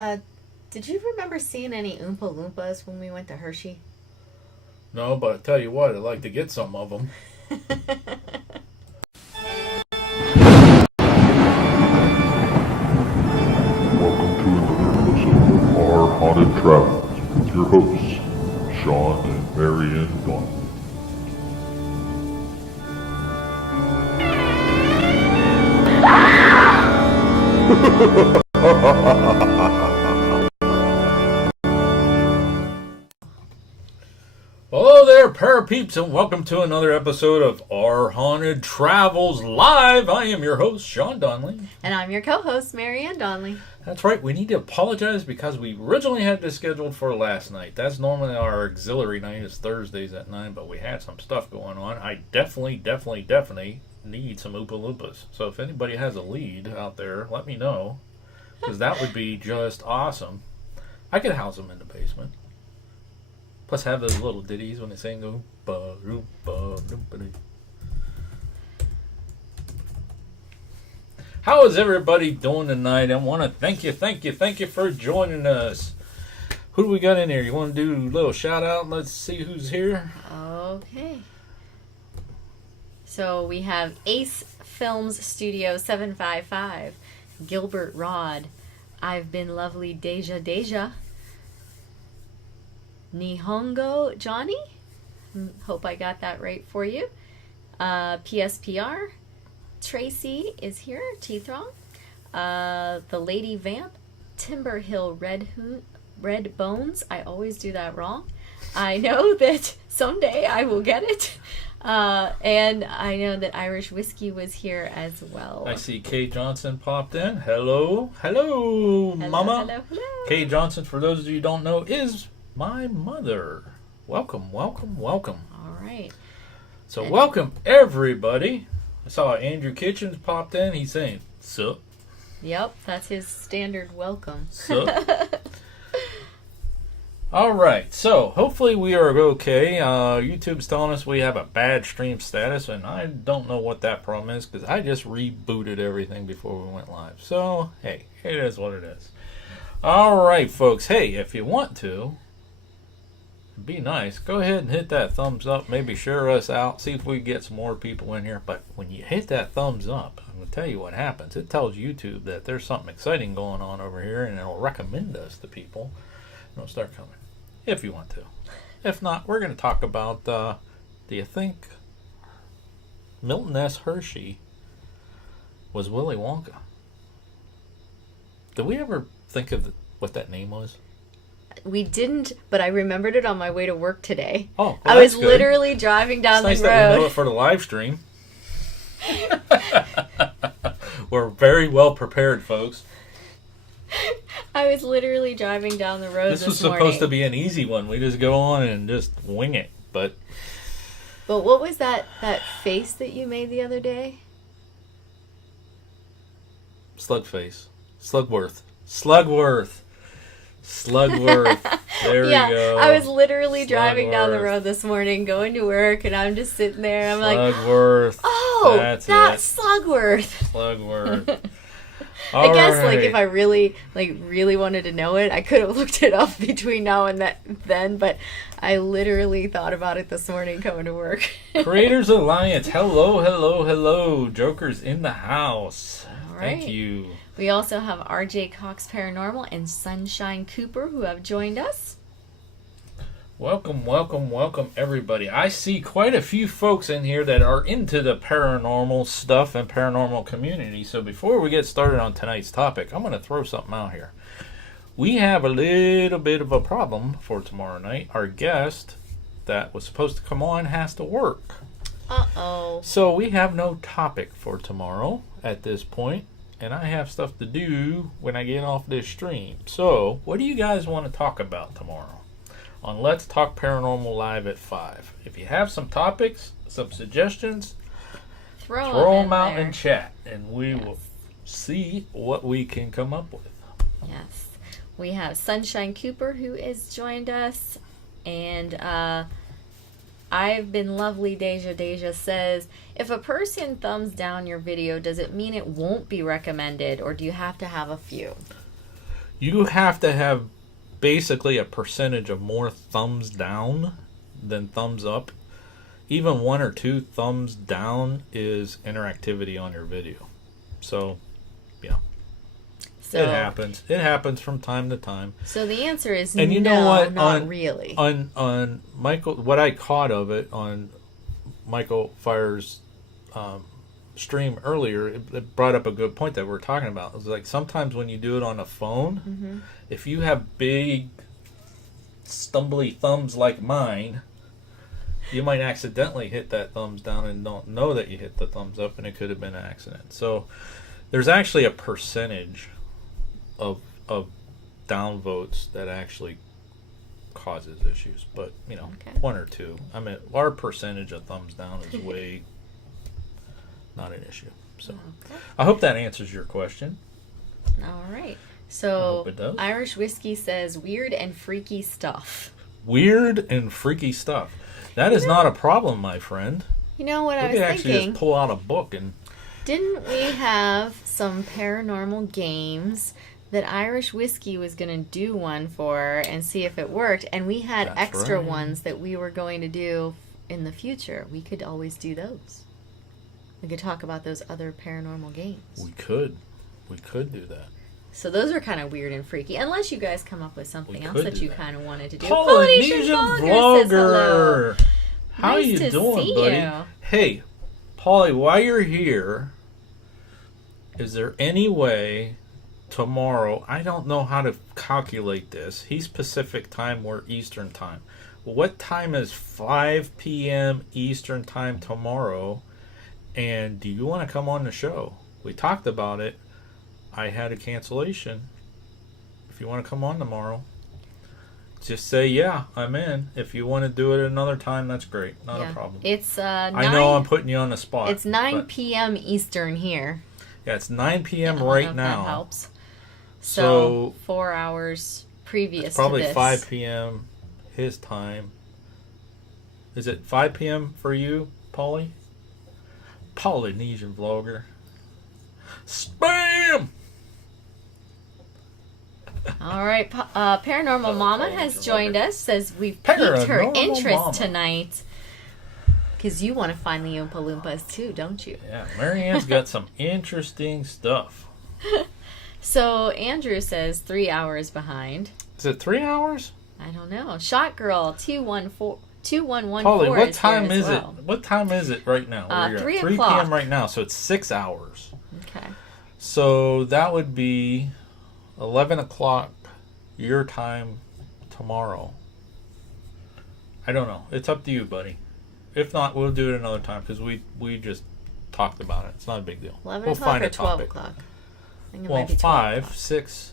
Uh, did you remember seeing any Oompa Loompas when we went to Hershey? No, but I tell you what, I'd like to get some of them. Welcome to another episode of Our Haunted Travels with your hosts, Sean and Marianne Blunt. Hello there, parapeeps, and welcome to another episode of Our Haunted Travels Live. I am your host, Sean Donnelly. And I'm your co-host, Marianne Donnelly. That's right, we need to apologize because we originally had this scheduled for last night. That's normally our auxiliary night, is Thursdays at 9, but we had some stuff going on. I definitely need some Oompa Loompas. So if anybody has a lead out there, let me know, because that would be just awesome. I could house them in the basement. Plus have those little ditties when they sing Oompa Loompa Loompa. How is everybody doing tonight? I want to thank you for joining us. Who do we got in here? You want to do a little shout out? Let's see who's here. Okay. So we have Ace Films Studio 755, Gilbert Rod, I've Been Lovely Deja, Nihongo Johnny, hope I got that right for you. PSPR, Tracy is here, T-Throng. The Lady Vamp, Timber Hill Red Bones, I always do that wrong. I know that someday I will get it. And I know that Irish Whiskey was here as well. I see Kay Johnson popped in. Hello, Mama. Hello. Kay Johnson, for those of you who don't know, is my mother. Welcome. All right. So welcome everybody. I saw Andrew Kitchens popped in. He's saying, sup. Yep, that's his standard welcome. Sup. All right, so hopefully we are okay. YouTube's telling us we have a bad stream status, and I don't know what that problem is because I just rebooted everything before we went live. So, hey, it is what it is. All right, folks. Hey, if you want to, be nice. Go ahead and hit that thumbs up. Maybe share us out. See if we get some more people in here. But when you hit that thumbs up, I'm going to tell you what happens. It tells YouTube that there's something exciting going on over here, and it'll recommend us to people. And it'll start coming. If you want to. If not, we're going to talk about, do you think Milton S. Hershey was Willy Wonka? Did we ever think of what that name was? We didn't, but I remembered it on my way to work today. Oh, well, I was that's good. Literally driving down It's the nice road. that we know it for the live stream. We're very well prepared, folks. I was literally driving down the road This was morning. supposed to be an easy one. We just go on and just wing it. But what was that face that you made the other day? Slugface. Slugworth. There we go. I was literally driving down the road this morning, going to work, and I'm just sitting there. I'm like, Slugworth. oh, that's Slugworth. Slugworth. I guess, like, if I really wanted to know it, I could have looked it up between now and then, but I literally thought about it this morning coming to work. Creators Alliance. Hello. Joker's in the house. All right. Thank you. We also have RJ Cox Paranormal and Sunshine Cooper who have joined us. Welcome, everybody. I see quite a few folks in here that are into the paranormal stuff and paranormal community. So before we get started on tonight's topic, I'm going to throw something out here. We have a little bit of a problem for tomorrow night. Our guest that was supposed to come on has to work. Uh-oh. So we have no topic for tomorrow at this point. And I have stuff to do when I get off this stream. So, what do you guys want to talk about tomorrow on Let's Talk Paranormal Live at 5? If you have some topics, some suggestions, throw them out in chat. And we will see what we can come up with. Yes. We have Sunshine Cooper who has joined us. And I've Been Lovely Deja says, if a person thumbs down your video, does it mean it won't be recommended, or do you have to have a few? you have to have basically a percentage of more thumbs down than thumbs up. Even 1 or 2 thumbs down is interactivity on your video. So, yeah. So, it happens. It happens from time to time. So the answer is and you no, know what? not really. On Michael, what I caught of it on Michael Fire's stream earlier, it brought up a good point that we're talking about. It was like sometimes when you do it on a phone, if you have big, stumbly thumbs like mine, you might accidentally hit that thumbs down and don't know that you hit the thumbs up, and it could have been an accident. So there's actually a percentage of downvotes that actually causes issues, but 1 or 2. I mean, our percentage of thumbs down is way not an issue. So I hope that answers your question. All right. So it does. Irish Whiskey says weird and freaky stuff. Weird and freaky stuff. That is not a problem, my friend. You know what I was thinking? We could actually just pull out a book and... Didn't we have some paranormal games that Irish Whiskey was going to do one for and see if it worked? And we had That's extra right. ones that we were going to do in the future. We could always do those. We could talk about those other paranormal games. We could do that. So those are kind of weird and freaky, unless you guys come up with something else that you kind of wanted to do. Polynesian Vlogger says hello. How Nice you to doing, see buddy? you. Hey, Polly, while you're here, is there any way tomorrow, I don't know how to calculate this. He's Pacific time, we're Eastern time. What time is 5 p.m. Eastern time tomorrow? And do you want to come on the show? We talked about it. I had a cancellation. If you want to come on tomorrow, just say, yeah, I'm in. If you want to do it another time, that's great. Not a problem. It's I know I'm putting you on the spot. It's 9 p.m. Eastern here. Yeah, it's 9 p.m. I don't right know if now. That helps. So 4 hours previous it's probably to this. 5 p.m. his time. Is it 5 p.m. for you, Polly? Polynesian vlogger. Spam! All right. Paranormal Mama has joined us. Says we've piqued her Paranormal interest Mama. tonight. Because you want to find the Oompa Loompas too, don't you? Yeah, Marianne's got some interesting stuff. So Andrew says 3 hours behind. Is it 3 hours? I don't know. Shot Girl 2114. Polly, what is time here as is it? well. What time is it right now? We're 3 at 3 o'clock. p.m. right now, so it's 6 hours. Okay. So that would be 11 o'clock your time tomorrow. I don't know. It's up to you, buddy. If not, we'll do it another time because we just talked about it. It's not a big deal. 11 we'll o'clock find or a 12 topic. o'clock? I think it Well, might be 12 5, o'clock. 6,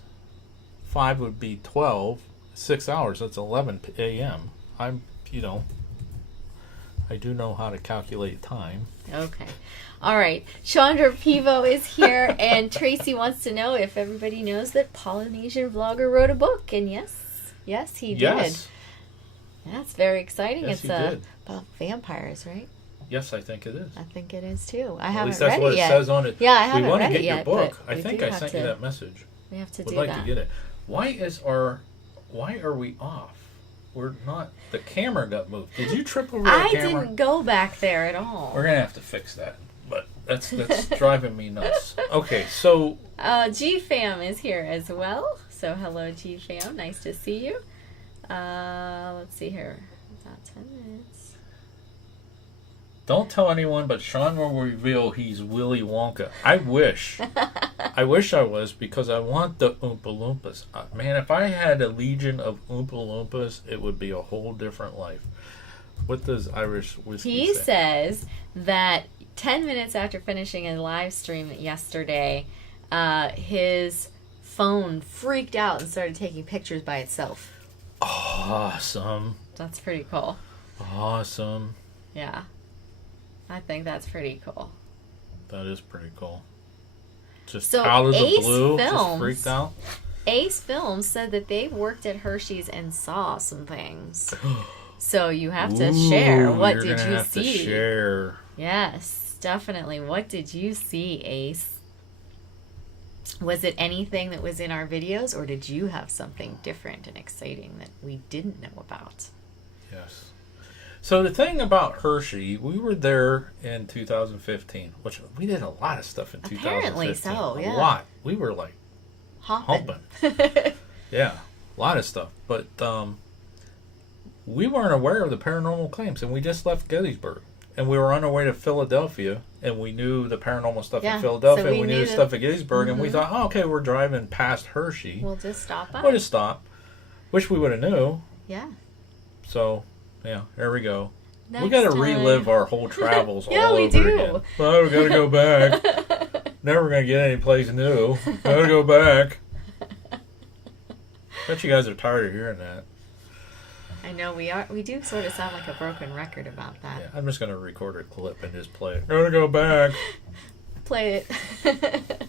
5 would be 12. 6 hours. That's 11 a.m. I'm, I do know how to calculate time. Okay. All right. Chandra Pivo is here, and Tracy wants to know if everybody knows that Polynesian Vlogger wrote a book. And yes, he did. Yes. That's very exciting. Yes, It's he did. about vampires, right? Yes, I think it is. I think it is too. I At haven't least that's read what it it yet. says on it. Yeah, I haven't We want read to get it your yet, book. but I we think do I have sent to- you that message. We have to Would do like that. to get it. Why are we off? We're not. The camera got moved. Did you trip over the I camera? didn't go back there at all. We're gonna have to fix that. But that's driving me nuts. Okay, so G-Fam is here as well. So hello, G-Fam. Nice to see you. Let's see here. About 10 minutes. don't tell anyone, but Sean will reveal he's Willy Wonka. I wish. I wish I was because I want the Oompa Loompas. Man, if I had a legion of Oompa Loompas, it would be a whole different life. What does Irish Whiskey He say? says that 10 minutes after finishing a live stream yesterday, his phone freaked out and started taking pictures by itself. Awesome. That's pretty cool. Awesome. Yeah. I think that's pretty cool. That is pretty cool. Just So, out of the Ace blue, just Films- freaked out. Ace Films said that they worked at Hershey's and saw some things. So you have to share. What You're did gonna you have see? to share. Yes, definitely. What did you see, Ace? Was it anything that was in our videos, or did you have something different and exciting that we didn't know about? Yes. So the thing about Hershey, we were there in 2015, which we did a lot of stuff in Apparently 2015. so, yeah. A lot. We were like Hopping. Yeah, a lot of stuff. But we weren't aware of the paranormal claims, and we just left Gettysburg. And we were on our way to Philadelphia, and we knew the paranormal stuff in Philadelphia, so and we knew the stuff at Gettysburg, and we thought, oh, okay, we're driving past Hershey. We'll just stop by. We'll just stop. Wish we would have knew. Yeah. So, yeah, there we go. Next we got to time. relive our whole travels Yeah, all we over do. again. Well, we got to go back. Never going to get any place new. Got to go back. Bet you guys are tired of hearing that. I know we are. We do sort of sound like a broken record about that. Yeah, I'm just going to record a clip and just play it. Gotta go back. Play it.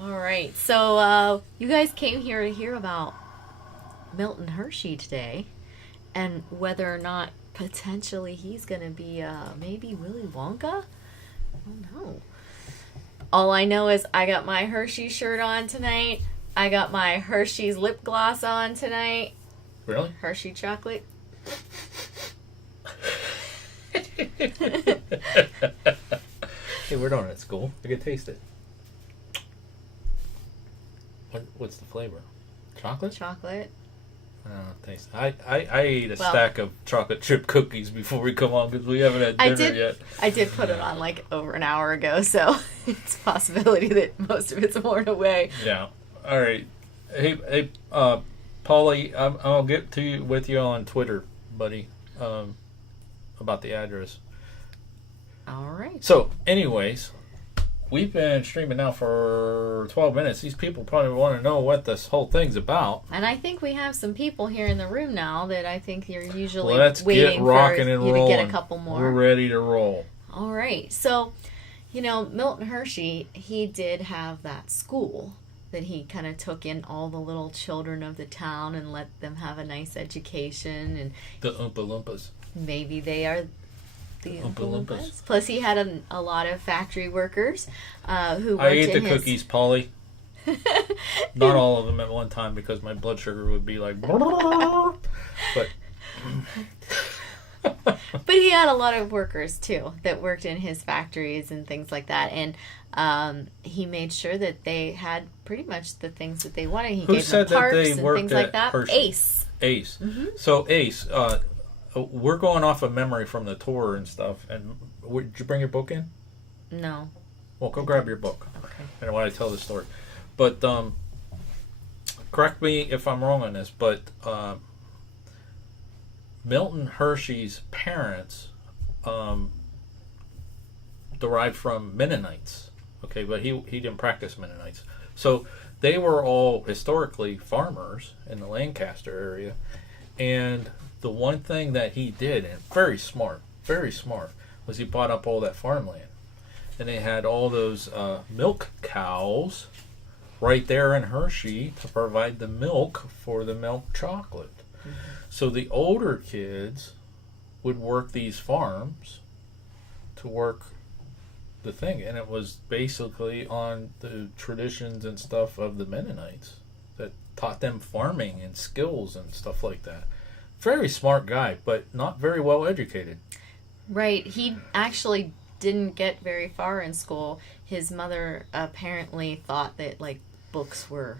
All right. So you guys came here to hear about Milton Hershey today, and whether or not potentially he's going to be maybe Willy Wonka. I don't know. All I know is I got my Hershey shirt on tonight. I got my Hershey's lip gloss on tonight. Really? Hershey chocolate. Hey, we're doing it at school. I can taste it. What's the flavor? Chocolate? Chocolate. Taste. I ate a stack of chocolate chip cookies before we come on because we haven't had dinner yet. I did put it on like over an hour ago, so it's a possibility that most of it's worn away. Yeah. All right. Hey, Paulie, I'll get to you with you on Twitter, buddy, about the address. All right. So, anyways, we've been streaming now for 12 minutes. These people probably want to know what this whole thing's about. And I think we have some people here in the room now that I think you're usually Let's waiting get rocking for and you rolling. to get a couple more. We're ready to roll. All right. So, Milton Hershey, he did have that school that he kind of took in all the little children of the town and let them have a nice education. And The Oompa Loompas. maybe they are the Oompa Oompa Loompas. Loompas. Plus, he had a lot of factory workers who worked I ate in the his... cookies, Paulie. Not all of them at one time because my blood sugar would be like... But... But he had a lot of workers, too, that worked in his factories and things like that. And he made sure that they had pretty much the things that they wanted. He Who gave said them that parks they and worked things like at that. Hershey? Ace. Ace. Mm-hmm. So, Ace, we're going off of memory from the tour and stuff. And did you bring your book in? No. Well, go grab your book. Okay. And while I tell the story. But, correct me if I'm wrong on this, but Milton Hershey's parents derived from Mennonites. Okay, but he didn't practice Mennonites. So they were all historically farmers in the Lancaster area. And the one thing that he did, and very smart, was he bought up all that farmland. And they had all those milk cows right there in Hershey to provide the milk for the milk chocolate. Mm-hmm. So the older kids would work these farms to work the thing. And it was basically on the traditions and stuff of the Mennonites that taught them farming and skills and stuff like that. Very smart guy, but not very well educated. Right. He actually didn't get very far in school. His mother apparently thought that books were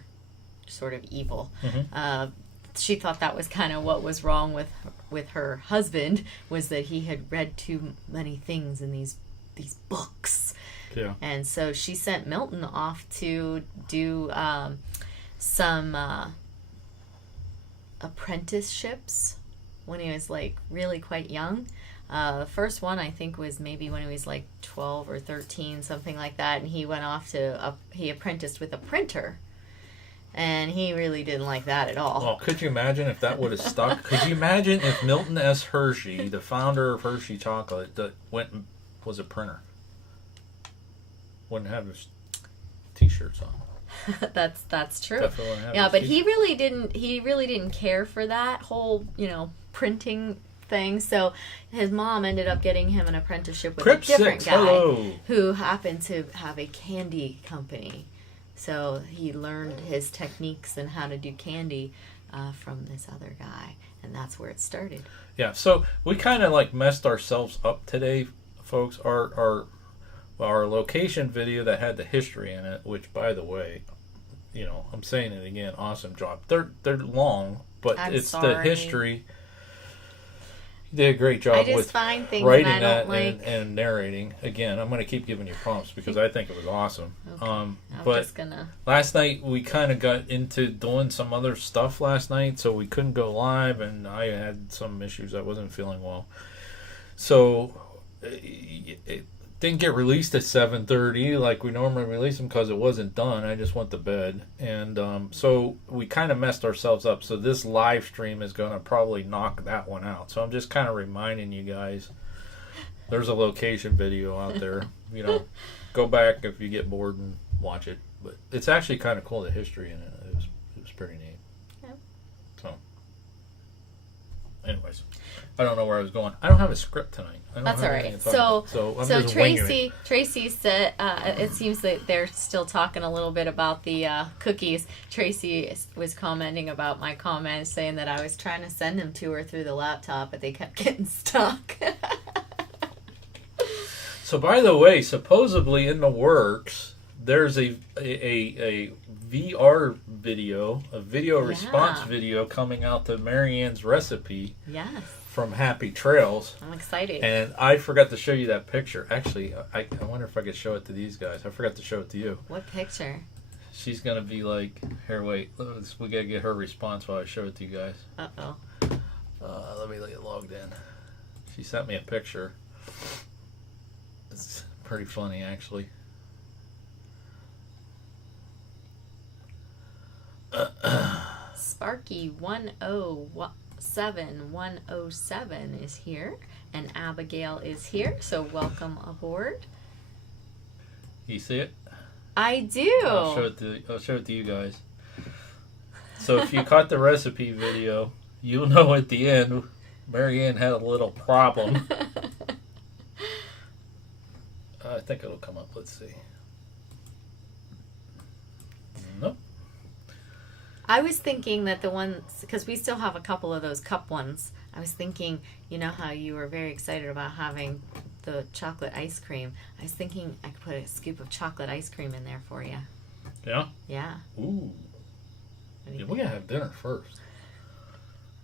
sort of evil. Mm-hmm. She thought that was kind of what was wrong with her husband, was that he had read too many things in these books. Yeah. And so she sent Milton off to do some apprenticeships when he was really quite young. The first one I think was maybe when he was 12 or 13, something like that, and he went off to he apprenticed with a printer, and he really didn't like that at all. Well, could you imagine if that would have stuck? Could you imagine if Milton S. Hershey, the founder of Hershey Chocolate, went and was a printer? Wouldn't have his t-shirts on. That's true. Definitely wouldn't have Yeah, his but t-shirts. he really didn't care for that whole printing thing. So his mom ended up getting him an apprenticeship with Crip a different 6, guy hello. who happened to have a candy company. So he learned his techniques and how to do candy from this other guy, and that's where it started. Yeah, so we kind of like messed ourselves up today, folks. Our location video that had the history in it, which, by the way, I'm saying it again, awesome job. They're long, but it's sorry. the history. You did a great job I just with find things writing I that don't like. and narrating. Again, I'm going to keep giving you prompts because I think it was awesome. Okay. But just gonna... last night we kind of got into doing some other stuff last night, so we couldn't go live, and I had some issues. I wasn't feeling well, so it didn't get released at 7:30 like we normally release them because it wasn't done. I just went to bed, and so we kind of messed ourselves up. So this live stream is going to probably knock that one out. So I'm just kind of reminding you guys, there's a location video out there. Go back if you get bored and watch it. But it's actually kind of cool, the history in it. It was pretty neat. Yeah. So, anyways, I don't know where I was going. I don't have a script tonight. That's all right. So I'm just winging it. Tracy said, it seems that they're still talking a little bit about the cookies. Tracy was commenting about my comments, saying that I was trying to send them to her through the laptop, but they kept getting stuck. So, by the way, supposedly in the works, there's a VR video, a video response video coming out to Marianne's recipe. Yes. From Happy Trails. I'm excited. And I forgot to show you that picture. Actually, I wonder if I could show it to these guys. I forgot to show it to you. What picture? She's going to be like, here, wait. We got to get her response while I show it to you guys. Uh-oh. Let me get logged in. She sent me a picture. It's pretty funny, actually. Sparky 107 is here, and Abigail is here, so welcome aboard. You see it? I do. I'll show it to you guys. So if you caught the recipe video, you'll know at the end Marianne had a little problem. I think it'll come up. Let's see. Nope. I was thinking that the ones, because we still have a couple of those cup ones, I was thinking, you know how you were very excited about having the chocolate ice cream. I was thinking I could put a scoop of chocolate ice cream in there for you. Yeah? Yeah. Ooh. Yeah, we gotta have dinner first.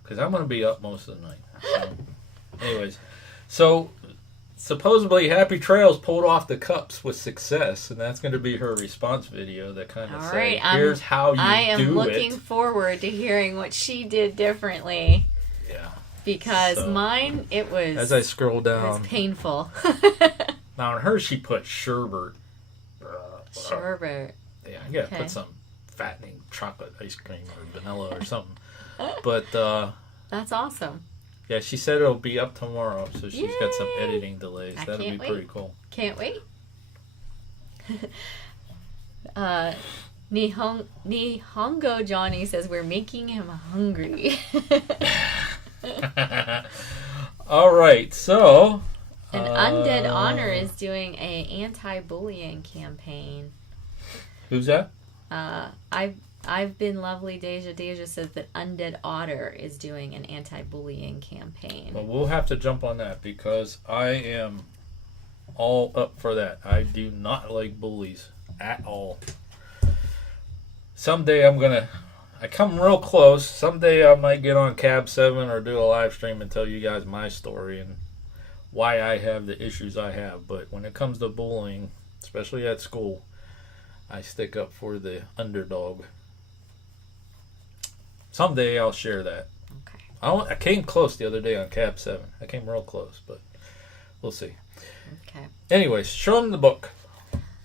Because I'm going to be up most of the night. So, anyways, so supposedly Happy Trails pulled off the cups with success, and that's going to be her response video that kind of says, here's how you do it. I am looking forward to hearing what she did differently. Yeah. Because mine, it was... As I scroll down... It was painful. Now, in hers, she put sherbet. Sherbet. Yeah, I got to put some fattening chocolate ice cream or vanilla or something. But... That's awesome. Yeah, she said it'll be up tomorrow, so she's got some editing delays. That'll be pretty cool. Can't wait. Nihongo Johnny says we're making him hungry. All right, so... And Undead Honor is doing a anti-bullying campaign. Who's that? I've been lovely. Deja says that Undead Otter is doing an anti-bullying campaign. Well, we'll have to jump on that because I am all up for that. I do not like bullies at all. Someday I come real close. Someday I might get on Cab 7 or do a live stream and tell you guys my story and why I have the issues I have. But when it comes to bullying, especially at school, I stick up for the underdog. Someday I'll share that. Okay. I came close the other day on Cab 7. I came real close, but we'll see. Okay. Anyways, show them the book.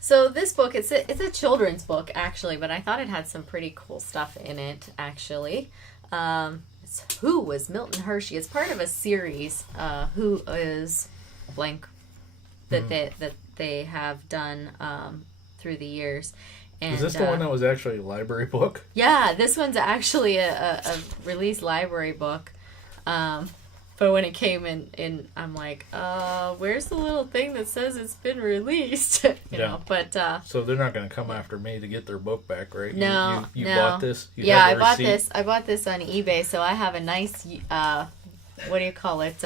So this book, it's a children's book, actually, but I thought it had some pretty cool stuff in it, actually. It's Who Was Milton Hershey? It's part of a series, Who Is Blank, that they have done through the years. And, is this the one that was actually a library book? Yeah, this one's actually a released library book. But when it came in, I'm like, where's the little thing that says it's been released? you know, but so they're not going to come after me to get their book back, right? No, you no. bought this. I bought this. I bought this on eBay, so I have a nice what do you call it?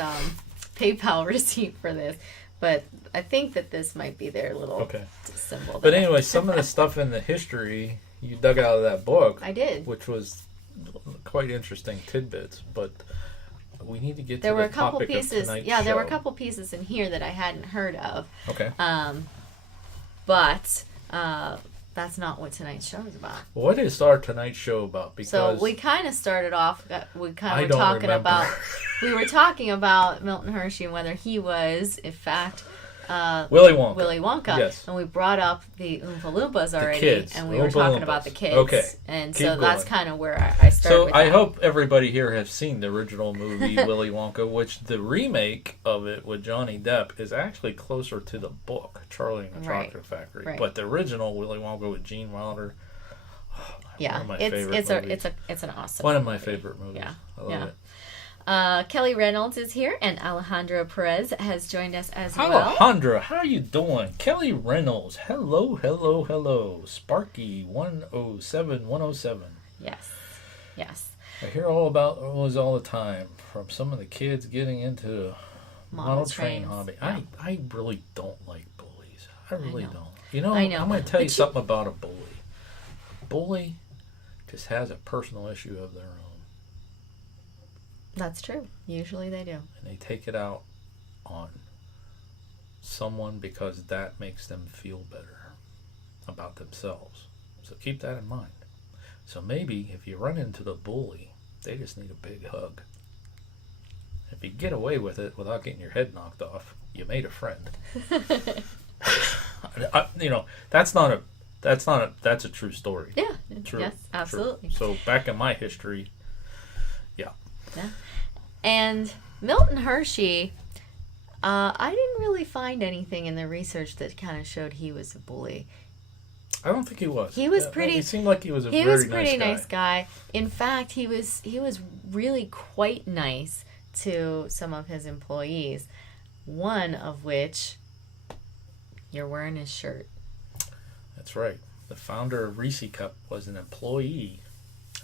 PayPal receipt for this. But I think that this might be their little symbol. But anyway, some of the stuff in the history you dug out of that book. I did. Which was quite interesting tidbits. But we need to get there to were the a couple topic pieces. of tonight's Yeah, there were a show. couple pieces in here that I hadn't heard of. Okay. But that's not what tonight's show is about. What is our tonight's show about? Because so we kind of started off. We kind I of were don't talking remember. about. We were talking about Milton Hershey and whether he was, in fact, Willy Wonka. Willy Wonka. Yes. And we brought up the Oompa Loompas already. kids. And we were Oompa talking Loompas. about the kids. Okay. And Keep so that's going. kind of where I started So with I that. hope everybody here has seen the original movie Willy Wonka, which the remake of it with Johnny Depp is actually closer to the book Charlie and the Right. Chocolate Factory. Right. But the original Willy Wonka with Gene Wilder, Yeah, one of my favorite movies. it's an awesome One of my movie. favorite movies. Yeah, I love yeah. it. Kelly Reynolds is here, and Alejandro Perez has joined us as well. Alejandra, how you doing? Kelly Reynolds, hello, hello, hello. Sparky 107. Yes. I hear all about those all the time from some of the kids getting into model train trains. hobby. Yeah. I really don't like bullies. I really know. don't. You know, I know. I'm going to tell you But something about a bully. A bully just has a personal issue of their own. That's true. Usually they do. And they take it out on someone because that makes them feel better about themselves. So keep that in mind. So maybe if you run into the bully, they just need a big hug. If you get away with it without getting your head knocked off, you made a friend. That's a true story. Yeah. True. Yes, absolutely. True. So back in my history, Yeah. And Milton Hershey, I didn't really find anything in the research that kind of showed he was a bully. I don't think he was. He was pretty. He seemed like he was a He very was pretty nice guy. In fact, he was really quite nice to some of his employees. One of which, you're wearing his shirt. That's right. The founder of Reese Cup was an employee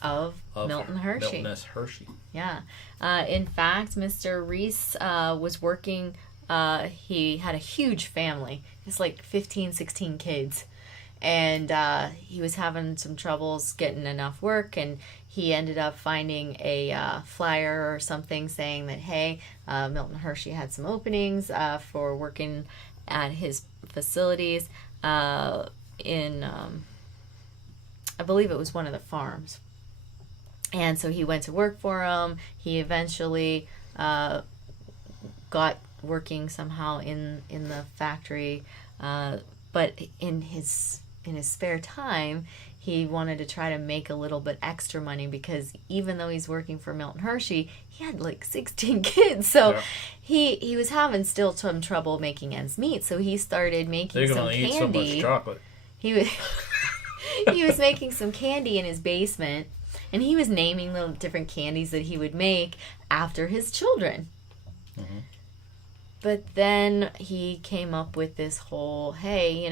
Of Milton Hershey. Milton S. Hershey. Yeah. In fact, Mr. Reese was working, he had a huge family. It's like 15, 16 kids. And he was having some troubles getting enough work, and he ended up finding a flyer or something saying that, hey, Milton Hershey had some openings for working at his facilities in, I believe it was one of the farms. And so he went to work for him. He eventually got working somehow in the factory, but in his spare time, he wanted to try to make a little bit extra money because even though he's working for Milton Hershey, he had like 16 kids, so Yeah. he was having still some trouble making ends meet. So he started making They're some going to eat so candy. much chocolate. He was he was making some candy in his basement, and he was naming the different candies that he would make after his children. Mm-hmm. But then he came up with this whole, hey,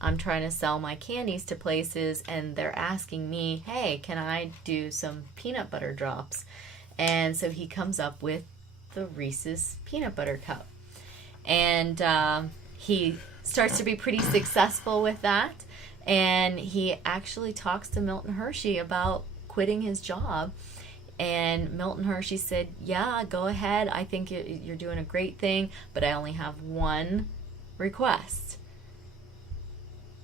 I'm trying to sell my candies to places, and they're asking me, hey, can I do some peanut butter drops? And so he comes up with the Reese's Peanut Butter Cup. And he starts to be pretty successful with that. And he actually talks to Milton Hershey about quitting his job. And Milton Hershey said, yeah, go ahead. I think you're doing a great thing, but I only have one request.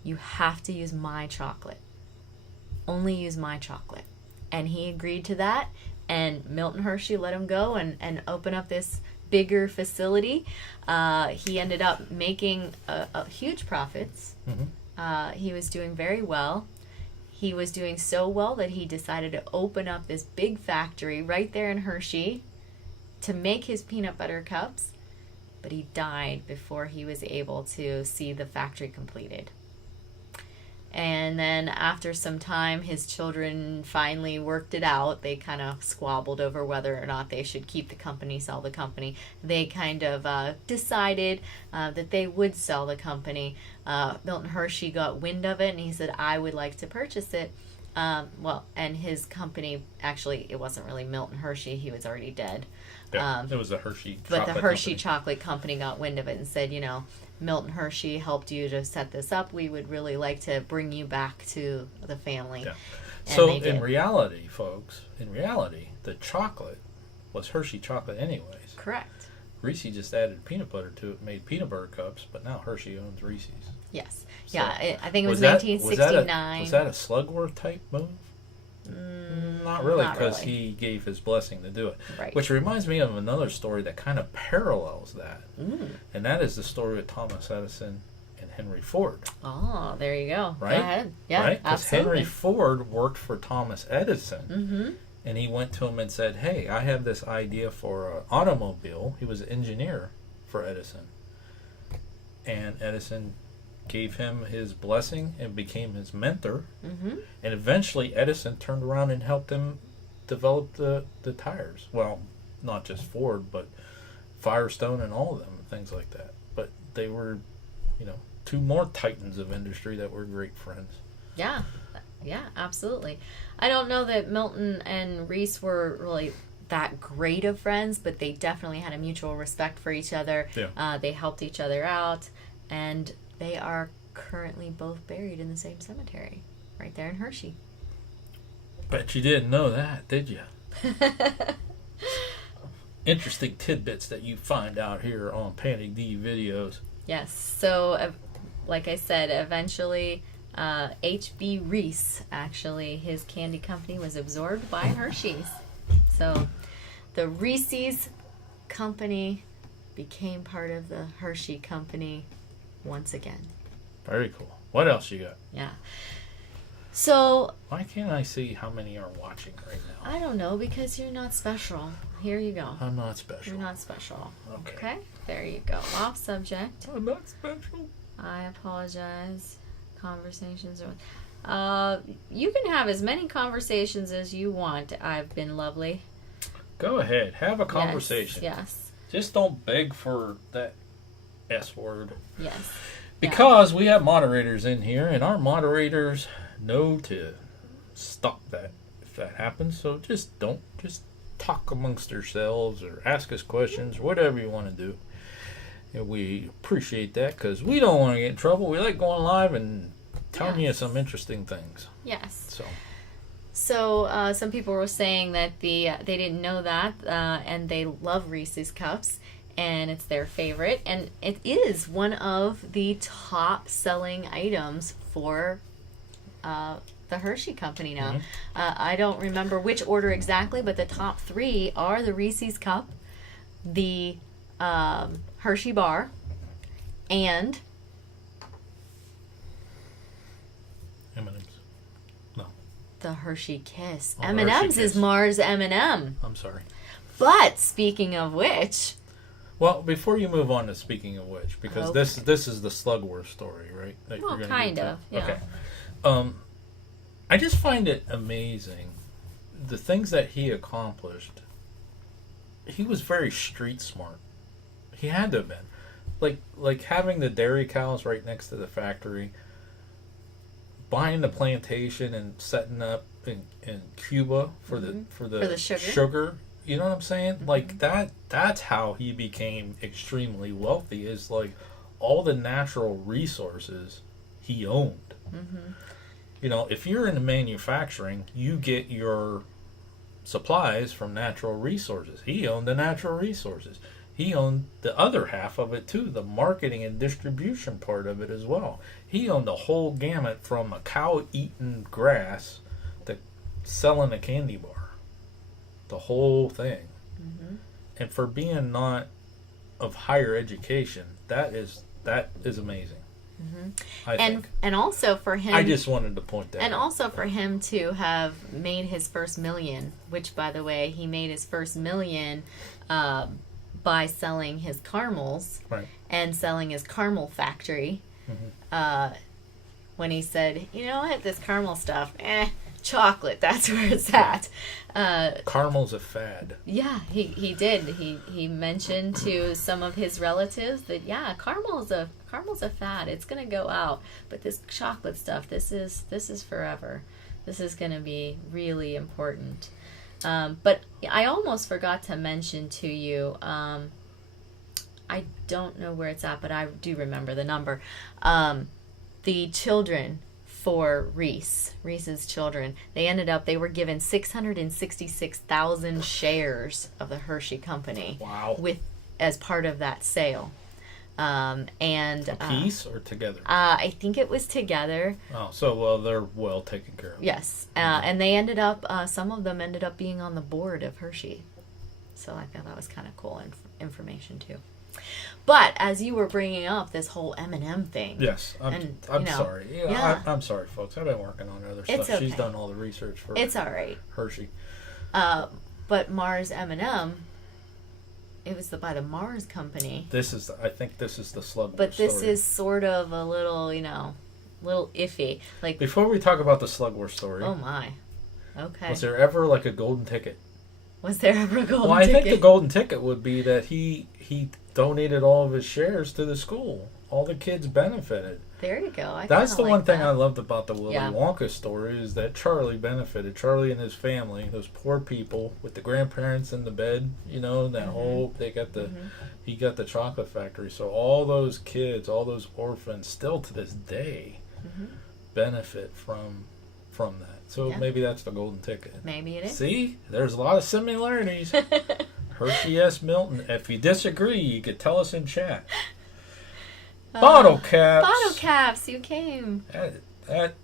You have to use my chocolate. Only use my chocolate. And he agreed to that. And Milton Hershey let him go and open up this bigger facility. He ended up making a huge profits. Mm-hmm. He was doing very well. He was doing so well that he decided to open up this big factory right there in Hershey to make his peanut butter cups. But he died before he was able to see the factory completed. And then after some time, his children finally worked it out. They kind of squabbled over whether or not they should keep the company, sell the company. They kind of decided that they would sell the company. Milton Hershey got wind of it, and he said, I would like to purchase it. And his company, actually, it wasn't really Milton Hershey. He was already dead. Yeah, it was the Hershey But the Hershey company. Chocolate Company got wind of it and said, Milton Hershey helped you to set this up. We would really like to bring you back to the family. Yeah. And So they did. in reality, folks, the chocolate was Hershey chocolate anyways. Correct. Reese just added peanut butter to it, made peanut butter cups, but now Hershey owns Reese's. Yes. So, Yeah, I think it was that- 1969. Was that a Slugworth type move? Not really, not because really. he gave his blessing to do it. Right. Which reminds me of another story that kind of parallels that. Mm. And that is the story of Thomas Edison and Henry Ford. Oh, there you go. Right? Go ahead. Yeah, Right? Because absolutely. Henry Ford worked for Thomas Edison. Mm-hmm. And he went to him and said, hey, I have this idea for an automobile. He was an engineer for Edison. And Edison gave him his blessing and became his mentor. Mm-hmm. And eventually Edison turned around and helped him develop the tires. Well, not just Ford, but Firestone and all of them, things like that. But they were, two more titans of industry that were great friends. Yeah, absolutely. I don't know that Milton and Reese were really that great of friends, but they definitely had a mutual respect for each other. Yeah. They helped each other out, and they are currently both buried in the same cemetery, right there in Hershey. Bet you didn't know that, did you? Interesting tidbits that you find out here on Panic D videos. Yes. So, like I said, eventually H.B. Reese, actually, his candy company was absorbed by Hershey's. So the Reese's company became part of the Hershey company once again. Very cool. What else you got? Yeah. So Why can't I see how many are watching right now? I don't know, because you're not special. Here you go. I'm not special. You're not special. Okay. Okay? There you go. Off subject. I'm not special. I apologize. Conversations are... you can have as many conversations as you want. I've been lovely. Go ahead. Have a conversation. Yes. Just don't beg for that S word. Yes. Because we have moderators in here, and our moderators know to stop that if that happens. So just talk amongst yourselves or ask us questions, whatever you want to do. And we appreciate that because we don't want to get in trouble. We like going live and telling you some interesting things. Yes. So some people were saying that they didn't know that, and they love Reese's Cups, and it's their favorite, and it is one of the top-selling items for the Hershey Company now. I don't remember which order exactly, but the top three are the Reese's Cup, the Hershey Bar, and M&M's. No, the Hershey Kiss. Oh, M&M's Hershey is Kiss. Mars M&M. I'm sorry. But speaking of which, Well, before you move on to speaking of which, because Okay. this is the Slugworth story, right? That Well, you're gonna kind get of, to? yeah. Okay. I just find it amazing the things that he accomplished. He was very street smart. He had to have been. Like having the dairy cows right next to the factory, buying the plantation and setting up in Cuba for the sugar. You know what I'm saying? Like that's how he became extremely wealthy, is like all the natural resources he owned. You know, if you're in the manufacturing, you get your supplies from natural resources. He owned the natural resources. He owned the other half of it too, the marketing and distribution part of it as well. He owned the whole gamut from a cow eating grass to selling a candy bar. The whole thing. And for being not of higher education, that is amazing. I think. and also for him, I just wanted to point that and out. also for him to have made his first million, which by the way, he made his first million by selling his caramels Right. and selling his caramel factory. when he said, you know what, this caramel stuff, chocolate, that's where it's at. Caramel's a fad. Yeah, he did. He mentioned to some of his relatives that, yeah, caramel's a fad. It's gonna go out. But this chocolate stuff, this is forever. This is gonna be really important. But I almost forgot to mention to you, I don't know where it's at, but I do remember the number. The children for Reese's children, they were given 666,000 shares of the Hershey Company. Wow. As part of that sale. And a piece or together? I think it was together. Oh, so well, they're well taken care of. Yes, and they ended up. Some of them ended up being on the board of Hershey, so I thought that was kind of cool information too. But as you were bringing up this whole M&M thing, yes, I'm sorry. Yeah. I'm sorry, folks. I've been working on other stuff. Okay. She's done all the research for. It's all right. Hershey. But Mars M&M. It was by the Mars Company. I think this is the slug. But this story. is sort of a little, little iffy. Like, before we talk about the Slug War story. Oh my. Okay. Was there ever like a golden ticket? Was there ever a golden ticket? Well, I think the golden ticket would be that he donated all of his shares to the school. All the kids benefited. There you go. That's the like one thing that. I loved about the Willy Yeah. Wonka story is that Charlie benefited. Charlie and his family, those poor people with the grandparents in the bed, that whole he got the chocolate factory. So all those kids, all those orphans, still to this day benefit from that. So maybe that's the golden ticket. Maybe it is. See, there's a lot of similarities. Hershey S. Milton. If you disagree, you could tell us in chat. Bottle caps. Bottle caps, you came. That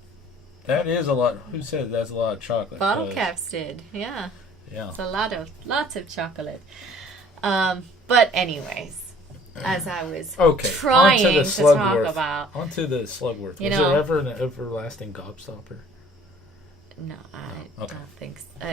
is a lot. Who said that's a lot of chocolate? Bottle caps did, yeah. Yeah. It's lots of chocolate. But anyways, as I was trying to talk about. Onto the Slugworth. Was there ever an everlasting gobstopper? No, I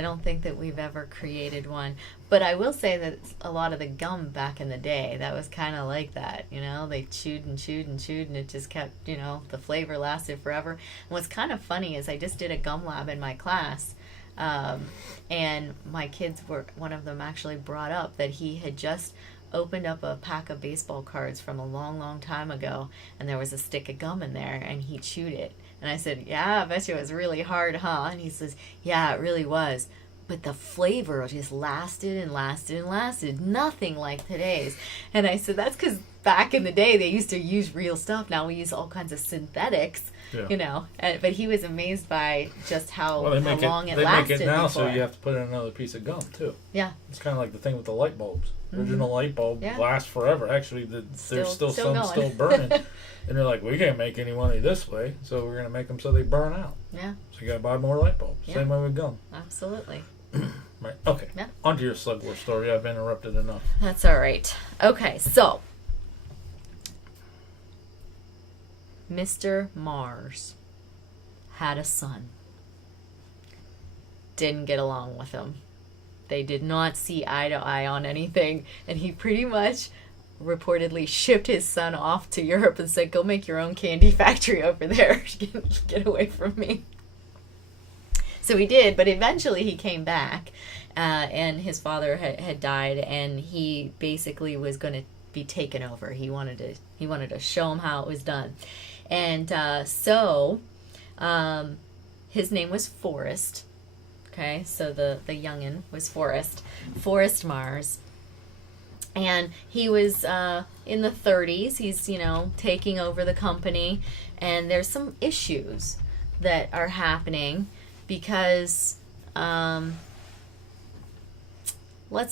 don't think that we've ever created one. But I will say that a lot of the gum back in the day, that was kind of like that. They chewed and chewed and chewed, and it just kept, the flavor lasted forever. And what's kind of funny is I just did a gum lab in my class, and my kids one of them actually brought up that he had just opened up a pack of baseball cards from a long, long time ago, and there was a stick of gum in there, and he chewed it. And I said, yeah, I bet you it was really hard, huh? And he says, yeah, it really was. But the flavor just lasted and lasted and lasted. Nothing like today's. And I said, that's because back in the day, they used to use real stuff. Now we use all kinds of synthetics, But he was amazed by just how long it lasted. They make it now, so you have to put in another piece of gum, too. Yeah. It's kind of like the thing with the light bulbs. Original light bulb lasts forever. Actually, there's still some still burning. And they're like, we can't make any money this way, so we're going to make them so they burn out. Yeah. So you got to buy more light bulbs. Yeah. Same way with gum. Absolutely. Right. Okay. Yeah. On to your Slug War story. I've interrupted enough. That's all right. Okay, so Mr. Mars had a son. Didn't get along with him. They did not see eye to eye on anything, and he pretty much reportedly shipped his son off to Europe and said, go make your own candy factory over there. Get away from me. So he did, but eventually he came back, and his father had died, and he basically was going to be taken over. He wanted to show him how it was done. And so his name was Forrest. Okay, so the youngin was Forrest Mars. And he was in the 30s. He's, taking over the company. And there's some issues that are happening because, let's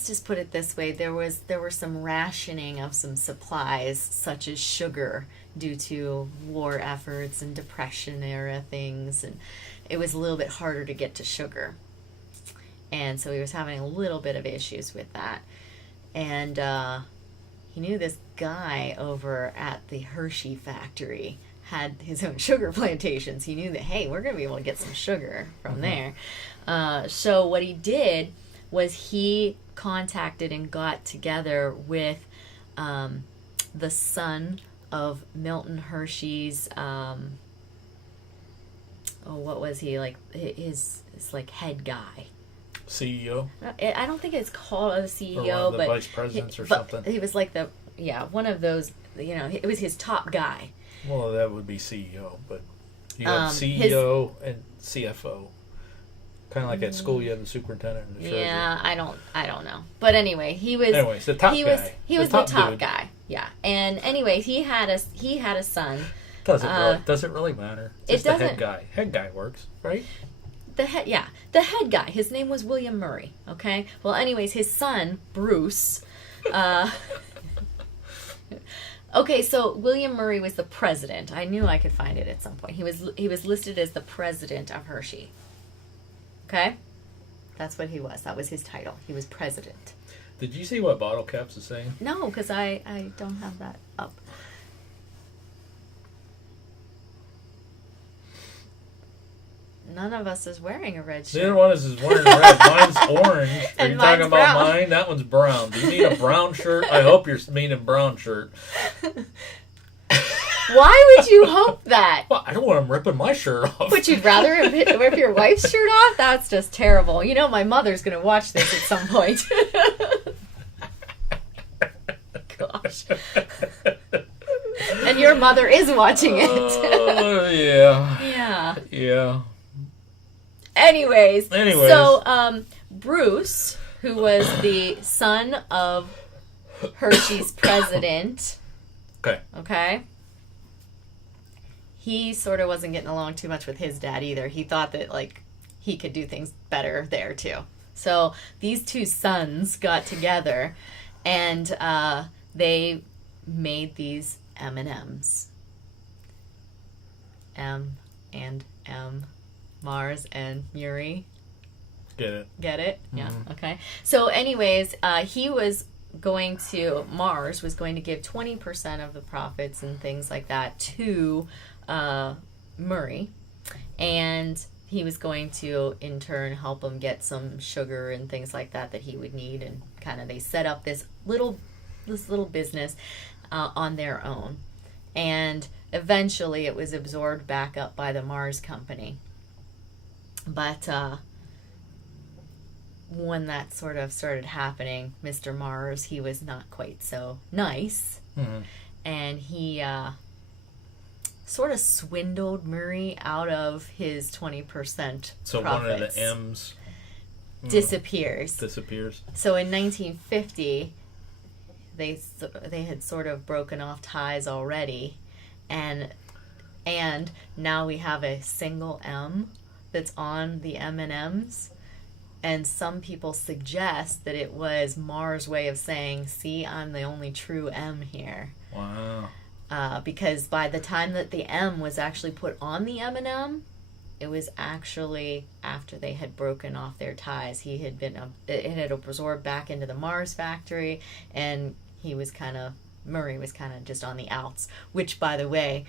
just put it this way. There were some rationing of some supplies, such as sugar, due to war efforts and Depression era things. And it was a little bit harder to get to sugar. And so he was having a little bit of issues with that. And he knew this guy over at the Hershey factory had his own sugar plantations. He knew that, hey, we're going to be able to get some sugar from there. So what he did was he contacted and got together with the son of Milton Hershey's what was he like? His like head guy. CEO. I don't think it's called a CEO, Or one of the but vice presidents or but something. he was like one of those. It was his top guy. Well, that would be CEO, but you have His- CEO and CFO. Kind of like at school, you have the superintendent and the treasurer. Yeah, I don't know. But anyway, he was. Anyways, the top he guy. was he was the top dude. guy. Yeah, and anyway, he had a son. Does it really matter? Just the doesn't- head guy. Head guy works, right? The head guy. His name was William Murray. Okay. Well, anyways, his son Bruce. Okay, so William Murray was the president. I knew I could find it at some point. He was listed as the president of Hershey. Okay, that's what he was. That was his title. He was president. Did you see what Bottle Caps is saying? No, because I don't have that up. None of us is wearing a red shirt. Neither one of us is wearing red. Mine's orange. Are And you mine's talking about brown. mine? That one's brown. Do you need a brown shirt? I hope you're meaning brown shirt. Why would you hope that? Well, I don't want him ripping my shirt off. Would you rather rip your wife's shirt off? That's just terrible. You know my mother's going to watch this at some point. Gosh. And your mother is watching it. Oh, yeah. Yeah. Yeah. Anyways. Anyways. So, Bruce, who was the son of Hershey's president, Okay. he sort of wasn't getting along too much with his dad either. He thought that, like, he could do things better there, too. So, these two sons got together, and they made these M&Ms. M and M. Mars and Muri. Get it? Get it? Yeah. Mhm. Okay. So, anyways, Mars was going to give 20% of the profits and things like that to Murray. And he was going to, in turn, help him get some sugar and things like that he would need. And kind of they set up this little business on their own. And eventually it was absorbed back up by the Mars company. But when that sort of started happening, Mr. Mars, he was not quite so nice. Mm-hmm. And he sort of swindled Murray out of his 20% So profits. one of the M's disappears. So in 1950, they had sort of broken off ties already, and now we have a single M that's on the M&Ms, and some people suggest that it was Mars' way of saying, "See, I'm the only true M here." Wow. Because by the time that the M was actually put on the M&M, it was actually after they had broken off their ties. It had absorbed back into the Mars factory, and Murray was kind of just on the outs, which, by the way,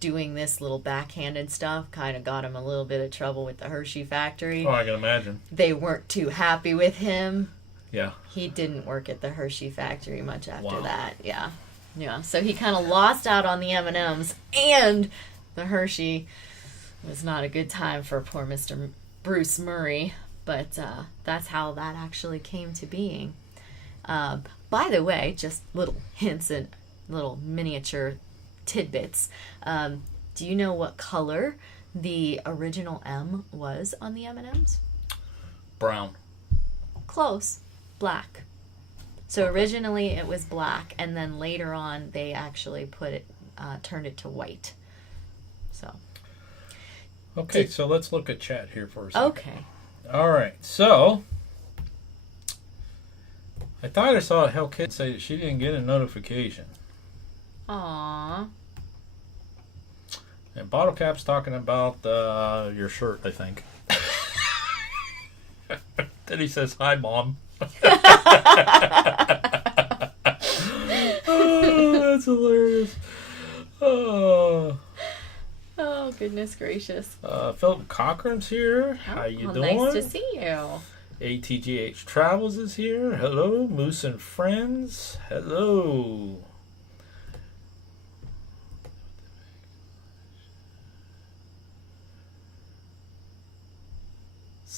doing this little backhanded stuff kind of got him a little bit of trouble with the Hershey factory. Oh, I can imagine. They weren't too happy with him. Yeah. He didn't work at the Hershey factory much after Wow. that. Yeah. So he kind of lost out on the M&Ms, and the Hershey was not a good time for poor Mr. Bruce Murray, but that's how that actually came to being. By the way, just little hints and little miniature tidbits. Do you know what color the original M was on the M&Ms? Brown. Close. Black. So originally it was black, and then later on they actually turned it to white. So. Okay, so let's look at chat here for a second. Okay. All right, so I thought I saw a Hell Kid say that she didn't get a notification. Aww. And Bottle Cap's talking about your shirt, I think. Then he says, "Hi, Mom." Oh, that's hilarious. Oh, Goodness gracious. Philip Cochran's here. How you doing? Nice to see you. ATGH Travels is here. Hello, Moose and Friends. Hello.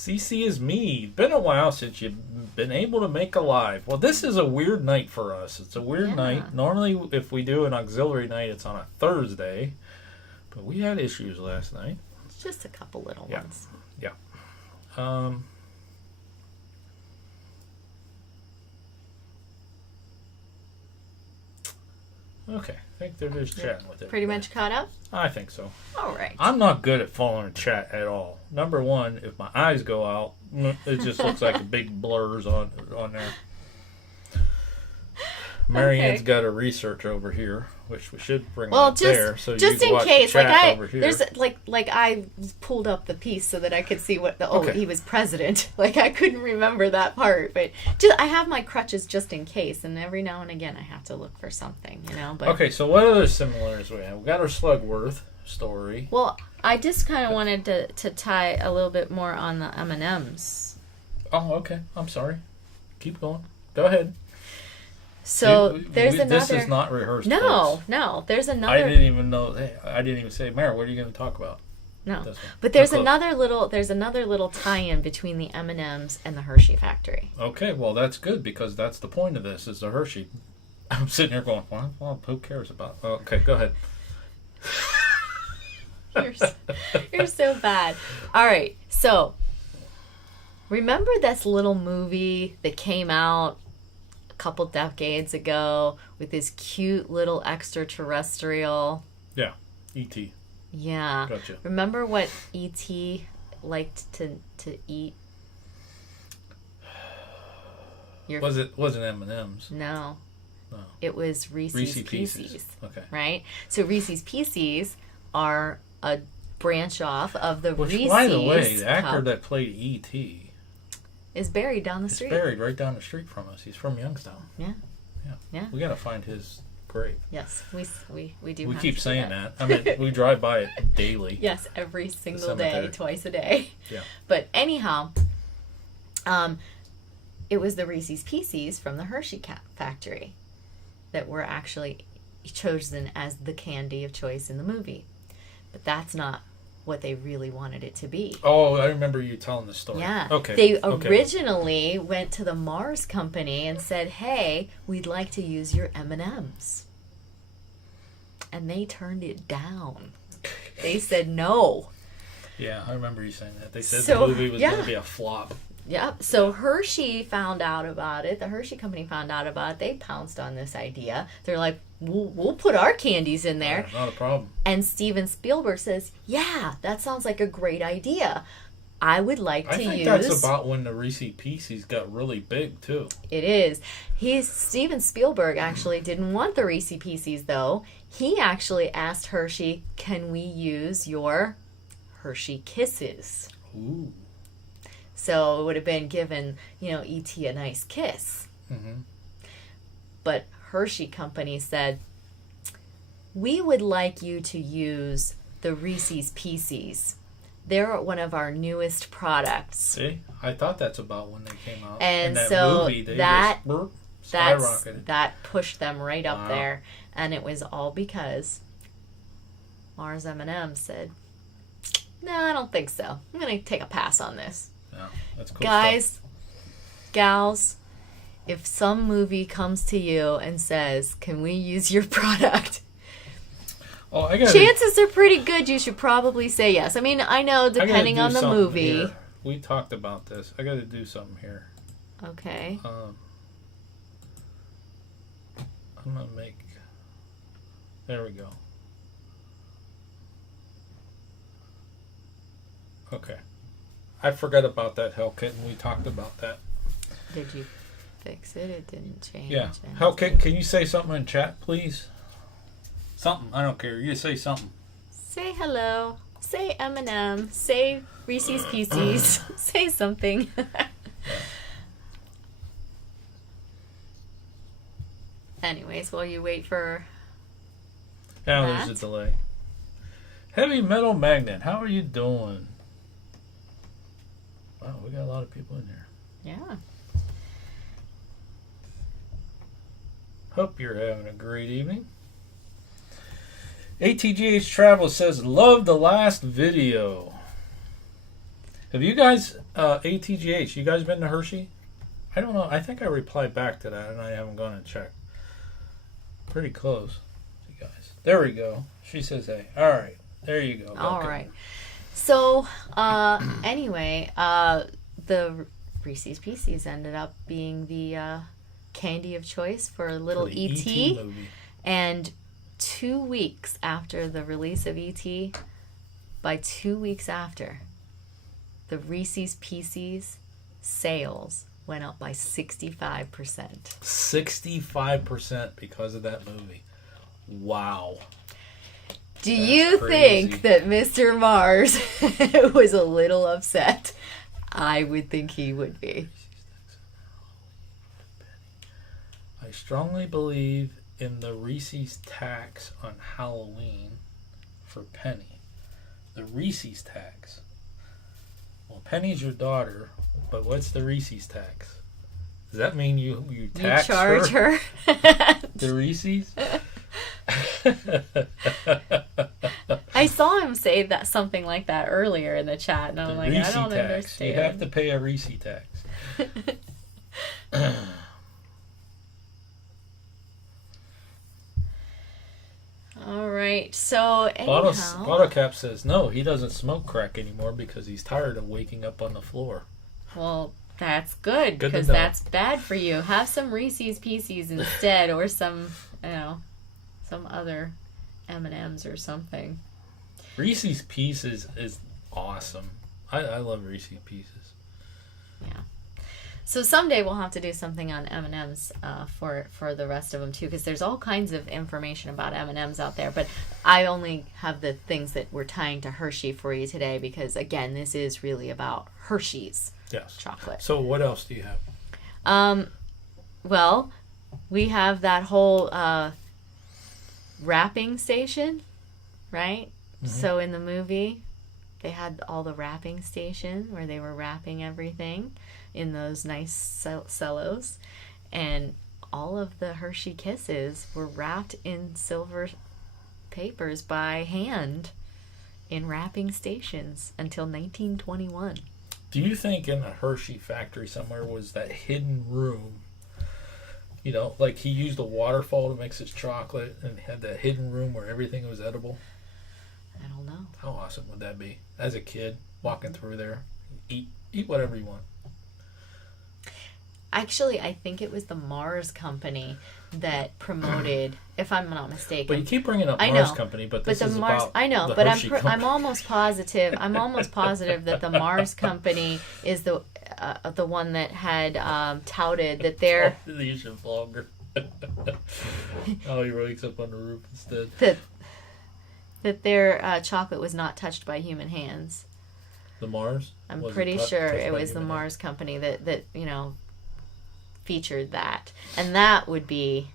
CC is me. Been a while since you've been able to make a live. Well, this is a weird night for us. It's a weird night. Normally, if we do an auxiliary night, it's on a Thursday. But we had issues last night. It's just a couple little ones. Yeah. Okay. I think they're just chatting with it. Pretty much caught up? I think so. All right. I'm not good at following chat at all. Number one, if my eyes go out, it just looks like a big blurs on there. Marianne's got her research over here, which we should bring up there. So just you can in watch case, the chat over here. there's like I pulled up the piece so that I could see what Okay. he was president. Like I couldn't remember that part, but just I have my crutches just in case, and every now and again I have to look for something, you know. But Okay, so what other similarities we have? We got our Slugworth story. well, I just kind of wanted to tie a little bit more on the M&Ms. Oh, okay. I'm sorry. Keep going. Go ahead. So there's another. This is not rehearsed. No, folks. no. There's another. I didn't even know. I didn't even say, Mary, what are you going to talk about? No, This one. but there's Not close. another little tie-in between the M&Ms and the Hershey factory. Okay, well that's good because that's the point of this is the Hershey. I'm sitting here going, well, who cares about? Oh, okay, go ahead. You're so bad. All right, so remember this little movie that came out a couple decades ago with this cute little extraterrestrial? Yeah, E.T. Yeah. Gotcha. Remember what E.T. liked to eat? Wasn't M&M's? No. No. It was Reese's Pieces. Pieces. Okay. Right? So Reese's Pieces are a branch off of the Which, Reese's by the way, the actor cup that played E.T. is buried down the is street. buried right down the street from us. He's from Youngstown. Yeah. Yeah. We got to find his grave. Yes, we do. We have keep to do saying that. I mean, we drive by it daily. Yes, every single cemetery. day, twice a day. Yeah. But anyhow, it was the Reese's Pieces from the Hershey factory that were actually chosen as the candy of choice in the movie. But that's not what they really wanted it to be. Oh, I remember you telling the story. Yeah. Okay. They originally went to the Mars company and said, "Hey, we'd like to use your M&Ms." And they turned it down. They said no. Yeah, I remember you saying that. They said So, the movie was yeah. going to be a flop. Yep. So Hershey found out about it. The Hershey company found out about it. They pounced on this idea. They're like, we'll put our candies in there. Not a problem. And Steven Spielberg says, yeah, that sounds like a great idea. I would like to use... I think that's about when the Reese's Pieces got really big, too. It is. Steven Spielberg actually didn't want the Reese's Pieces, though. He actually asked Hershey, can we use your Hershey Kisses? Ooh. So it would have been given, E.T. a nice kiss. Mm-hmm. But Hershey Company said, we would like you to use the Reese's Pieces. They're one of our newest products. See? I thought that's about when they came out. And that so movie, they that skyrocketed. that pushed them right up Wow. there. And it was all because Mars M&M said, no, I don't think so. I'm going to take a pass on this. Yeah, that's cool Guys, stuff. gals, if some movie comes to you and says, can we use your product? Oh, I got Chances are pretty good you should probably say yes. I mean, I know depending on the movie. Here. We talked about this. I got to do something here. Okay. I'm going to make... There we go. Okay. I forgot about that, Hellkitten. We talked about that. Did you fix it? It didn't change. Yeah. Hellkitten, can you say something in chat, please? Something. I don't care. You say something. Say hello. Say M&M. Say Reese's Pieces. Say something. Anyways, while you wait for Now that. there's a delay. Heavy Metal Magnet, how are you doing? Wow, we got a lot of people in here. Yeah. Hope you're having a great evening. ATGH Travel says, love the last video. Have you guys, ATGH, you guys been to Hershey? I don't know. I think I replied back to that, and I haven't gone and checked. Pretty close, you guys. There we go. She says, hey. All right. There you go. All right. So, anyway, the Reese's Pieces ended up being the candy of choice for little E.T. movie. And 2 weeks after the release of E.T., by 2 weeks after, the Reese's Pieces sales went up by 65%. 65% because of that movie. Wow. Do you think that Mr. Mars was a little upset? I would think he would be. I strongly believe in the Reese's tax on Halloween for Penny. The Reese's tax. Well, Penny's your daughter, but what's the Reese's tax? Does that mean you tax charge her? The Reese's? I saw him say that something like that earlier in the chat, and I'm like, Reese I don't tax. understand. You have to pay a Reese tax. All right, so anyhow, Bottlecap says no, he doesn't smoke crack anymore because he's tired of waking up on the floor. well, that's good Good to because know. that's bad for you. Have some Reese's Pieces instead, or some, some other M&Ms or something. Reese's Pieces is awesome. I love Reese's Pieces. Yeah. So someday we'll have to do something on M&Ms for the rest of them too, because there's all kinds of information about M&Ms out there. But I only have the things that we're tying to Hershey for you today, because again, this is really about Hershey's chocolate. So what else do you have? Well, we have that whole wrapping station, right? Mm-hmm. So in the movie, they had all the wrapping station where they were wrapping everything in those nice cellos, and all of the Hershey Kisses were wrapped in silver papers by hand in wrapping stations until 1921. Do you think in a Hershey factory somewhere was that hidden room? You know, like he used a waterfall to mix his chocolate and had that hidden room where everything was edible? I don't know. How awesome would that be? As a kid, walking through there, eat whatever you want. Actually, I think it was the Mars Company that promoted, if I'm not mistaken. But you keep bringing up I Mars know, Company, but but this is about I know, the but Hershey Company. I'm almost positive. I'm almost positive that the Mars Company is the one that had touted that they're These should longer. Oh, he wakes up on the roof instead. that their chocolate was not touched by human hands. The Mars? I'm Was pretty sure touched it by was the human Mars hands? Company that featured that, and that would be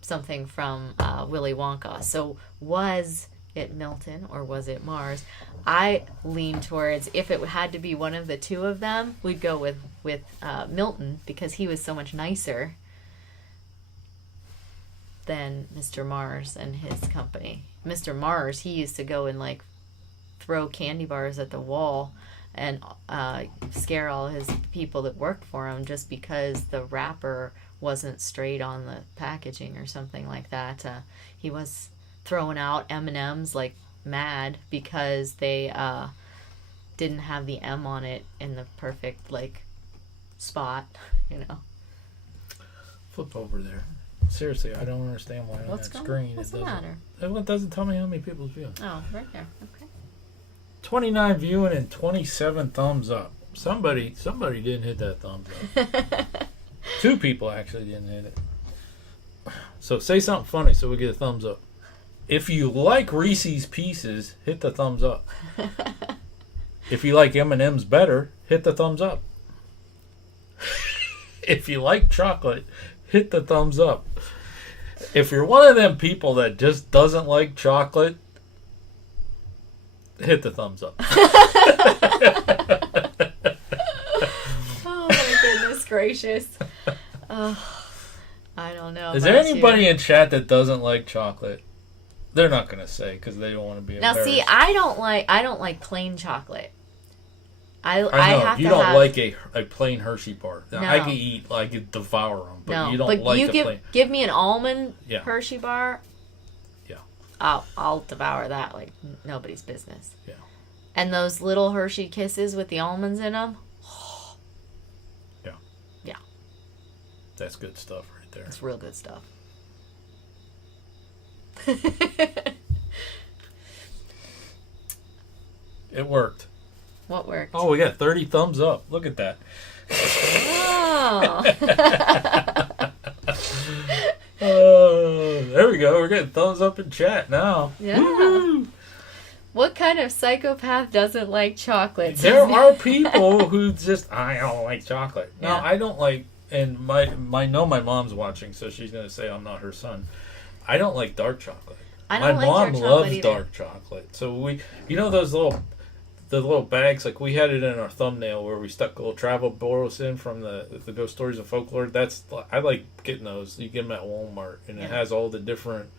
something from Willy Wonka. So was it Milton or was it Mars? I lean towards, if it had to be one of the two of them, we'd go with Milton, because he was so much nicer than Mr. Mars and his company. Mr. Mars, he used to go and like throw candy bars at the wall and scare all his people that worked for him just because the wrapper wasn't straight on the packaging or something like that. He was throwing out M&Ms like mad because they didn't have the M on it in the perfect like spot, Flip over there. Seriously, I don't understand why on that screen What's it the doesn't. matter? It doesn't tell me how many people's viewing. Oh, right there. Okay. 29 viewing and 27 thumbs up. Somebody didn't hit that thumbs up. 2 people actually didn't hit it. So say something funny so we get a thumbs up. If you like Reese's Pieces, hit the thumbs up. If you like M&M's better, hit the thumbs up. If you like chocolate, hit the thumbs up. If you're one of them people that just doesn't like chocolate, hit the thumbs up. Oh my goodness gracious. Oh, I don't know. Is there anybody in chat that doesn't like chocolate? They're not going to say because they don't want to be Now embarrassed. see, I don't like plain chocolate. I know have you to don't have, like a plain Hershey bar. Now, No. I can eat, I could devour them, but no, you don't but like you a give plain. give me an almond Yeah. Hershey bar. Yeah. I'll devour that like nobody's business. Yeah. And those little Hershey Kisses with the almonds in them. Yeah. Yeah. That's good stuff right there. It's real good stuff. It worked. What worked? Oh, we got 30 thumbs up. Look at that. Oh. There we go. We're getting thumbs up in chat now. Yeah. Woo! What kind of psychopath doesn't like chocolate? There are people who just, I don't like chocolate. No, Yeah. I don't like, and my know my mom's watching, so she's going to say I'm not her son. I don't like dark chocolate. I don't My like mom dark chocolate loves either. dark chocolate. So those the little bags, like we had it in our thumbnail where we stuck little travel borrows in from the Ghost Stories of Folklore. I like getting those. You get them at Walmart, and it has all the different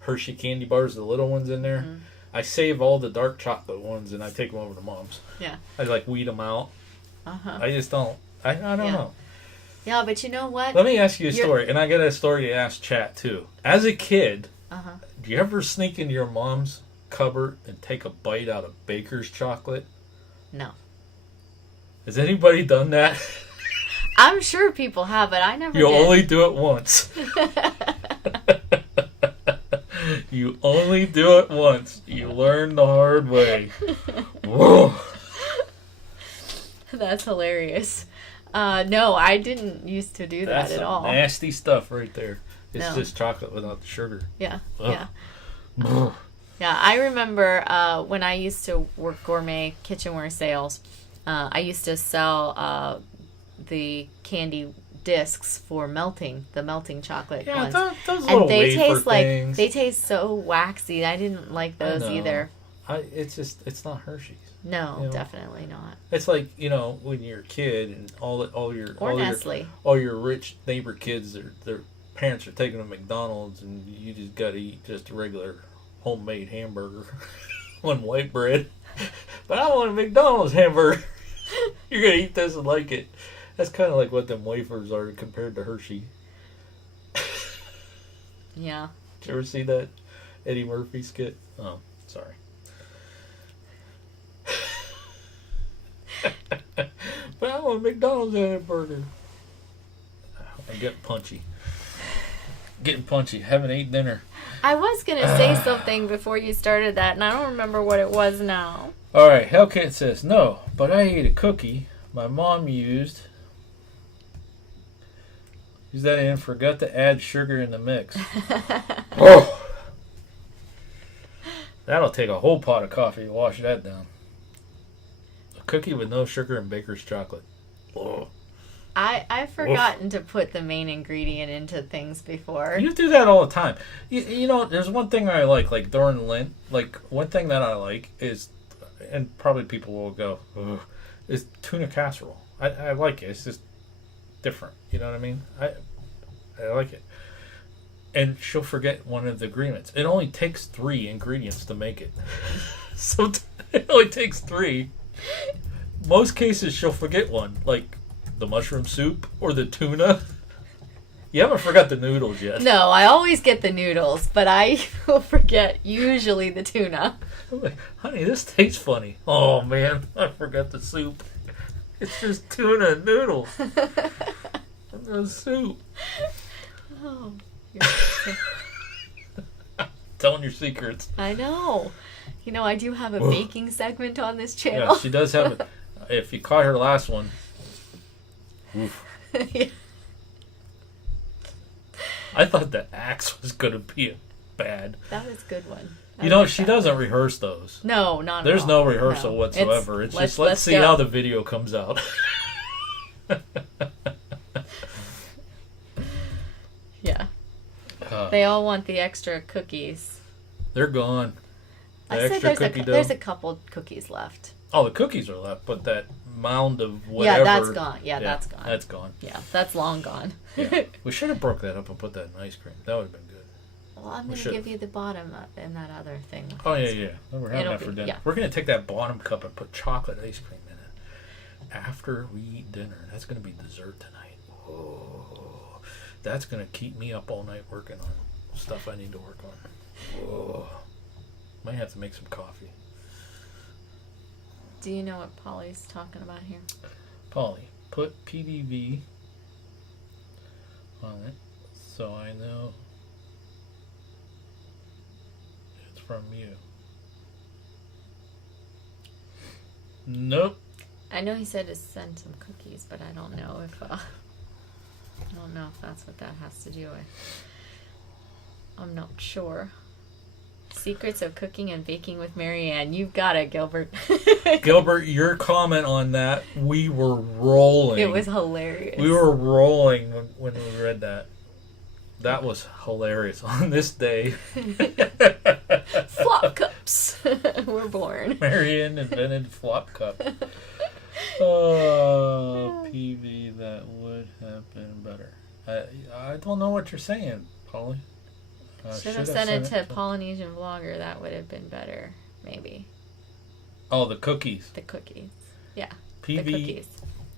Hershey candy bars, the little ones in there. Mm-hmm. I save all the dark chocolate ones, and I take them over to Mom's. Yeah. I like weed them out. Uh-huh. I just don't. I don't know. Yeah, but you know what? Let me ask you a story, and I got a story to ask chat too. As a kid, do you ever sneak into your mom's cupboard and take a bite out of Baker's chocolate? No. Has anybody done that? I'm sure people have, but I never You did. only do it once. You only do it once. You learn the hard way. Whoa. That's hilarious. No, I didn't used to do that at all. Nasty stuff right there. It's No. just chocolate without the sugar. Yeah, Ugh. yeah. Yeah, I remember when I used to work gourmet kitchenware sales, I used to sell the candy discs for the melting chocolate ones. Those And little they wafer taste things. they taste so waxy. I didn't like those know. either. It's not Hershey's. No, You know? definitely not. It's like, when you're a kid and all your Nestle. all your rich neighbor kids, their parents are taking them to McDonald's, and you just got to eat just a regular homemade hamburger on white bread. But I want a McDonald's hamburger. You're gonna eat this and like it. That's kind of like what them wafers are compared to Hershey. Yeah. Did you ever see that Eddie Murphy skit? Oh, sorry. But I want a McDonald's hamburger. I'm getting punchy. Haven't ate dinner. I was going to say something before you started that, and I don't remember what it was now. All right, Hellcat says, no, but I ate a cookie my mom used that and forgot to add sugar in the mix. Oh! That'll take a whole pot of coffee to wash that down. A cookie with no sugar and Baker's chocolate. Oh. I've forgotten to put the main ingredient into things before. You do that all the time. You know, there's one thing I like during Lent. Like, one thing that I like is, and probably people will go, ugh, is tuna casserole. I like it. It's just different. You know what I mean? I like it. And she'll forget one of the ingredients. It only takes 3 ingredients to make it. So it only takes 3. Most cases she'll forget one, like the mushroom soup or the tuna. You haven't forgot the noodles yet. No, I always get the noodles, but I will forget usually the tuna. I'm like, honey, this tastes funny. Oh man, I forgot the soup. It's just tuna and noodles. No soup. Oh, Telling your secrets. I know. You know, I do have a baking segment on this channel. Yeah, she does have it. If you caught her last one. Oof. Yeah. I thought the axe was going to be bad. That was a good one. She doesn't rehearse those. No, not There's at all. no rehearsal whatsoever. It's just, let's see go. how the video comes out. Yeah. They all want the extra cookies. They're gone. I said there's a couple cookies left. Oh, the cookies are left, but that mound of whatever. Yeah, that's gone. Yeah, that's gone. That's gone. Yeah, that's long gone. Yeah. We should have broke that up and put that in ice cream. That would have been good. Well, I'm going to give you the bottom in that other thing. Oh, yeah. We're having that for dinner. Yeah. We're going to take that bottom cup and put chocolate ice cream in it. after we eat dinner. That's going to be dessert tonight. Whoa. That's going to keep me up all night working on stuff I need to work on. Whoa. Might have to make some coffee. Do you know what Polly's talking about here? Polly, put PDV on it so I know it's from you. Nope. I know he said to send some cookies, but I don't know if that's what that has to do with. I'm not sure. Secrets of cooking and baking with Marianne. You've got it, Gilbert. Gilbert, your comment on that, we were rolling. It was hilarious. We were rolling when we read that. That was hilarious. On this day, flop cups were born. Marianne invented flop cup. Oh, PV, that would have been better. I don't know what you're saying, Polly. Should have sent it to Polynesian Vlogger. That would have been better, maybe. Oh, the cookies. The cookies. Yeah. PV, the cookies.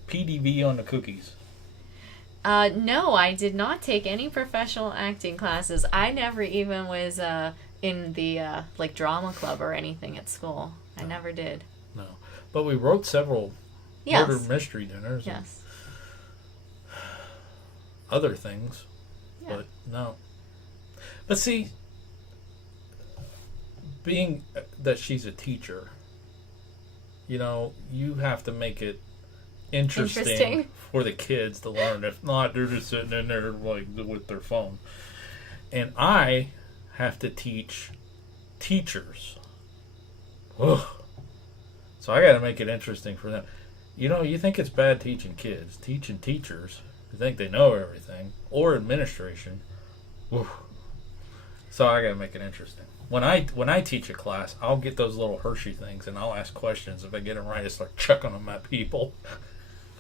PDV on the cookies. No, I did not take any professional acting classes. I never even was in the like drama club or anything at school. I never did. No, but we wrote several murder mystery dinners. Yes. And other things, but no. But see, being that she's a teacher, you know, you have to make it interesting for the kids to learn. If not, they're just sitting in there like with their phone. And I have to teach teachers. Ugh. So I got to make it interesting for them. You know, you think it's bad teaching kids. Teaching teachers, you think they know everything. Or administration. Ugh. So I got to make it interesting. When I teach a class, I'll get those little Hershey things and I'll ask questions. If I get them right, I start chucking them at people.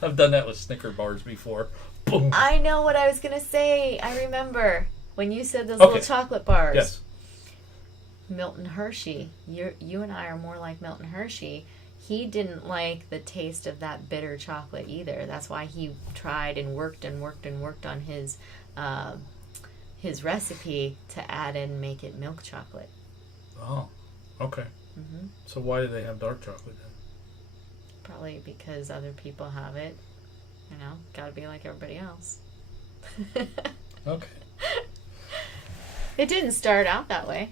I've done that with Snicker bars before. Boom. I know what I was going to say. I remember when you said those little chocolate bars. Yes. Milton Hershey. You and I are more like Milton Hershey. He didn't like the taste of that bitter chocolate either. That's why he tried and worked on his recipe to add and make it milk chocolate. Oh, okay. Mm-hmm. So why do they have dark chocolate then? Probably because other people have it. You know, gotta be like everybody else. Okay. It didn't start out that way.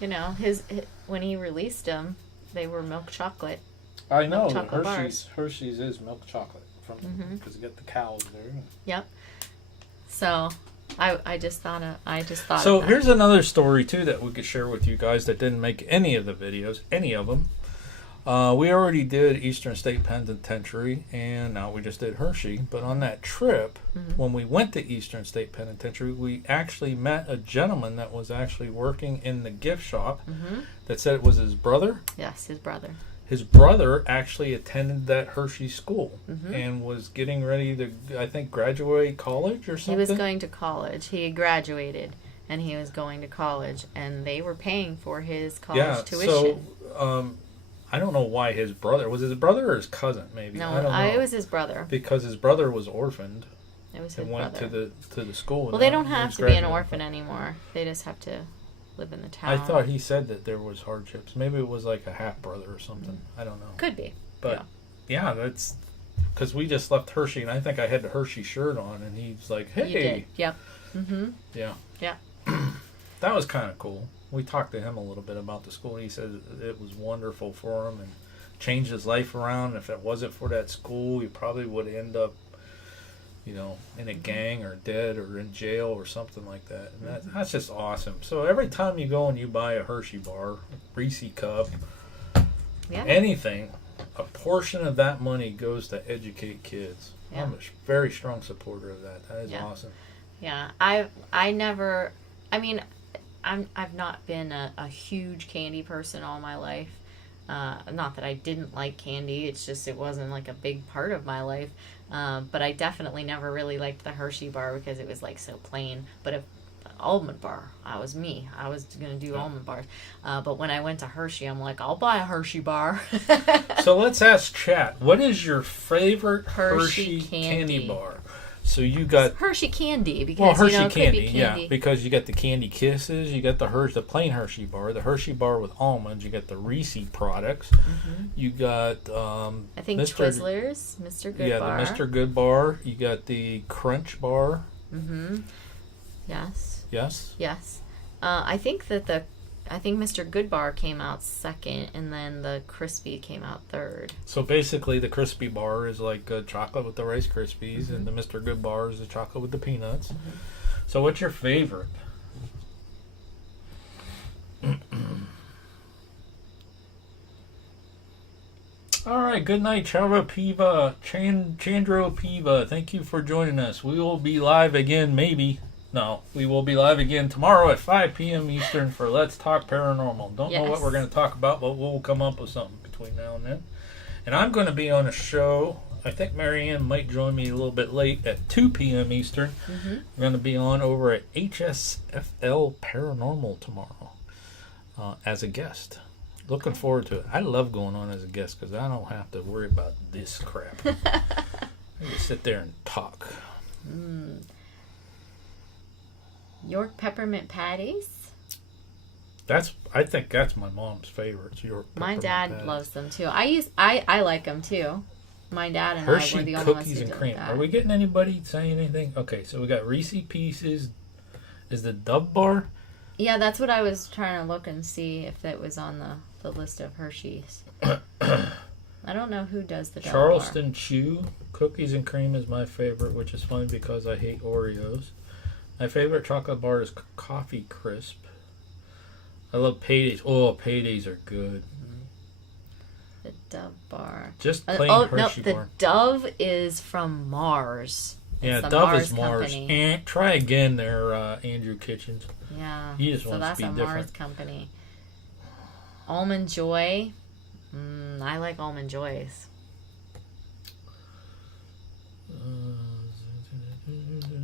You know, his when he released them, they were milk chocolate. I know Hershey's is milk chocolate from because you get the cows there. Yep. So, I just thought So of that. here's another story too that we could share with you guys that didn't make any of the videos, any of them. We already did Eastern State Penitentiary, and now we just did Hershey. But on that trip, when we went to Eastern State Penitentiary, we actually met a gentleman that was actually working in the gift shop that said it was his brother. Yes, his brother. His brother actually attended that Hershey school and was getting ready to, I think, graduate college or something. He was going to college. He had graduated, and he was going to college, and they were paying for his college tuition. So, I don't know why his brother, was his brother or his cousin maybe? No, I don't know. it was his brother. Because his brother was orphaned. It was his and went brother. to the school. Well, they don't have to be an orphan anymore. They just have to live in the town. I thought he said that there was hardships. Maybe it was like a half brother or something. I don't know. Could be. But yeah, that's because we just left Hershey, and I think I had the Hershey shirt on, and he's like, "Hey, you did. Yep. Yeah, yeah." That was kind of cool. We talked to him a little bit about the school. He said it was wonderful for him and changed his life around. If it wasn't for that school, he probably would end up, you know, in a gang or dead or in jail or something like that. And that's just awesome. So every time you go and you buy a Hershey bar, a Reese cup, anything, a portion of that money goes to educate kids. Yeah. I'm a very strong supporter of that. That is awesome. Yeah, I've not been a huge candy person all my life. Not that I didn't like candy, it's just it wasn't like a big part of my life. But I definitely never really liked the Hershey bar because it was like so plain. But almond bar. I was me. I was gonna do almond bars. But when I went to Hershey, I'm like, I'll buy a Hershey bar. So let's ask chat. What is your favorite Hershey Hershey candy. candy bar? So you got Hershey candy because well Hershey it could candy, be candy. yeah, because you got the Candy Kisses, you got the plain Hershey bar, the Hershey bar with almonds, you got the Reese products, you got I think Twizzlers, Mr. Good bar. the Mr. Good bar, you got the Crunch bar. Yes. Yes. I think Mr. Good bar came out second, and then the Crispy came out third. So basically, the Crispy bar is like chocolate with the Rice Krispies, and the Mr. Good bar is the chocolate with the peanuts. So what's your favorite? All right, good night, Chandro Piva. Thank you for joining us. We will be live again, maybe. No, we will be live again tomorrow at 5 p.m. Eastern for Let's Talk Paranormal. Don't know what we're going to talk about, but we'll come up with something between now and then. And I'm going to be on a show. I think Marianne might join me a little bit late at 2 p.m. Eastern. I'm going to be on over at HSFL Paranormal tomorrow as a guest. Looking forward to it. I love going on as a guest because I don't have to worry about this crap. I just sit there and talk. York peppermint patties. I think that's my mom's favorite. York My peppermint dad patties. loves them too. I like them too. My dad and I were Hershey the only ones cookies who and did cream. that. Are we getting anybody saying anything? Okay, so we got Reese Pieces. Is the Dove bar? Yeah, that's what I was trying to look and see if it was on the list of Hershey's. I don't know who does the Dove Charleston Chew. Cookies and cream is my favorite, which is funny because I hate Oreos. My favorite chocolate bar is Coffee Crisp. I love Paydays. Oh, Paydays are good. The Dove bar. Just plain Hershey the bar. Dove is from Mars. Yeah, It's the Dove is Mars. company. And try again there, Andrew Kitchens. Yeah. He just so wants that's to be a different. Mars company. Almond Joy. I like Almond Joys.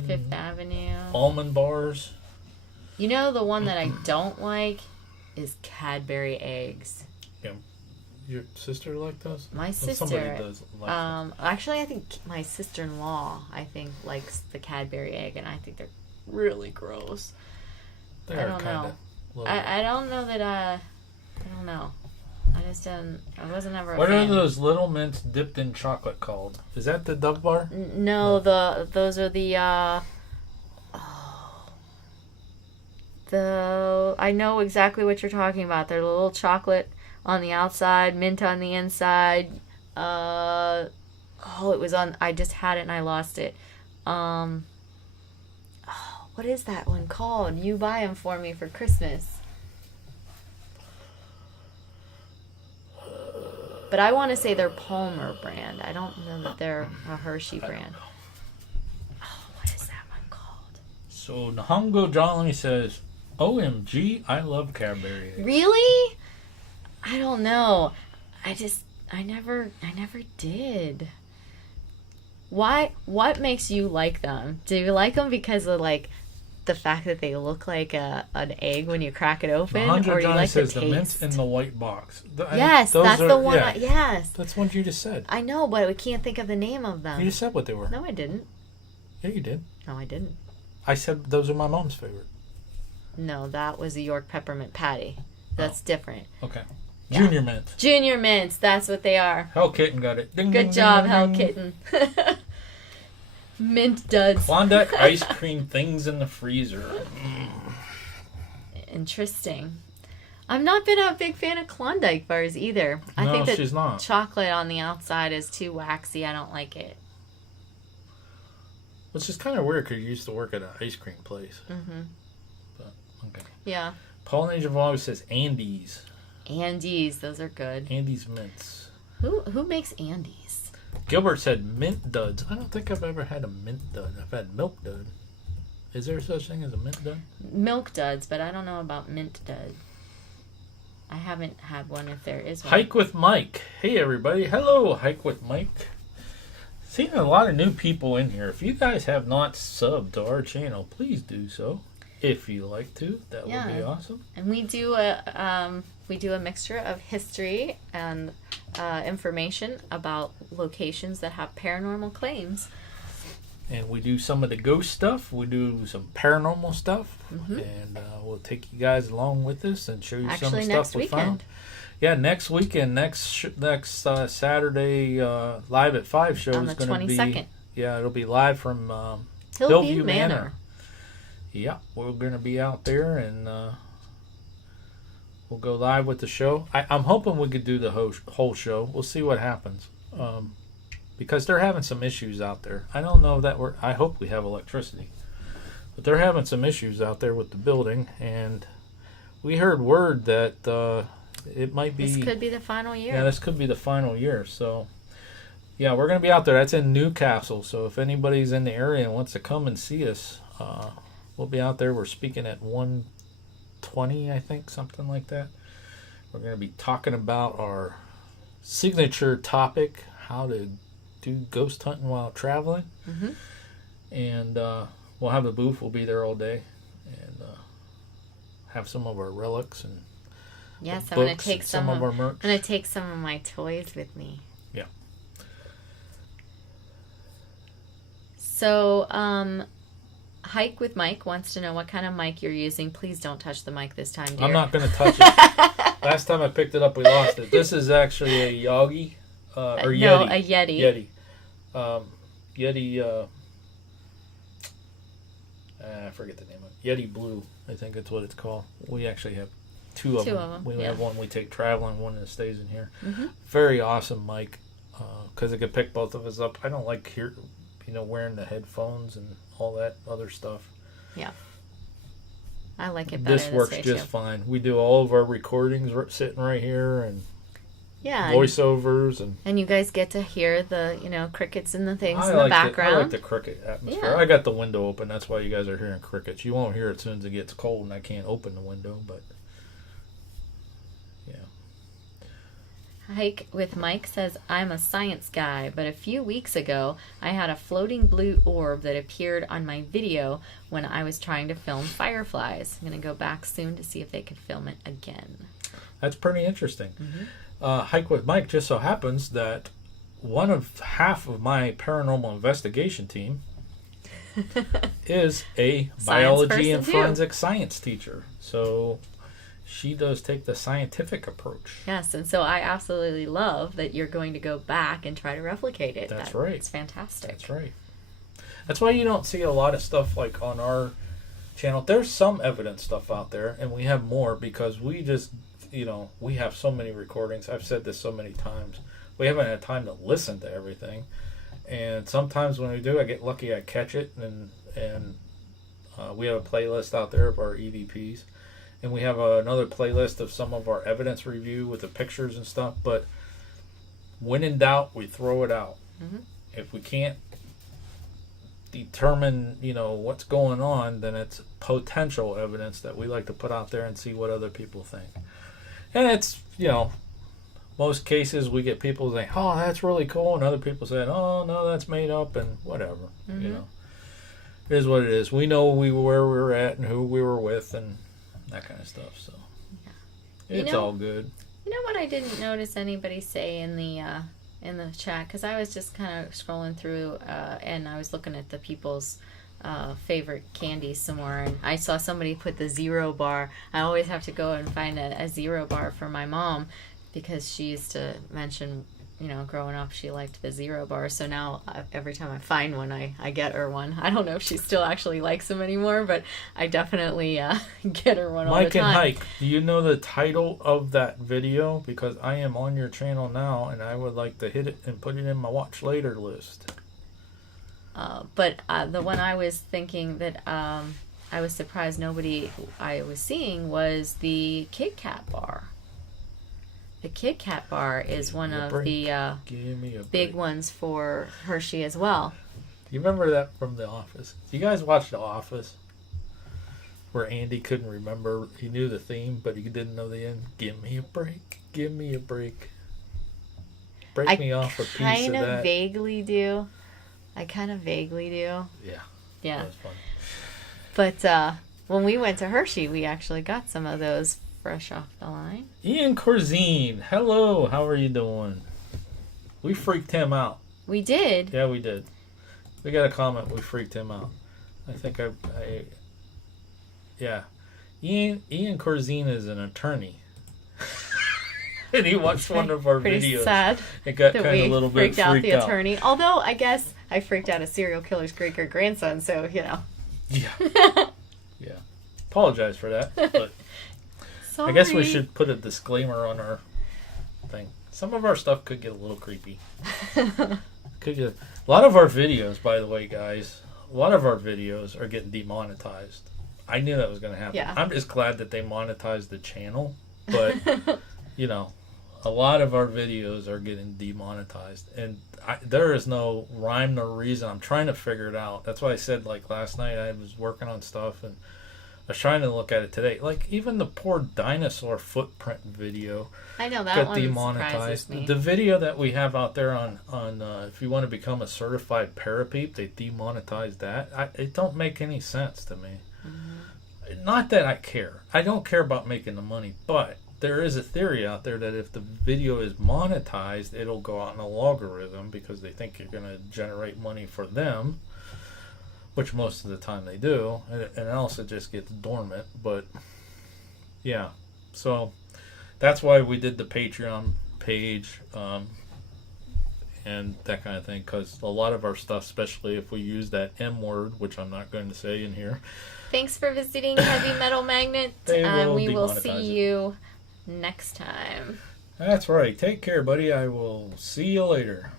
Fifth Avenue. Almond bars. You know the one that I don't like is Cadbury eggs. Yeah. Your sister like those? My Well, sister. somebody does like them. Actually, I think my sister-in-law, likes the Cadbury egg, and I think they're really gross. They I are don't kind know. of. I don't know that. I don't know. I just didn't. I wasn't ever. What a fan. are those little mints dipped in chocolate called? Is that the Dove bar? No, those are the. I know exactly what you're talking about. They're the little chocolate on the outside, mint on the inside. It was on. I just had it and I lost it. What is that one called? You buy them for me for Christmas. But I want to say they're Palmer brand. I don't know that they're a Hershey brand. What is that one called? So Nahongo Jolly says, OMG, I love Cadbury eggs. Really? I don't know. I never did. Why? What makes you like them? Do you like them because of the fact that they look like an egg when you crack it open, Nahongo or you Jolly like says the the taste? mint in the white box. Yes, that's the one. Yeah, Yes, that's what you just said. I know, but we can't think of the name of them. You just said what they were. No, I didn't. Yeah, you did. No, I didn't. I said those are my mom's favorite. No, that was the York peppermint patty. That's different. Okay. Yeah. Junior mint. Junior mints, that's what they are. Hell Kitten got it. Ding, Good ding, job, ding, Hell ding. Kitten. Mint duds. Klondike ice cream things in the freezer. Interesting. I've not been a big fan of Klondike bars either. I No, think that she's not. chocolate on the outside is too waxy. I don't like it. Which is kind of weird because you used to work at an ice cream place. Mm-hmm. But, okay. Yeah. Polynesian Vlog says Andes. Andes, those are good. Andes mints. Who makes Andes? Gilbert said mint duds. I don't think I've ever had a mint dud. I've had milk dud. Is there such thing as a mint dud? Milk duds, but I don't know about mint dud. I haven't had one if there is one. Hike with Mike. Hey everybody. Hello, Hike with Mike. Seeing a lot of new people in here. If you guys have not subbed to our channel, please do so. if you like to. That Yeah. would be awesome. And we do a mixture of history and information about locations that have paranormal claims. And we do some of the ghost stuff. We do some paranormal stuff. Mm-hmm. And we'll take you guys along with us and show you some of the next stuff we weekend. found. Yeah, next weekend, next Saturday, Live at 5 show On is the going to be... 22nd. Yeah, it'll be live from Hillview Manor. Yeah, we're going to be out there, and we'll go live with the show. I'm hoping we could do the whole show. We'll see what happens. Because they're having some issues out there. I don't know that I hope we have electricity. But they're having some issues out there with the building, and we heard word that it might be... This could be the final year. Yeah, this could be the final year. So, yeah, we're going to be out there. That's in Newcastle. So if anybody's in the area and wants to come and see us, we'll be out there. We're speaking at 1:20, I think, something like that. We're going to be talking about our signature topic, how to do ghost hunting while traveling. Mm-hmm. And we'll have a booth. We'll be there all day and have some of our relics and yes, I'm going to take some of our merch. I'm going to take some of my toys with me. Yeah. So, Hike with Mike wants to know what kind of mic you're using. Please don't touch the mic this time, dear. I'm not going to touch it. Last time I picked it up, we lost it. This is actually a Yagi. Or Yeti. No, a Yeti. Yeti. I forget the name of it. Yeti Blue, I think that's what it's called. We actually have two of them. We have one we take traveling, one that stays in here. Mm-hmm. Very awesome mic, because it could pick both of us up. I don't like wearing the headphones and all that other stuff. Yeah. I like it better this works just fine. We do all of our recordings sitting right here, and voiceovers, and you guys get to hear the crickets and the things in the the background. I like the cricket atmosphere. Yeah. I got the window open. That's why you guys are hearing crickets. You won't hear it as soon as it gets cold and I can't open the window, but yeah. Hike with Mike says, I'm a science guy, but a few weeks ago I had a floating blue orb that appeared on my video when I was trying to film fireflies. I'm going to go back soon to see if they could film it again. That's pretty interesting. Mm-hmm. Hike with Mike just so happens that half of my paranormal investigation team is a biology and forensic science teacher. So she does take the scientific approach. Yes, and so I absolutely love that you're going to go back and try to replicate it. That's right. It's fantastic. That's right. That's why you don't see a lot of stuff like on our channel. There's some evidence stuff out there, and we have more because we just... we have so many recordings. I've said this so many times. We haven't had time to listen to everything. And sometimes when we do, I get lucky I catch it. And we have a playlist out there of our EVPs. And we have another playlist of some of our evidence review with the pictures and stuff. But when in doubt, we throw it out. Mm-hmm. If we can't determine, what's going on, then it's potential evidence that we like to put out there and see what other people think. And it's, most cases we get people saying, oh, that's really cool. And other people saying, oh, no, that's made up and whatever. Mm-hmm. It is what it is. We know where we were at and who we were with and that kind of stuff. So it's all good. You know what I didn't notice anybody say in the chat? Because I was just kind of scrolling through and I was looking at the people's favorite candies some more, and I saw somebody put the Zero bar. I always have to go and find a Zero bar for my mom because she used to mention, growing up she liked the Zero bar. So now every time I find one, I get her one. I don't know if she still actually likes them anymore, but I definitely get her one all the Mike time. and Hike, do you know the title of that video? Because I am on your channel now, and I would like to hit it and put it in my watch later list. But the one I was thinking that I was surprised nobody I was seeing was the Kit Kat bar. The Kit Kat bar is one of the big ones for Hershey as well. Do you remember that from The Office? Do you guys watch The Office? Where Andy couldn't remember, he knew the theme, but he didn't know the end. Give me a break. Give me a break. Break me off a piece of that. I kind of vaguely do. Yeah. That was fun. But when we went to Hershey, we actually got some of those fresh off the line. Ian Corzine, hello. How are you doing? We freaked him out. We did. Yeah, we did. We got a comment. We freaked him out. I think yeah. Ian Corzine is an attorney. And he watched one of our Pretty videos. sad It got that kind of a little bit freaked out the out. attorney. Although, I guess I freaked out a serial killer's great-grandson, so, Yeah. Yeah. Apologize for that. But Sorry. I guess we should put a disclaimer on our thing. Some of our stuff could get a little creepy. Could get a lot of our videos, by the way, guys. A lot of our videos are getting demonetized. I knew that was going to happen. Yeah. I'm just glad that they monetized the channel, but you know, a lot of our videos are getting demonetized, and there is no rhyme nor reason. I'm trying to figure it out. That's why I said, like, last night I was working on stuff and I was trying to look at it today. Like, even the poor dinosaur footprint video I know that got one demonetized. surprises me. The video that we have out there on if you want to become a certified parapeep, they demonetized that. It don't make any sense to me. Mm-hmm. Not that I care. I don't care about making the money, but there is a theory out there that if the video is monetized, it'll go out in a logarithm because they think you're going to generate money for them, which most of the time they do, and else it just gets dormant. But yeah, so that's why we did the Patreon page and that kind of thing, because a lot of our stuff, especially if we use that M word, which I'm not going to say in here. Thanks for visiting Heavy Metal Magnet. They will We will demonetize see it. you next time. That's right. Take care, buddy. I will see you later.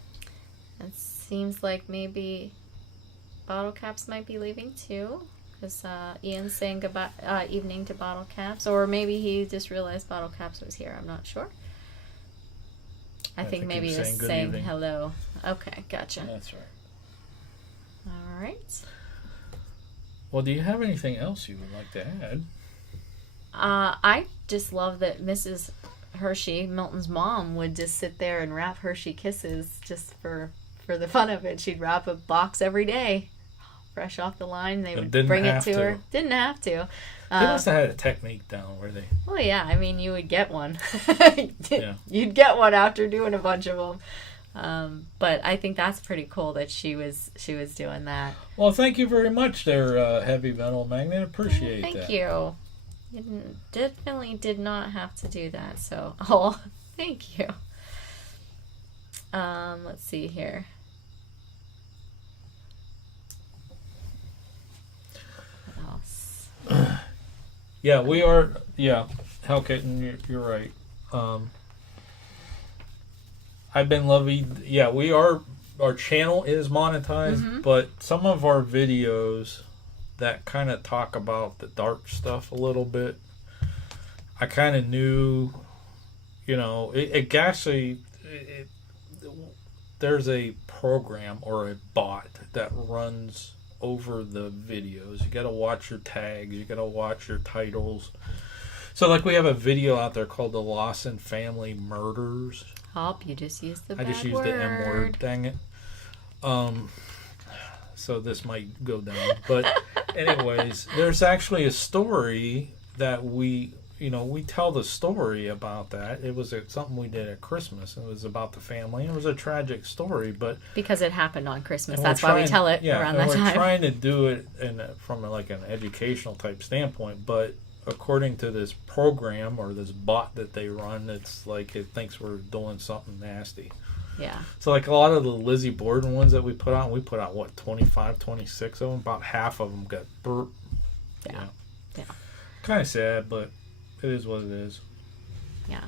It seems like maybe Bottle Caps might be leaving too, because Ian's saying goodbye, evening to Bottle Caps, or maybe he just realized Bottle Caps was here. I'm not sure. I think maybe he was saying good saying evening. hello. Okay, gotcha. That's right. All right. Well, do you have anything else you would like to add? I just love that Mrs. Hershey, Milton's mom, would just sit there and wrap Hershey Kisses just for the fun of it. She'd wrap a box every day, fresh off the line. They would Didn't bring it have to to. her. Didn't have to. They must have had a technique down where they... Well, yeah. I mean, you would get one. Yeah. You'd get one after doing a bunch of them. But I think that's pretty cool that she was doing that. Well, thank you very much there, Heavy Metal Magnet. Appreciate that. Thank you. You definitely did not have to do that. So, thank you. Let's see here. What else? Yeah, we are... Yeah, Hellkitten, you're right. I've been loving... Yeah, we are... Our channel is monetized, but some of our videos that kind of talk about the dark stuff a little bit, I kind of knew, you know, it actually... there's a program or a bot that runs over the videos. You got to watch your tags. You got to watch your titles. So, like, we have a video out there called "The Lawson Family Murders." You just used the I just bad used the M word. Dang it. So this might go down. But, anyways, there's actually a story that we tell the story about that. It was something we did at Christmas. It was about the family. It was a tragic story, but Because it happened on Christmas. and That's we're why we trying- tell it around that we're time. trying to do it from like an educational type standpoint, but according to this program or this bot that they run, it's like it thinks we're doing something nasty. Yeah. So like a lot of the Lizzie Borden ones that we put out, what, 25, 26 of them? About half of them got burp. Yeah. Yeah. Kind of sad, but it is what it is. Yeah.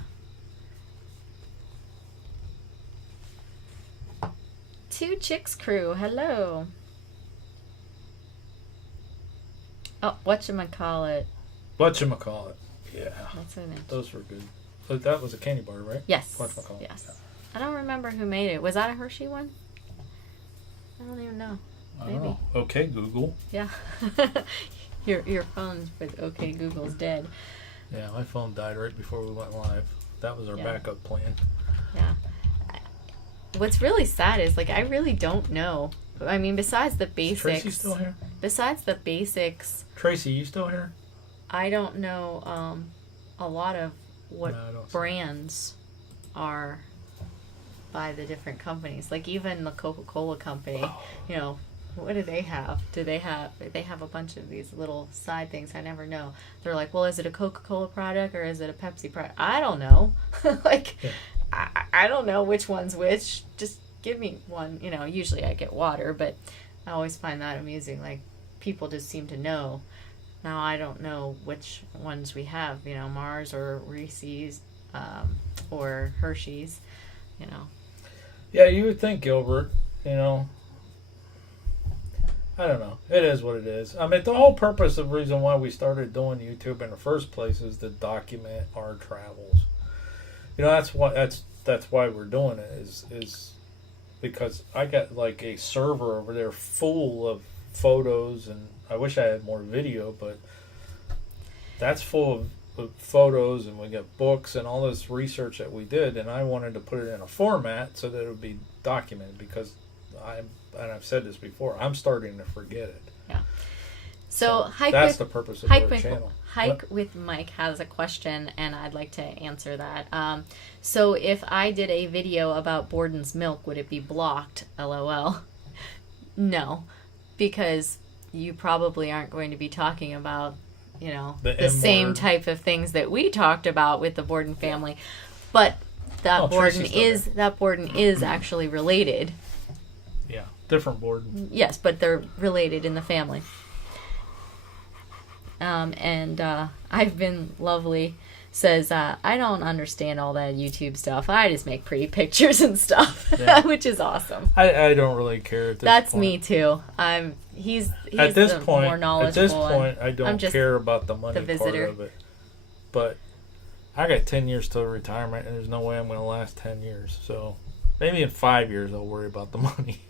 Two Chicks Crew, hello. Oh, whatchamacallit. Whatchamacallit. Yeah. That's in it. Those were good. But that was a candy bar, right? Yes. Whatchamacallit. Yes. Yeah. I don't remember who made it. Was that a Hershey one? I don't even know. I don't Maybe. know. Okay, Google. Yeah. Your phone's with OK Google's dead. Yeah, my phone died right before we went live. That was our Yeah. backup plan. Yeah. What's really sad is, like, I really don't know. I mean, besides the Is Tracy basics. still here? besides the basics, Tracy, you still here? I don't know a lot of what No, I don't see brands are by the different companies. Like even the Coca-Cola company, you know, what do they have? They have a bunch of these little side things. I never know. They're like, well, is it a Coca-Cola product or is it a Pepsi product? I don't know. Like, Yeah. I don't know which one's which. Just give me one. You know, usually I get water, but I always find that amusing. Like, people just seem to know. Now, I don't know which ones we have, you know, Mars or Reese's or Hershey's, you know. Yeah, you would think, Gilbert, you know. I don't know. It is what it is. I mean, the whole purpose of the reason why we started doing YouTube in the first place is to document our travels. You know, that's why we're doing it is because I got like a server over there full of photos, and I wish I had more video, but that's full of photos, and we got books and all this research that we did, and I wanted to put it in a format so that it would be documented because and I've said this before, I'm starting to forget it. Yeah. So that's the purpose of our channel. Hike with Mike has a question, and I'd like to answer that. So if I did a video about Borden's milk, would it be blocked? LOL. No, because you probably aren't going to be talking about, you know, the same type of things that we talked about with the Borden family, but that Borden is actually related. Yeah, different Borden. Yes, but they're related in the family. I've been lovely says, I don't understand all that YouTube stuff. I just make pretty pictures and stuff, which is awesome. I don't really care at this That's point. me too. He's at this the point, more knowledgeable. At this point, I don't care about the money the part visitor. of it. But I got 10 years till retirement, and there's no way I'm going to last 10 years. So maybe in 5 years I'll worry about the money.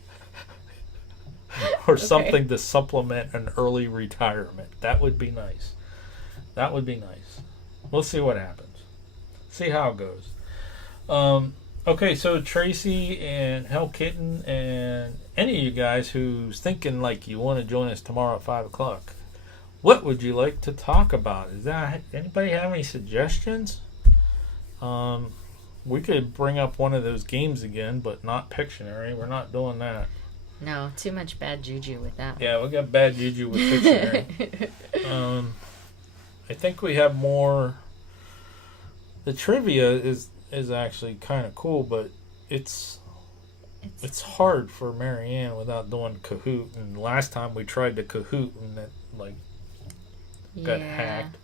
Or something to supplement an early retirement. That would be nice. That would be nice. We'll see what happens. See how it goes. Okay, so Tracy and Hell Kitten and any of you guys who's thinking like you want to join us tomorrow at 5 o'clock, what would you like to talk about? Anybody have any suggestions? We could bring up one of those games again, but not Pictionary. We're not doing that. No, too much bad juju with that. Yeah, we got bad juju with Pictionary. I think we have more. The trivia is actually kind of cool, but it's hard for Marianne without doing Kahoot. And last time we tried the Kahoot, and it got hacked.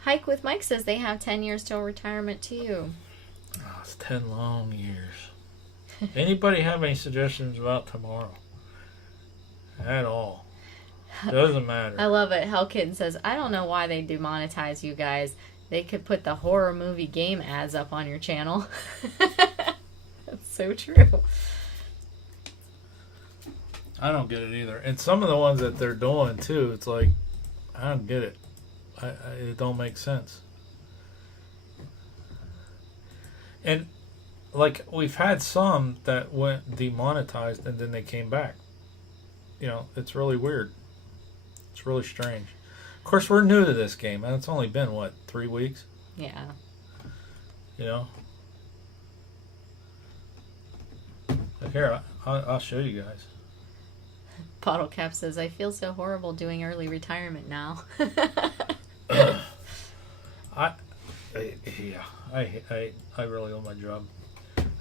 Hike with Mike says they have 10 years till retirement too. Oh, it's 10 long years. Anybody have any suggestions about tomorrow? At all. Doesn't matter. I love it. Hell Kitten says, I don't know why they demonetize you guys. They could put the horror movie game ads up on your channel. That's so true. I don't get it either. And some of the ones that they're doing too, it's like, I don't get it. It don't make sense. And like, we've had some that went demonetized and then they came back. You know, it's really weird. It's really strange. Of course, we're new to this game, and it's only been, 3 weeks? Yeah. You know? Here, I'll show you guys. Bottle Cap says, I feel so horrible doing early retirement now. I really love my job.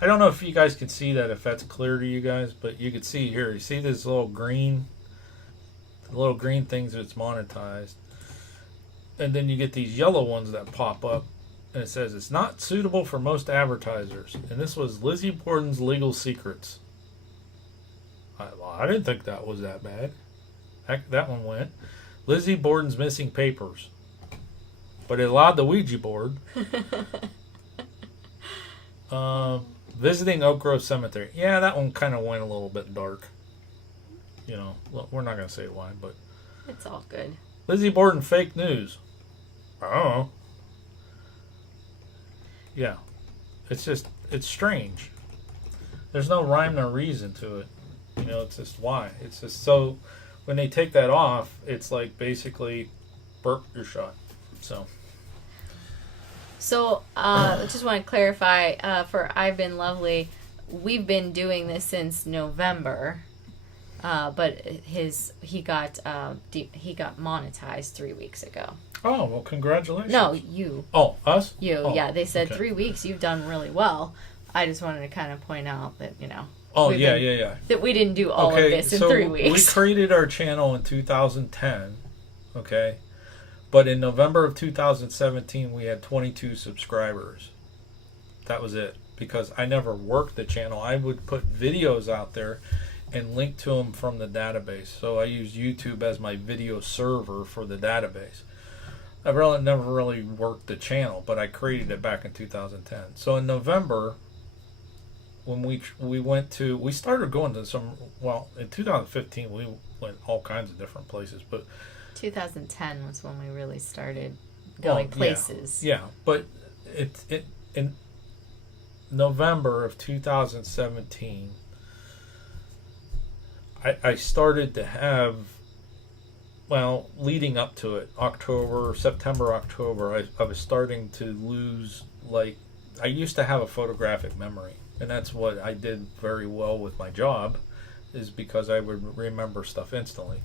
I don't know if you guys can see that, if that's clear to you guys, but you can see here. You see this little green things that's monetized, and then you get these yellow ones that pop up, and it says it's not suitable for most advertisers. And this was Lizzie Borden's Legal Secrets. I didn't think that was that bad. That one went. Lizzie Borden's Missing Papers, but it allowed the Ouija board. Visiting Oak Grove Cemetery. Yeah, that one kind of went a little bit dark. You know, we're not going to say why, but... It's all good. Lizzie Borden fake news. I don't know. Yeah. It's strange. There's no rhyme nor reason to it. It's just why. It's just so when they take that off, it's like basically burp your shot. So, I just want to clarify for I've Been Lovely, we've been doing this since November, but he got monetized 3 weeks ago. Oh, well, congratulations. No, you. Oh, us? You, oh, yeah. They said okay. 3 weeks. You've done really well. I just wanted to kind of point out that Oh, yeah. That we didn't do all of this in 3 weeks. We created our channel in 2010. Okay. But in November of 2017, we had 22 subscribers. That was it. Because I never worked the channel. I would put videos out there and link to them from the database. So I used YouTube as my video server for the database. I never really worked the channel, but I created it back in 2010. So in November, when we started going to in 2015, we went all kinds of different places, but 2010 was when we really started going places. Yeah, but in November of 2017, I started to have, leading up to it, September, October, I was starting to lose, I used to have a photographic memory, and that's what I did very well with my job, is because I would remember stuff instantly.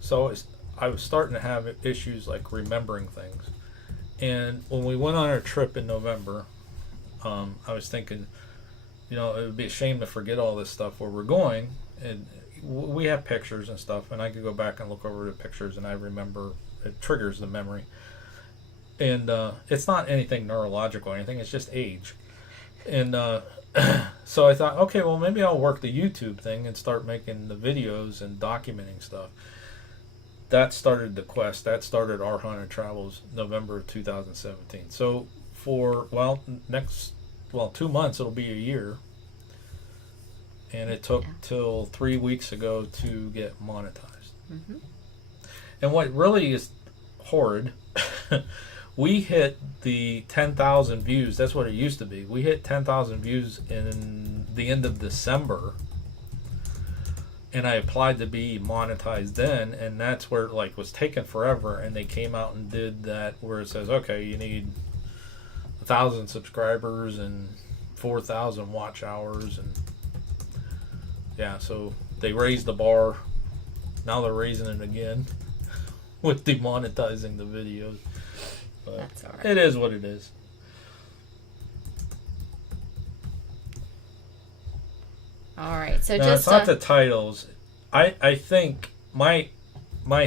So I was starting to have issues like remembering things. And when we went on our trip in November, I was thinking, it would be a shame to forget all this stuff where we're going. And we have pictures and stuff, and I could go back and look over the pictures, and I remember, it triggers the memory. And it's not anything neurological or anything, it's just age. And so I thought, okay, well, maybe I'll work the YouTube thing and start making the videos and documenting stuff. That started the quest. That started our Haunted Travels November of 2017. So for, 2 months, it'll be a year. And it took till 3 weeks ago to get monetized. Mm-hmm. And what really is horrid, we hit the 10,000 views. That's what it used to be. We hit 10,000 views in the end of December. And I applied to be monetized then, and that's where it was taking forever. And they came out and did that where it says, okay, you need 1,000 subscribers and 4,000 watch hours, and so they raised the bar. Now they're raising it again with demonetizing the videos. But that's all right. It is what it is. All right, so Now, it's not the titles. I think my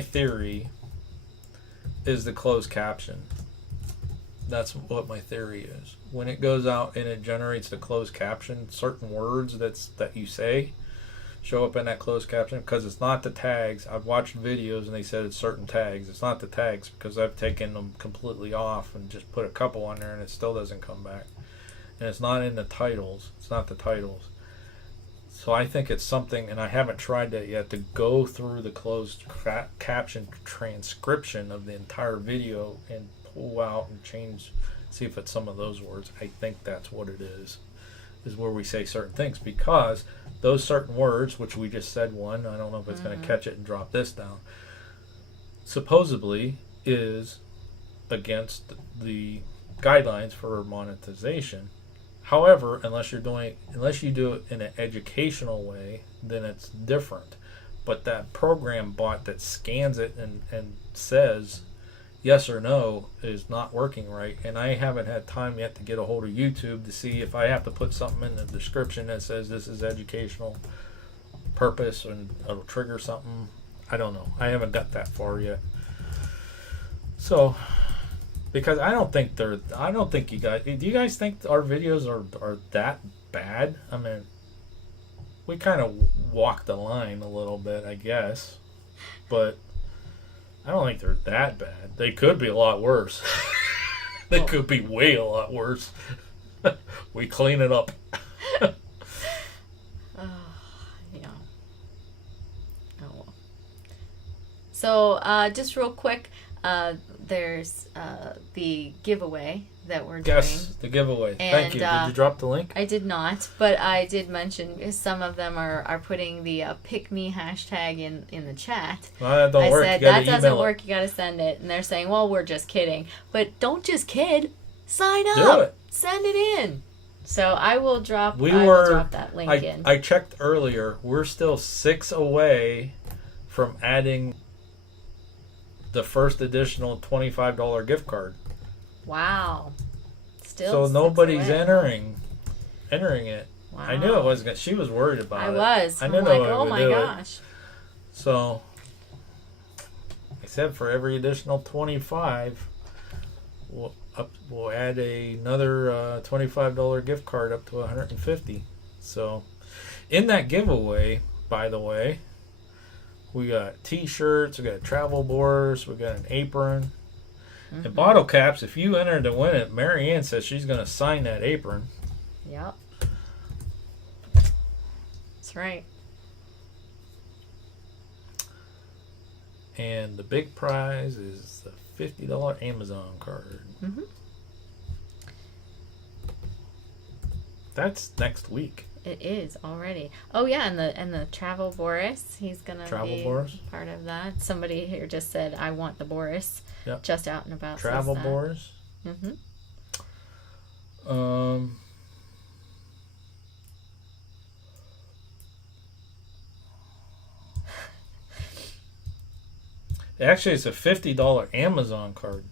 theory is the closed caption. That's what my theory is. When it goes out and it generates the closed caption, certain words that you say show up in that closed caption, because it's not the tags. I've watched videos and they said it's certain tags. It's not the tags, because I've taken them completely off and just put a couple on there and it still doesn't come back. And it's not in the titles. It's not the titles. So I think it's something, and I haven't tried that yet, to go through the closed caption transcription of the entire video and pull out and change, see if it's some of those words. I think that's what it is where we say certain things, because those certain words, which we just said one, I don't know if it's going to catch it and drop this down, supposedly is against the guidelines for monetization. However, unless you do it in an educational way, then it's different. But that program bot that scans it and says yes or no is not working right. And I haven't had time yet to get a hold of YouTube to see if I have to put something in the description that says this is educational purpose and it'll trigger something. I don't know. I haven't got that far yet. So, because I don't think you guys, do you guys think our videos are that bad? I mean, we kind of walk the line a little bit, I guess, but I don't think they're that bad. They could be a lot worse. They could be way a lot worse. We clean it up. Yeah. Oh, well. So, just real quick, there's the giveaway that we're Yes, doing. the giveaway. And, Thank you. Did you drop the link? I did not, but I did mention some of them are putting the pick me hashtag in the chat. Well, that don't work. I said You gotta that doesn't email it. work. You got to send it, and they're saying, "Well, we're just kidding." But don't just kid. Sign Do up. it. Send it in. So I will drop. We I will were. drop that link in. I checked earlier. We're still 6 away from adding the first additional $25 gift card. Wow. Still. So 6 nobody's away. entering it. Wow. I knew it was gonna. She was worried about I it. was. I I'm didn't like, know I oh would my do it. gosh. So, except for every additional 25, we'll add another $25 gift card up to 150. So, in that giveaway, by the way, we got T-shirts, we got travel boards, we got an apron, and bottle caps. If you enter to win it, Mary Ann says she's going to sign that apron. Yep. That's right. And the big prize is the $50 Amazon card. Mm-hmm. That's next week. It is already. Oh yeah, and the travel Boris, he's gonna Travel be Boris? part of that. Somebody here just said, "I want the Boris." Yep. Just out and about. Travel boards. Mm-hmm. Actually, it's a $50 Amazon card.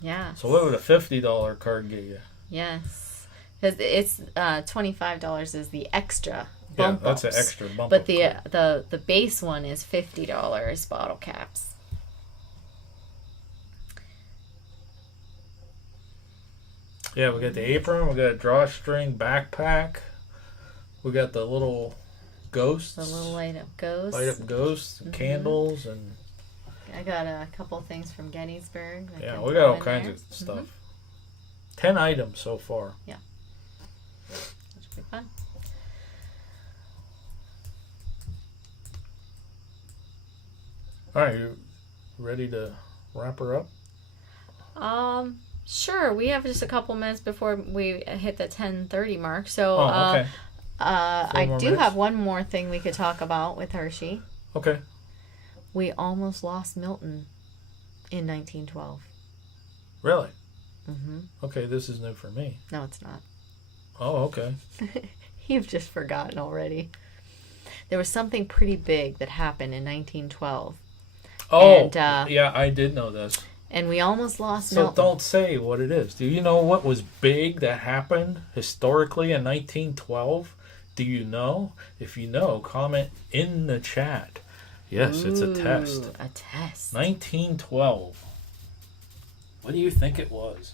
Yeah. So what would a $50 card get you? Yes, because it's $25 is the extra Yeah, bump that's an ups. extra bump But up the card. the base one is $50 bottle caps. Yeah, we got the apron, we got a drawstring backpack, we got the little ghosts, The little light up ghost. light up ghosts, candles, and I got a couple things from Gettysburg. that yeah, can we got throw all in kinds there. of stuff. 10 items so far. That should be fun. All right, you ready to wrap her up? Sure. We have just a couple minutes before we hit the 10:30 mark. So, Oh, okay. I more do minutes? have one more thing we could talk about with Hershey. Okay. We almost lost Milton in 1912. Really? Mm-hmm. Okay, this is new for me. No, it's not. Oh, okay. You've just forgotten already. There was something pretty big that happened in 1912. Oh, And, yeah, I did know this. And we almost lost So Milton. don't say what it is. Do you know what was big that happened historically in 1912? Do you know? If you know, comment in the chat. Yes, it's a test. Ooh, a test. 1912. What do you think it was?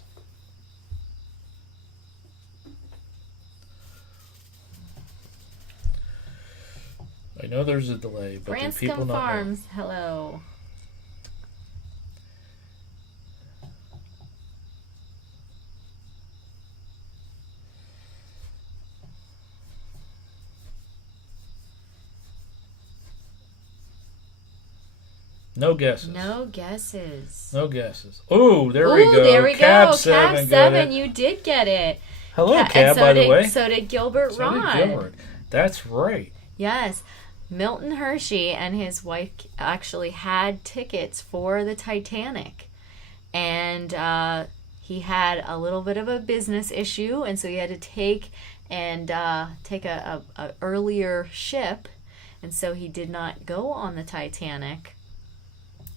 I know there's a delay, but do people Branscombe not know? Farms, hello. No guesses. No guesses. No guesses. Ooh, there we go. There we Cab go. 7 Cab got 7, it. you did get it. Hello, and Cab, so by did, the way. So did Gilbert So Ron. did Gilbert. That's right. Yes. Milton Hershey and his wife actually had tickets for the Titanic. And he had a little bit of a business issue, and so he had to take a earlier ship, and so he did not go on the Titanic,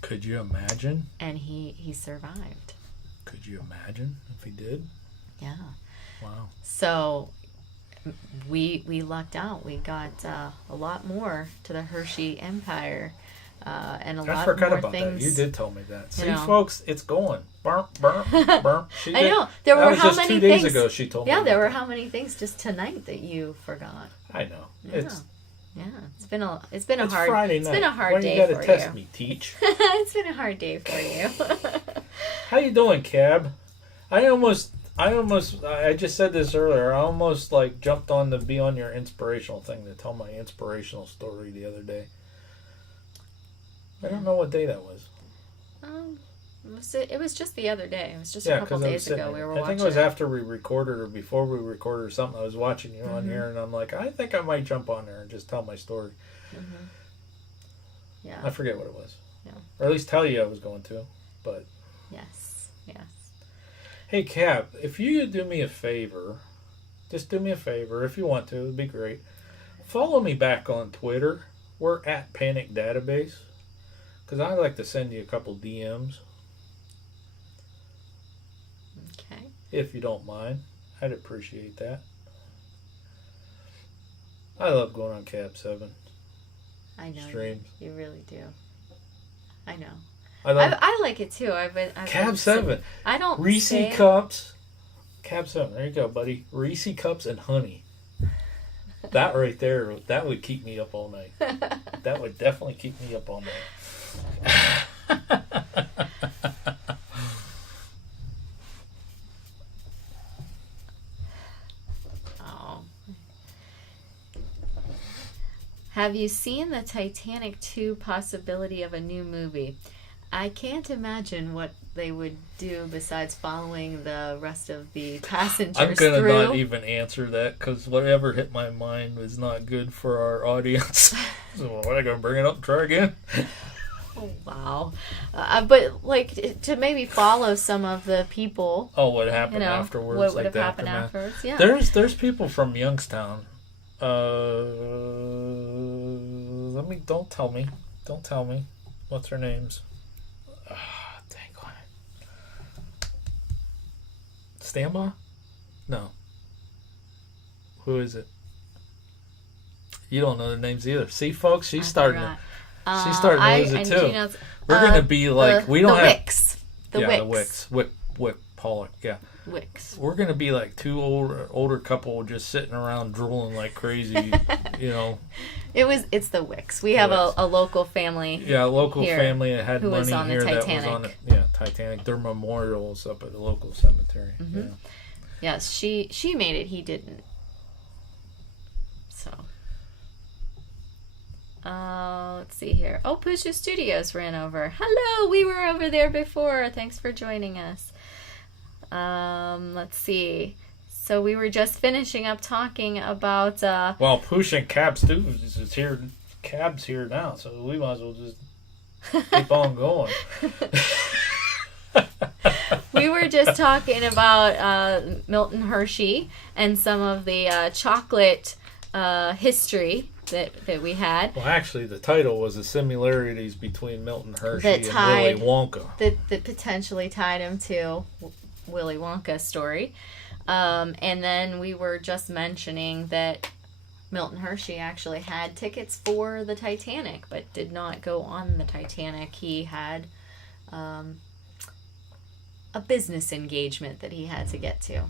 Could you imagine? and he survived. Could you imagine if he did? Yeah. Wow. So we lucked out. We got a lot more to the Hershey Empire, and a I lot forgot more about things. that. You did tell me that. See, know. folks, it's going. Burp, burp, burp. She I did. know. There that were was how just many 2 days things? ago she told me. Yeah, there about were that. how many things just tonight that you forgot. I know. Yeah. Yeah, it's been a It's hard Friday it's night. been a hard Why day you gotta for test you. me, Teach? It's been a hard day for you. How you doing, Cab? I just said this earlier. I almost like jumped on to be on your inspirational thing to tell my inspirational story the other day. I don't know what day that was. It was just the other day. It was just a Yeah, couple because days ago we were watching. I think it was after we recorded or before we recorded or something. I was watching you on here, and I'm like, I think I might jump on there and just tell my story. Mm-hmm. Yeah. I forget what it was. Yeah. Or at least tell you I was going to, but... Yes. Hey, Cap, if you could do me a favor, just do me a favor, if you want to, it'd be great. Follow me back on Twitter. We're at Panic Database. Because I'd like to send you a couple DMs. Okay. If you don't mind. I'd appreciate that. I love going on Cab 7. I know. Streams. You really do. I know. I like it too. I've Cab 7. I don't Reese say... Cups. Cab 7. There you go, buddy. Reese Cups and honey. That right there, that would keep me up all night. That would definitely keep me up all night. Oh. Have you seen the Titanic 2 possibility of a new movie? I can't imagine what they would do besides following the rest of the passengers I'm going to through. not even answer that because whatever hit my mind was not good for our audience. So what, am I going to bring it up and try again? Oh, wow. But, like, to maybe follow some of the people. Oh, what happened afterwards? What would like have happened afterwards, yeah. There's people from Youngstown. Don't tell me. What's their names? Dang on it. Stambaugh? No. Who is it? You don't know their names either. See, folks, she's starting to lose it too. We're gonna be like we don't have Wicks. The Wicks. Wick Pollock. Yeah. Wicks. We're gonna be like two older couple just sitting around drooling like crazy, you know. It's the Wicks. We have a local family. Yeah, a local family that had who money was on here the that Titanic. was on the Titanic. Their memorials up at the local cemetery. Mm-hmm. Yeah. Yes, she made it. He didn't. So. Let's see here. Oh, Pusha Studios ran over. Hello, we were over there before. Thanks for joining us. Let's see. So we were just finishing up talking about... Well, Push and Cabs too is here. Cab's here now, so we might as well just keep on going. We were just talking about Milton Hershey and some of the chocolate history that we had. Well, actually, the title was the similarities between Milton Hershey and Willy Wonka. That potentially tied him to Willy Wonka's story. And then we were just mentioning that Milton Hershey actually had tickets for the Titanic, but did not go on the Titanic. He had a business engagement that he had to get to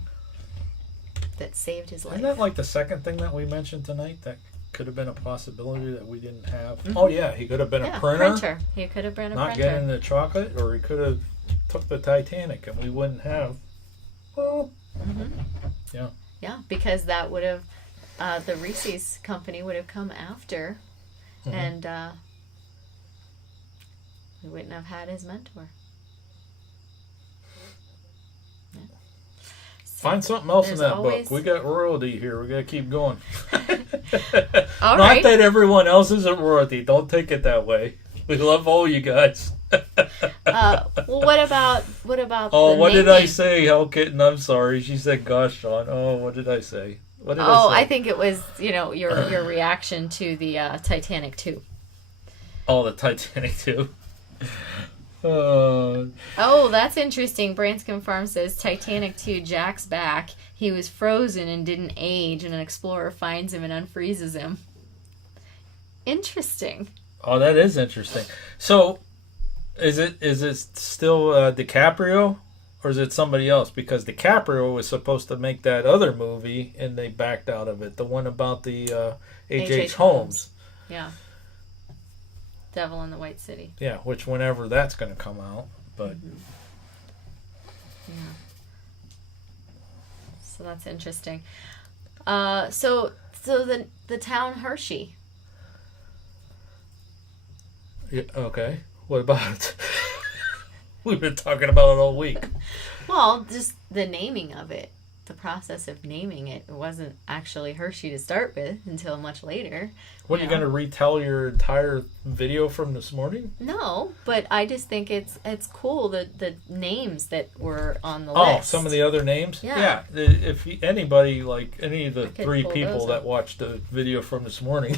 that saved his life. Isn't that like the second thing that we mentioned tonight that could have been a possibility that we didn't have? Mm-hmm. Oh, yeah, he could have been a printer. He could have been a not printer. getting the chocolate, or he could have took the Titanic and we wouldn't have. Well, yeah. Yeah, because that would have, the Reese's company would have come after, and we wouldn't have had his mentor. Yeah. So find something else in that always... book. We got royalty here. We got to keep going. All Not right. that everyone else isn't royalty. Don't take it that way. We love all you guys. Well, what about? Oh, the what did naming? I say, Hell Kitten? I'm sorry. She said, "Gosh, Sean." Oh, what did I say? What did I say? I think it was your reaction to the Titanic 2. Oh, the Titanic too. Oh, That's interesting. Branscombe Farm says Titanic 2, Jack's back. He was frozen and didn't age, and an explorer finds him and unfreezes him. Interesting. oh, that is interesting. So, is it still DiCaprio, or is it somebody else? Because DiCaprio was supposed to make that other movie, and they backed out of it. The one about the H.H. Holmes. Yeah. Devil in the White City. Yeah, which whenever that's going to come out, but Yeah. So that's interesting. So the town Hershey. yeah, okay. What about it? We've been talking about it all week. Well, just the naming of it. The process of naming it. It wasn't actually Hershey to start with until much later. What, are you going to retell your entire video from this morning? No, but I just think it's cool the names that were on the list. Oh, some of the other names? Yeah. If anybody, like any of the I could 3 pull people those that up. watched the video from this morning,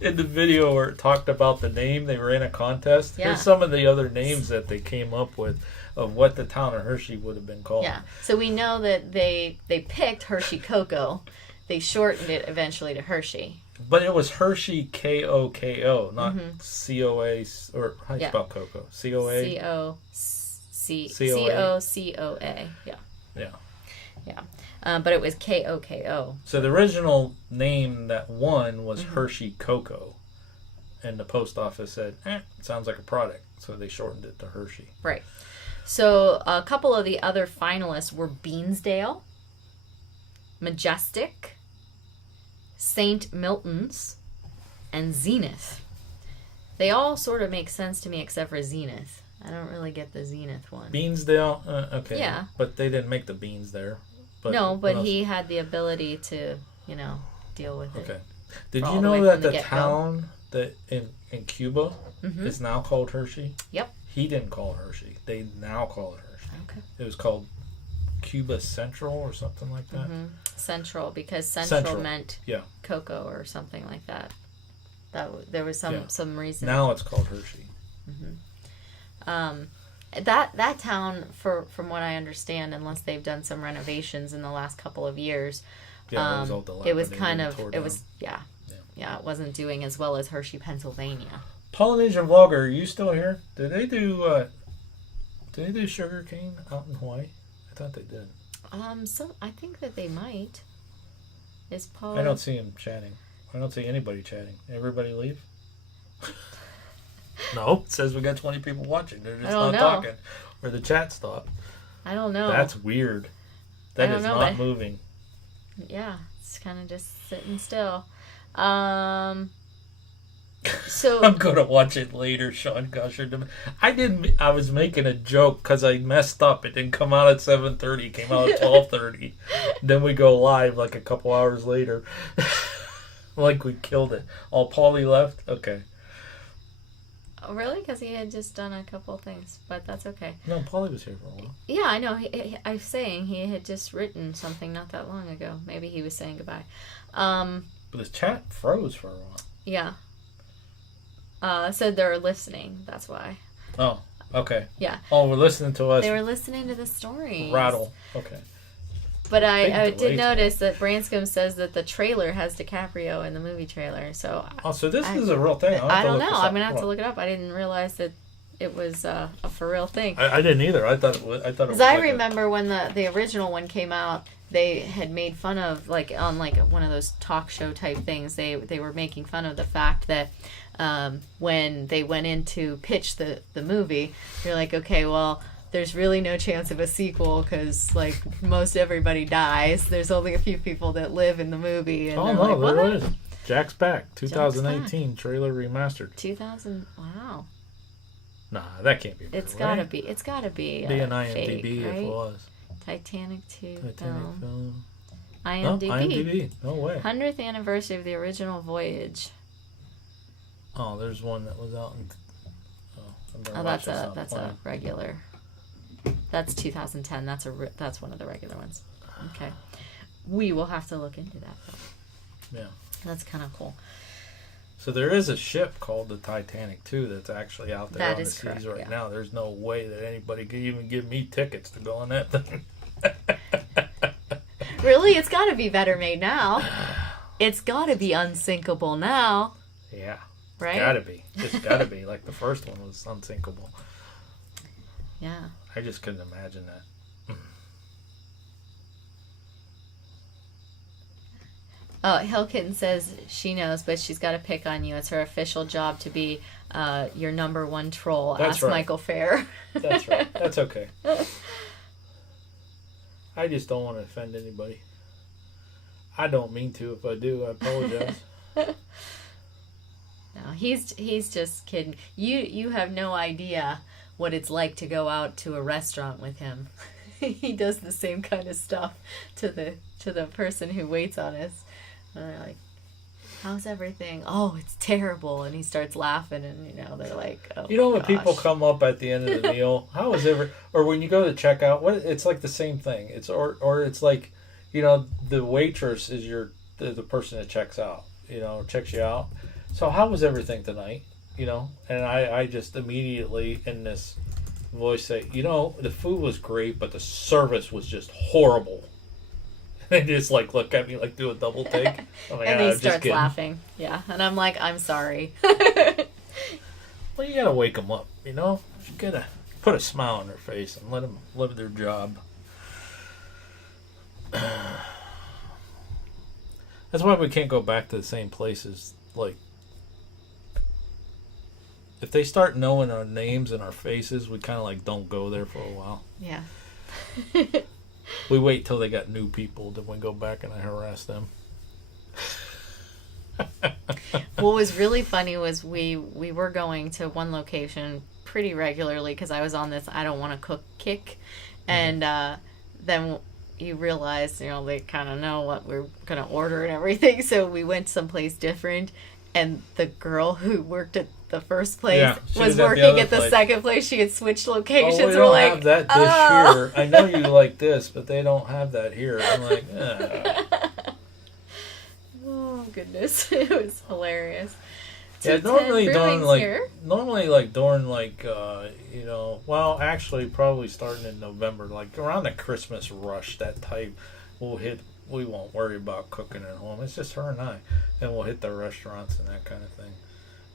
in the video where it talked about the name, they were in a contest. Yeah. Here's some of the other names that they came up with of what the town of Hershey would have been called. Yeah. So we know that they picked Hershey Cocoa. They shortened it eventually to Hershey. But it was Hershey Koko, not COA, or how do you spell cocoa? COA? COCOA. Yeah. Yeah. Yeah. But it was KOKO. So the original name that won was Hershey Cocoa. And the post office said, sounds like a product. So they shortened it to Hershey. Right. So a couple of the other finalists were Beansdale, Majestic, St. Milton's, and Zenith. They all sort of make sense to me except for Zenith. I don't really get the Zenith one. Beansdale? Okay. Yeah. But they didn't make the beans there. But no, but what else? he had the ability to, deal with it. Okay. Did all you the way know that from the the get-go. town that in Cuba is now called Hershey? Yep. He didn't call it Hershey. They now call it Hershey. Okay. It was called Cuba Central or something like that. Central, because Central meant Yeah. cocoa or something like that. There was some reason. Now it's called Hershey. That town, from what I understand, unless they've done some renovations in the last couple of years, Yeah, it was all it was dilapidated kind and of tore it down. was it wasn't doing as well as Hershey, Pennsylvania. Polynesian Vlogger, are you still here? Did they do sugar cane out in Hawaii? I thought they did. So I think that they might. Is Paul? I don't see him chatting. I don't see anybody chatting. Everybody leave? No, it says we got 20 people watching. They're just don't not know. talking. Or the chat stopped. I don't know. That's weird. That I is don't know, not but- moving. Yeah, it's kind of just sitting still. So I'm gonna watch it later, Sean Gusher. I was making a joke because I messed up. It didn't come out at 7:30. It came out at 12:30. Then we go live like a couple hours later. Like we killed it. Oh, Paulie left? Okay. Oh, really? Because he had just done a couple things, but that's okay. No, Paulie was here for a while. Yeah, I know. I'm saying he had just written something not that long ago. Maybe he was saying goodbye. But his chat froze for a while. Yeah. So they're listening. That's why. Oh, okay. Yeah. Oh, we're listening to us They were listening to the stories. rattle. Okay. But I Big did delay. notice that Branscombe says that the trailer has DiCaprio in the movie trailer. So Oh, so this is a real thing. I don't know. I'm gonna have to look it up. I didn't realize that it was a for real thing. I didn't either. I thought it was. Because I remember when the original one came out, they had made fun of on one of those talk show type things. They were making fun of the fact that when they went in to pitch the movie, you're like, okay, well, there's really no chance of a sequel because most everybody dies. There's only a few people that live in the movie. And Oh they're no, like, there what? it is. Jack's back. 2018 trailer remastered. 2000. Wow. Nah, that can't be. It's real, gotta right? be. It's gotta be. Be an fake, IMDb right? if it was. Titanic 2 Titanic film. film. IMDb. No, IMDb. No way. 100th anniversary of the original voyage. Oh, there's one that was out in. Oh, that's a regular. That's 2010. That's one of the regular ones. Okay, we will have to look into that though. Yeah. That's kind of cool. So there is a ship called the Titanic too that's actually out there That on the is seas correct, right yeah. now. There's no way that anybody could even give me tickets to go on that thing. Really, it's got to be better made now. It's got to be unsinkable now, Yeah. right? Gotta be. It's gotta be. Like the first one was unsinkable. Yeah. I just couldn't imagine that. Oh, Hillkitten says she knows, but she's got to pick on you. It's her official job to be your number one troll. That's Ask right. Michael Fair. That's right. That's okay. I just don't want to offend anybody. I don't mean to. If I do, I apologize. No, he's just kidding. You have no idea what it's like to go out to a restaurant with him. He does the same kind of stuff to the person who waits on us. And they're like, "How's everything?" "Oh, it's terrible." And he starts laughing, and they're like, "Oh, You know when gosh." people come up at the end of the meal, how is ever, or when you go to check out, it's like the same thing. It's or it's like, the waitress is the person that checks out, checks you out. So how was everything tonight? And I just immediately in this voice say, the food was great, but the service was just horrible. They just look at me do a double take. I'm like, And he I'm just starts kidding. laughing. Yeah, and I'm like, "I'm sorry." Well, you gotta wake them up, You gotta put a smile on their face and let them live their job. That's why we can't go back to the same places. If they start knowing our names and our faces, we kind of don't go there for a while. Yeah. We wait till they got new people, then we go back and I harass them. What was really funny was we were going to one location pretty regularly because I was on this I don't want to cook kick, and then you realize they kind of know what we're gonna order and everything, so we went someplace different, and the girl who worked at the first place was working at the second place. She had switched locations. Oh, we don't have that dish here. I know you like this, but they don't have that here. I'm like, Oh goodness, it was hilarious. Yeah, normally during well, actually probably starting in November, around the Christmas rush, that type, we won't worry about cooking at home. It's just her and I, and we'll hit the restaurants and that kind of thing.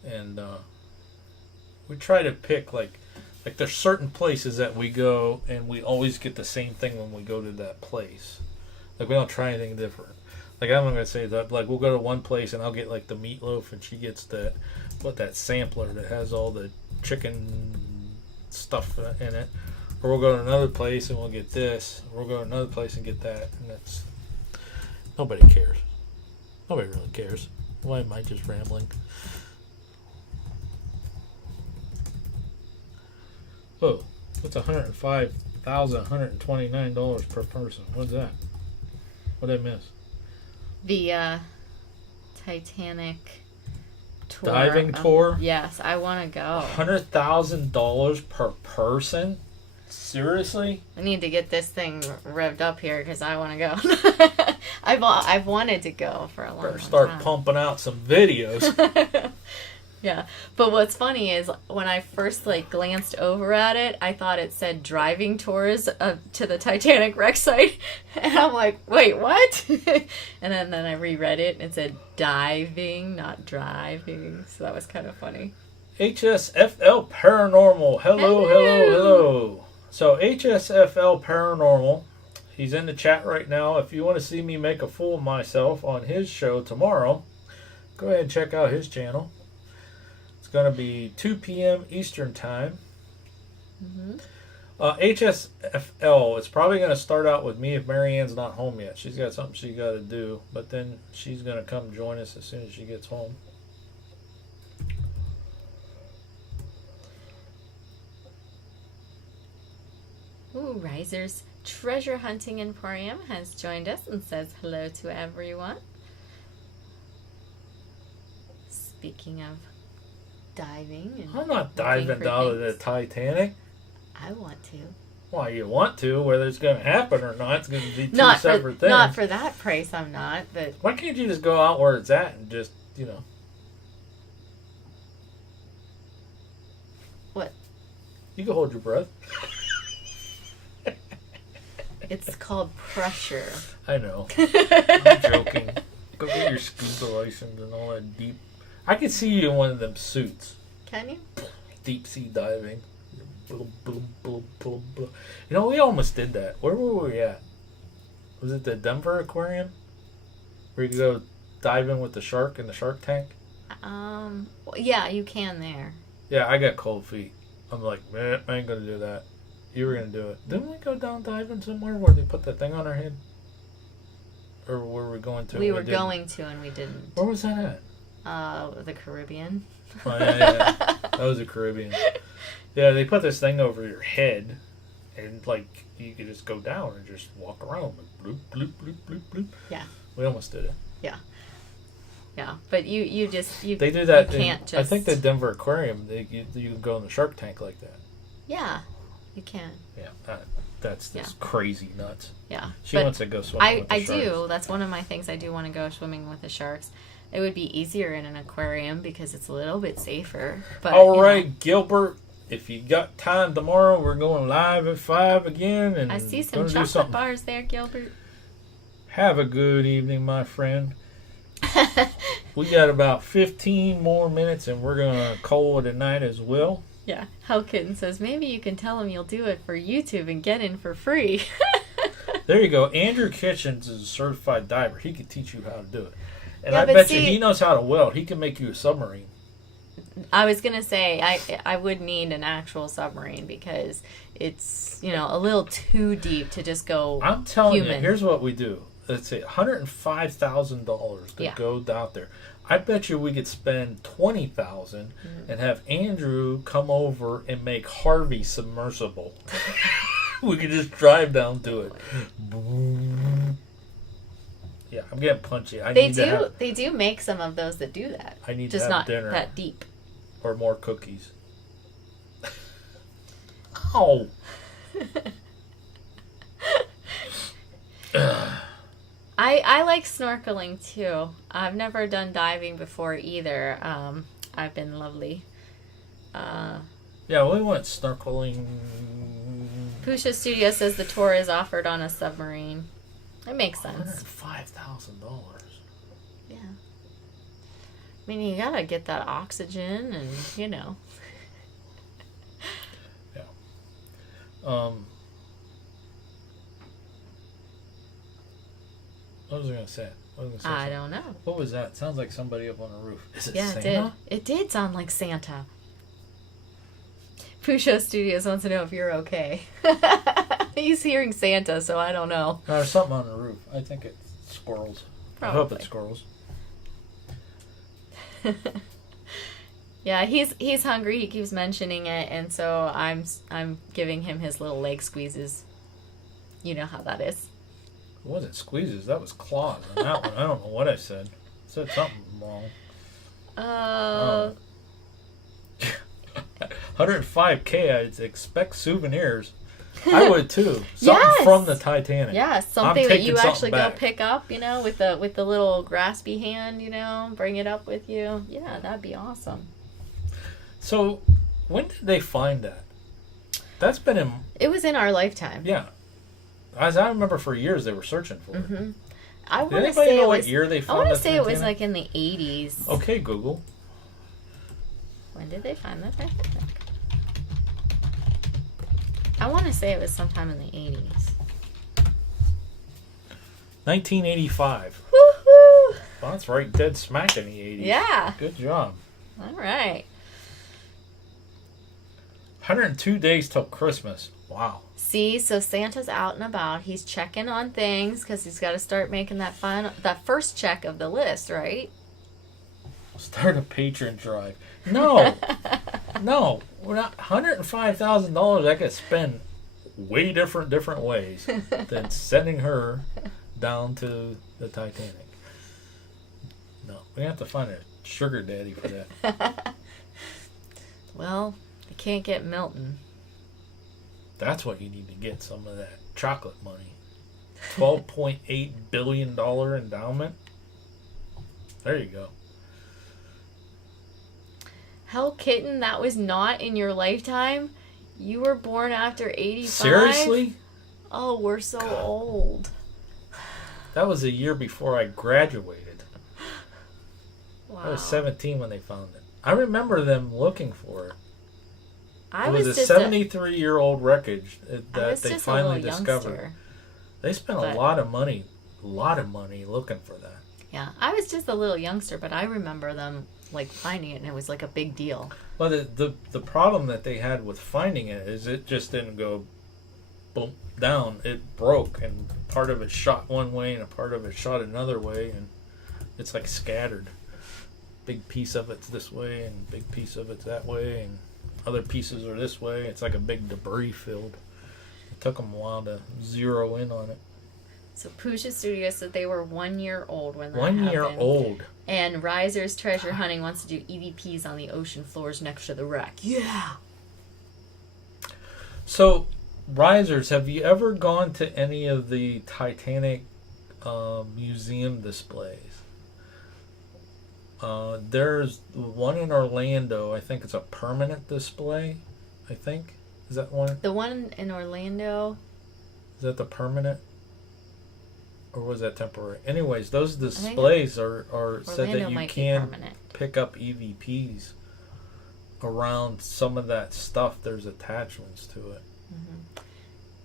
And we try to pick there's certain places that we go and we always get the same thing when we go to that place. We don't try anything different. I'm not gonna say that. We'll go to one place and I'll get the meatloaf, and she gets that sampler that has all the chicken stuff in it. Or we'll go to another place and we'll get this. Or we'll go to another place and get that. And that's, nobody cares. Nobody really cares. Why am I just rambling? Oh, what's $105,129 per person? What's that? What did I miss? The Titanic tour. Diving tour? Yes, I want to go. $100,000 per person? Seriously? I need to get this thing revved up here because I want to go. I've wanted to go for a long time. Start pumping out some videos. Yeah, but what's funny is when I first like glanced over at it, I thought it said driving tours to the Titanic wreck site, and I'm like, wait, what? And then I reread it and it said diving, not driving. So that was kind of funny. HSFL Paranormal. Hello. So HSFL Paranormal, he's in the chat right now. If you want to see me make a fool of myself on his show tomorrow, go ahead and check out his channel. It's going to be 2 p.m. Eastern Time. Mm-hmm. HSFL, it's probably going to start out with me if Marianne's not home yet. She's got something she's got to do, but then she's going to come join us as soon as she gets home. Ooh, Riser's Treasure Hunting Emporium has joined us and says hello to everyone. Speaking of diving and I'm not diving down to the Titanic. I want to. Why, you want to, whether it's going to happen or not, it's going to be two separate things. Not for that price, I'm not, but... Why can't you just go out where it's at and just, What? You can hold your breath. It's called pressure. I know. I'm joking. Go get your scuba license and all that deep... I could see you in one of them suits. Can you? Deep sea diving. We almost did that. Where were we at? Was it the Denver Aquarium? Where you could go diving with the shark in the shark tank? Yeah, you can there. Yeah, I got cold feet. I'm like, man, I ain't gonna do that. You were gonna do it. Didn't we go down diving somewhere where they put that thing on our head? Or were we going to? We were going to and we didn't. Where was that at? The Caribbean. Oh, yeah. That was the Caribbean. Yeah, they put this thing over your head, and like you could just go down and just walk around. Like, bloop, bloop, bloop, bloop, bloop. Yeah. We almost did it. Yeah, but you They do that. You can't I think the Denver Aquarium. You can go in the shark tank like that. Yeah, you can. Yeah, that's just crazy nuts. Yeah, She wants to go swimming with the sharks. I do. That's one of my things. I do want to go swimming with the sharks. It would be easier in an aquarium because it's a little bit safer. But all right, Gilbert. If you got time tomorrow, we're going live at 5 again. And I see some do chocolate something. bars there, Gilbert. Have a good evening, my friend. We got about 15 more minutes, and we're gonna call it a night as well. Yeah. How Kitten says, maybe you can tell him you'll do it for YouTube and get in for free. There you go. Andrew Kitchens is a certified diver. He could teach you how to do it. And Yeah, I but bet see- you he knows how to weld. He can make you a submarine. I was gonna say I would need an actual submarine because it's a little too deep to just go. I'm telling you, human. here's what we do. Let's say $105,000 to Yeah. go out there. I bet you we could spend $20,000 and have Andrew come over and make Harvey submersible. We could just drive down to it. Yeah, I'm getting punchy. They do make some of those that do that. I need Just to have not dinner that deep. or more cookies. Ow! I like snorkeling too. I've never done diving before either. I've been lovely. Yeah, we went snorkeling. Pusha Studio says the tour is offered on a submarine. It makes sense. $105,000. Yeah. I mean, you gotta get that oxygen and, What was I gonna say? I don't know. What was that? Sounds like somebody up on a roof. Is it Yeah, Santa? it did sound like Santa. Pusho Studios wants to know if you're okay. He's hearing Santa, so I don't know. No, there's something on the roof. I think it's squirrels. Probably. I hope it's squirrels. Yeah, he's hungry. He keeps mentioning it, and so I'm giving him his little leg squeezes. You know how that is. It wasn't squeezes. That was claws on that one. I don't know what I said. I said something wrong. 105K. I'd expect souvenirs. I would too. Something Yes! from the Titanic. Yeah, something that taking you something actually back. go pick up, with the little graspy hand, bring it up with you. Yeah, that'd be awesome. So, when did they find that? That's been in. It was in our lifetime. Yeah. As I remember, for years they were searching for it. Mm-hmm. I Did want to anybody say know it what was. year they I found want the to say it was Titanic? like in the 80s. Okay, Google. When did they find the Titanic? I want to say it was sometime in the 80s. 1985. Woohoo! Well, that's right, dead smack in the 80s. Yeah. Good job. All right. 102 days till Christmas. Wow. See, so Santa's out and about. He's checking on things because he's got to start making that first check of the list, right? Start a patron drive. No. No. We're not. $105,000 I could spend way different ways than sending her down to the Titanic. No. We have to find a sugar daddy for that. Well, I can't get Milton. That's what you need to get, some of that chocolate money. $12.8 billion endowment. There you go. Hell, Kitten, that was not in your lifetime? You were born after 85? Seriously? Oh, we're so God. old. That was a year before I graduated. Wow. I was 17 when they found it. I remember them looking for it. I It was a just 73-year-old wreckage I that was they just finally a little discovered. youngster. They spent But- a lot of money looking for that. Yeah, I was just a little youngster, but I remember them finding it, and it was like a big deal. Well, the problem that they had with finding it is it just didn't go boom down. It broke, and part of it shot one way, and a part of it shot another way, and it's like scattered. big piece of it's this way and big piece of it's that way and other pieces are this way. It's like a big debris field. It took them a while to zero in on it. So Pooja Studios said they were 1 year old when that 1 happened. year old. And Riser's Treasure Hunting wants to do EVPs on the ocean floors next to the wreck. Yeah. So, Risers, have you ever gone to any of the Titanic museum displays? There's one in Orlando. I think it's a permanent display. I think. Is that one? The one in Orlando. Is that the permanent? Or was that temporary? Anyways, those displays are said that you can pick up EVPs around some of that stuff. There's attachments to it. Mm-hmm.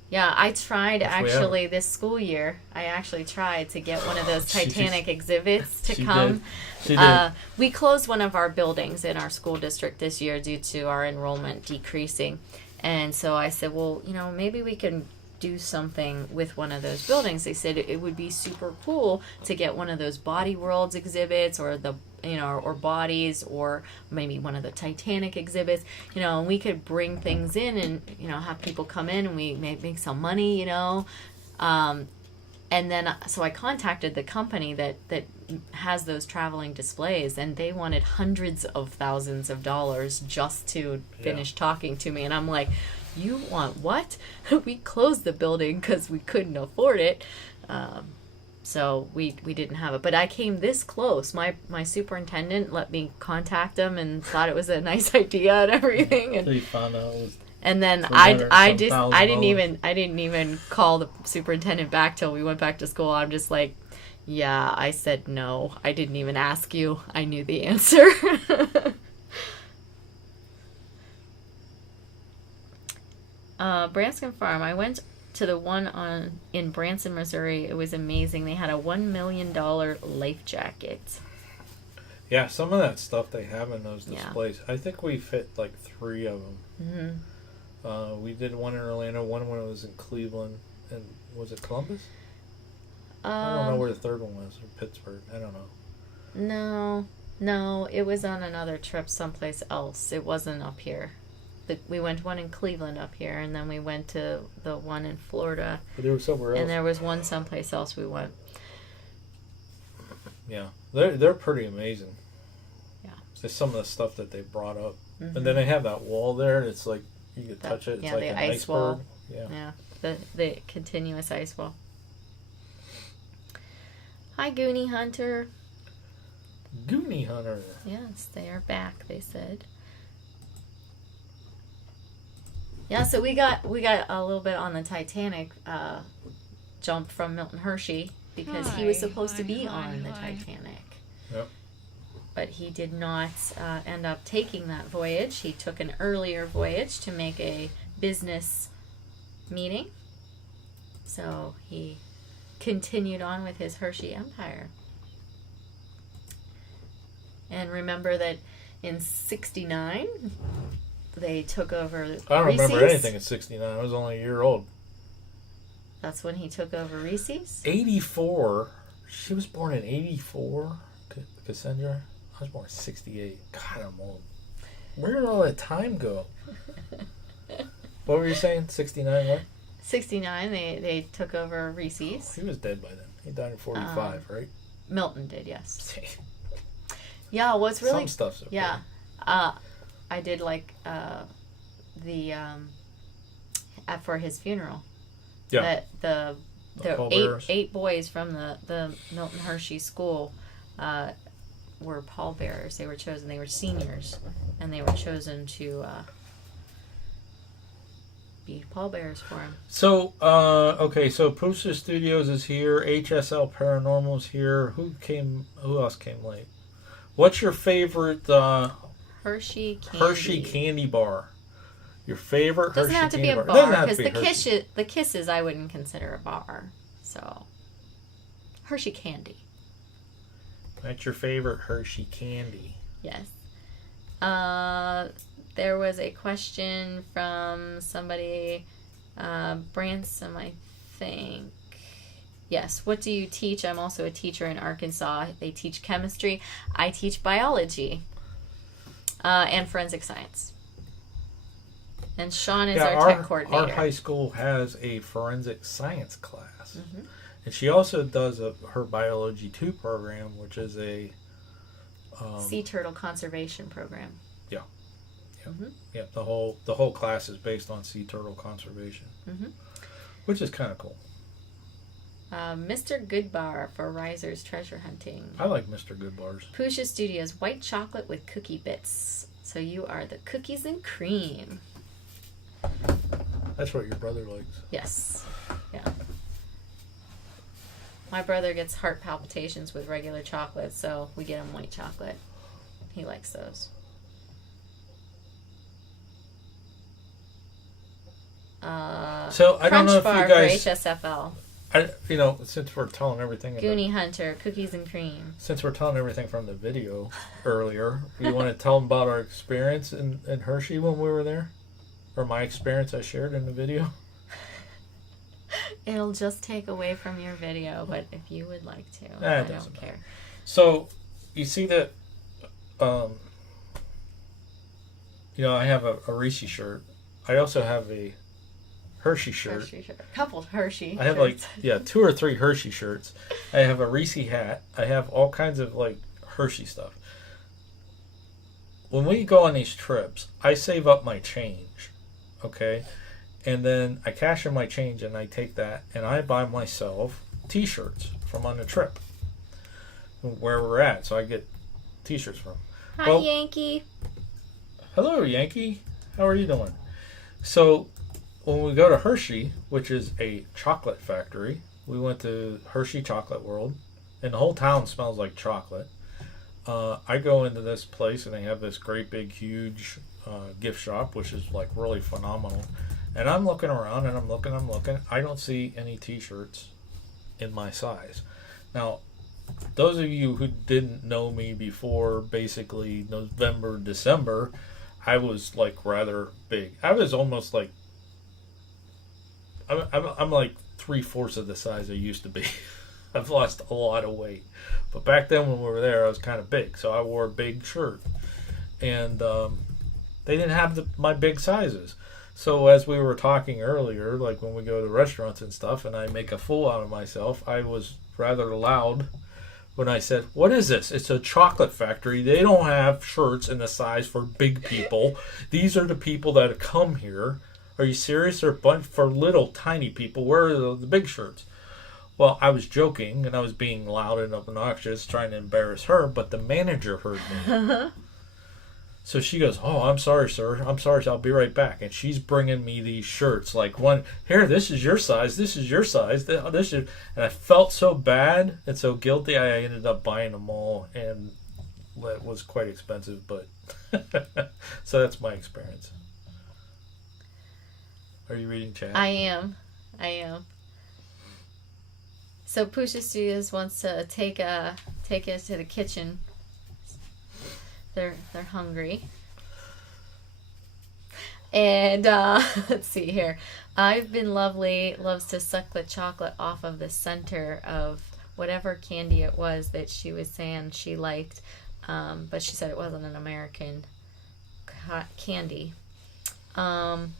Yeah, I tried actually this school year. I actually tried to get one of those Titanic exhibits to come. She did. We closed one of our buildings in our school district this year due to our enrollment decreasing. And so I said, well, maybe we can do something with one of those buildings. They said it would be super cool to get one of those Body Worlds exhibits or or bodies, or maybe one of the Titanic exhibits, and we could bring things in and, have people come in and we make some money, and then, so I contacted the company that has those traveling displays, and they wanted hundreds of thousands of dollars just to finish talking to me. And I'm like, you want what? We closed the building because we couldn't afford it. So we didn't have it. But I came this close. My superintendent let me contact them and thought it was a nice idea and everything. And so you found out it was. And then I didn't even call the superintendent back till we went back to school. I'm just like, yeah, I said no. I didn't even ask you. I knew the answer. Branscombe Farm. I went to the one in Branson, Missouri. It was amazing. They had a $1 million life jacket. Yeah, some of that stuff they have in those displays. Yeah. I think we fit like 3 of them. Mm-hmm. We did one in Orlando, one when it was in Cleveland, and was it Columbus? I don't know where the third one was, or Pittsburgh. I don't know. No, it was on another trip someplace else. It wasn't up here. We went one in Cleveland up here, and then we went to the one in Florida. But there was somewhere else. And there was one someplace else we went. Yeah, they're pretty amazing. Yeah. It's some of the stuff that they brought up. Mm-hmm. And then they have that wall there. It's like you can touch it. It's like the an ice wall. Yeah. The continuous ice wall. Hi, Goonie Hunter. Goonie Hunter. Yes, they are back, they said. Yeah, so we got a little bit on the Titanic jump from Milton Hershey because he was supposed to be on the Titanic. Yep. But he did not end up taking that voyage. He took an earlier voyage to make a business meeting. So he continued on with his Hershey empire. And remember that in 1969... they took over Reese's. I don't remember anything at 1969. I was only a year old. That's when he took over Reese's? 1984. She was born in 1984, Cassandra. I was born in 1968. God, I'm old. Where did all that time go? What were you saying? 1969 what? 1969, they took over Reese's. He was dead by then. He died in 1945, right? Milton did, yes. Yeah, what's really... Some stuff's okay. Yeah. I did like for his funeral. Yeah. That the eight boys from the Milton Hershey School were pallbearers. They were chosen. They were seniors, and they were chosen to be pallbearers for him. So okay, so Pooja Studios is here. HSL Paranormal's here. Who else came late? What's your favorite? Hershey candy bar. Your favorite Hershey candy bar. Doesn't have to be a bar, because the Kisses I wouldn't consider a bar. So, Hershey candy. That's your favorite Hershey candy. Yes. There was a question from somebody, Bransom, I think. Yes. What do you teach? I'm also a teacher in Arkansas. They teach chemistry. I teach biology and forensic science. And Sean is our tech coordinator. Our high school has a forensic science class. And she also does her Biology 2 program, which is a... sea turtle conservation program. Yeah. Yeah, the whole class is based on sea turtle conservation, which is kind of cool. Mr. Goodbar for Riser's treasure hunting. I like Mr. Goodbar's. Pusha Studios white chocolate with cookie bits. So you are the cookies and cream. That's what your brother likes. Yes. Yeah. My brother gets heart palpitations with regular chocolate, so we get him white chocolate. He likes those. So I don't know if Crunch you Bar guys... for HSFL. Since we're telling everything... Goonie Hunter, cookies and cream. Since we're telling everything from the video earlier, you want to tell them about our experience in Hershey when we were there? Or my experience I shared in the video? It'll just take away from your video, but if you would like to, I don't care. So, you see that, I have a Reese shirt. I also have a Hershey shirt. Couple Hershey I have shirts. 2 or 3 Hershey shirts. I have a Reese hat. I have all kinds of Hershey stuff. When we go on these trips, I save up my change, okay? And then I cash in my change and I take that and I buy myself t-shirts from on the trip where we're at. So I get t-shirts from. Hi, Yankee. Hello, Yankee. How are you doing? So when we go to Hershey, which is a chocolate factory, we went to Hershey Chocolate World and the whole town smells like chocolate. I go into this place and they have this great big huge gift shop, which is really phenomenal. And I'm looking around and I'm looking. I don't see any t-shirts in my size. Now, those of you who didn't know me before basically November, December, I was rather big. I was almost I'm 3/4 of the size I used to be. I've lost a lot of weight. But back then when we were there, I was kind of big. So I wore a big shirt. And they didn't have my big sizes. So as we were talking earlier, when we go to restaurants and stuff, and I make a fool out of myself, I was rather loud when I said, "What is this? It's a chocolate factory. They don't have shirts in the size for big people. These are the people that come here. Are you serious? They're for little tiny people. Where are the big shirts?" Well, I was joking, and I was being loud and obnoxious, trying to embarrass her, but the manager heard me. So she goes, "Oh, I'm sorry, sir. I'm sorry. I'll be right back." And she's bringing me these shirts. Here, this is your size. This is your size. This is... And I felt so bad and so guilty, I ended up buying them all. And it was quite expensive, but... So that's my experience. Are you reading chat? I am. So Pusha Studios wants to take us to the kitchen. They're hungry. And let's see here. I've Been Lovely loves to suck the chocolate off of the center of whatever candy it was that she was saying she liked. But she said it wasn't an American candy. And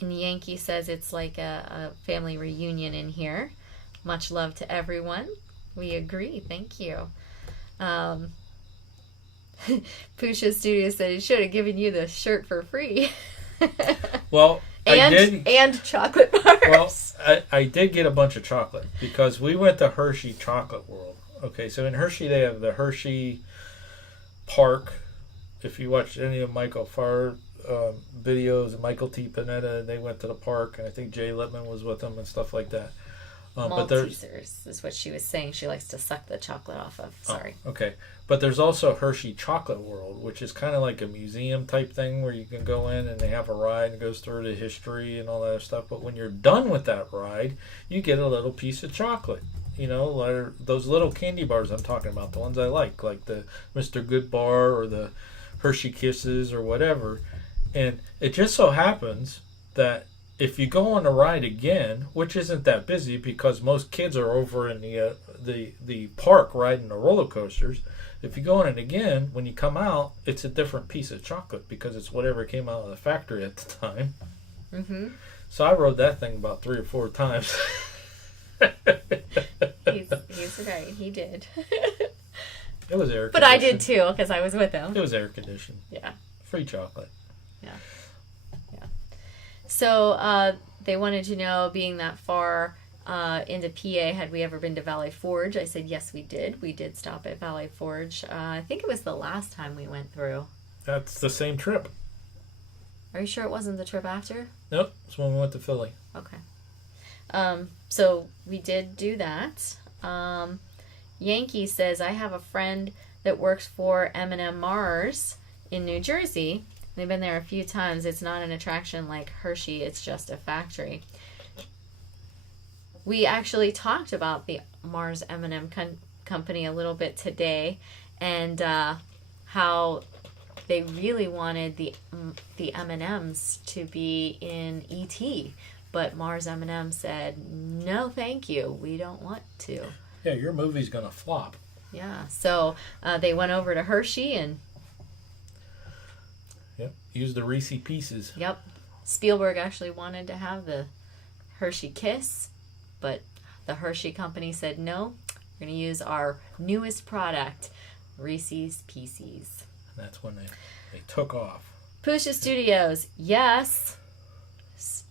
Yankee says it's like a family reunion in here. Much love to everyone. We agree. Thank you. Pusha Studio said he should have given you the shirt for free. Well, I did. And chocolate bars. Well, I did get a bunch of chocolate because we went to Hershey Chocolate World. Okay, so in Hershey they have the Hershey Park. If you watch any of Michael Farr videos, and Michael T. Panetta, they went to the park, and I think Jay Littman was with them and stuff like that. Maltesers is what she was saying. She likes to suck the chocolate off of. Sorry. Oh, okay. But there's also Hershey Chocolate World, which is kind of like a museum type thing where you can go in and they have a ride and goes through the history and all that stuff. But when you're done with that ride, you get a little piece of chocolate. Those little candy bars I'm talking about, the ones I like the Mr. Good Bar or the Hershey Kisses or whatever. And it just so happens that if you go on the ride again, which isn't that busy because most kids are over in the park riding the roller coasters. If you go on it again, when you come out, it's a different piece of chocolate because it's whatever came out of the factory at the time. Mm-hmm. So I rode that thing about 3 or 4 times. He's right. He did. It was air conditioned. But I did too because I was with him. It was air conditioned. Yeah. Free chocolate. Yeah. So they wanted to know, being that far into PA, had we ever been to Valley Forge? I said, yes, we did. We did stop at Valley Forge. I think it was the last time we went through. That's the same trip. Are you sure it wasn't the trip after? Nope. It's when we went to Philly. Okay. So we did do that. Yankee says, I have a friend that works for M&M Mars in New Jersey. They've been there a few times. It's not an attraction like Hershey. It's just a factory. We actually talked about the Mars M&M company a little bit today, and how they really wanted the M&Ms to be in E.T., but Mars M&M said, no, thank you. We don't want to. Yeah, your movie's going to flop. Yeah, so they went over to Hershey and... Yep, use the Reese Pieces. Yep. Spielberg actually wanted to have the Hershey Kiss, but the Hershey company said, no, we're going to use our newest product, Reese's Pieces. And that's when they took off. Pusha Studios, yes.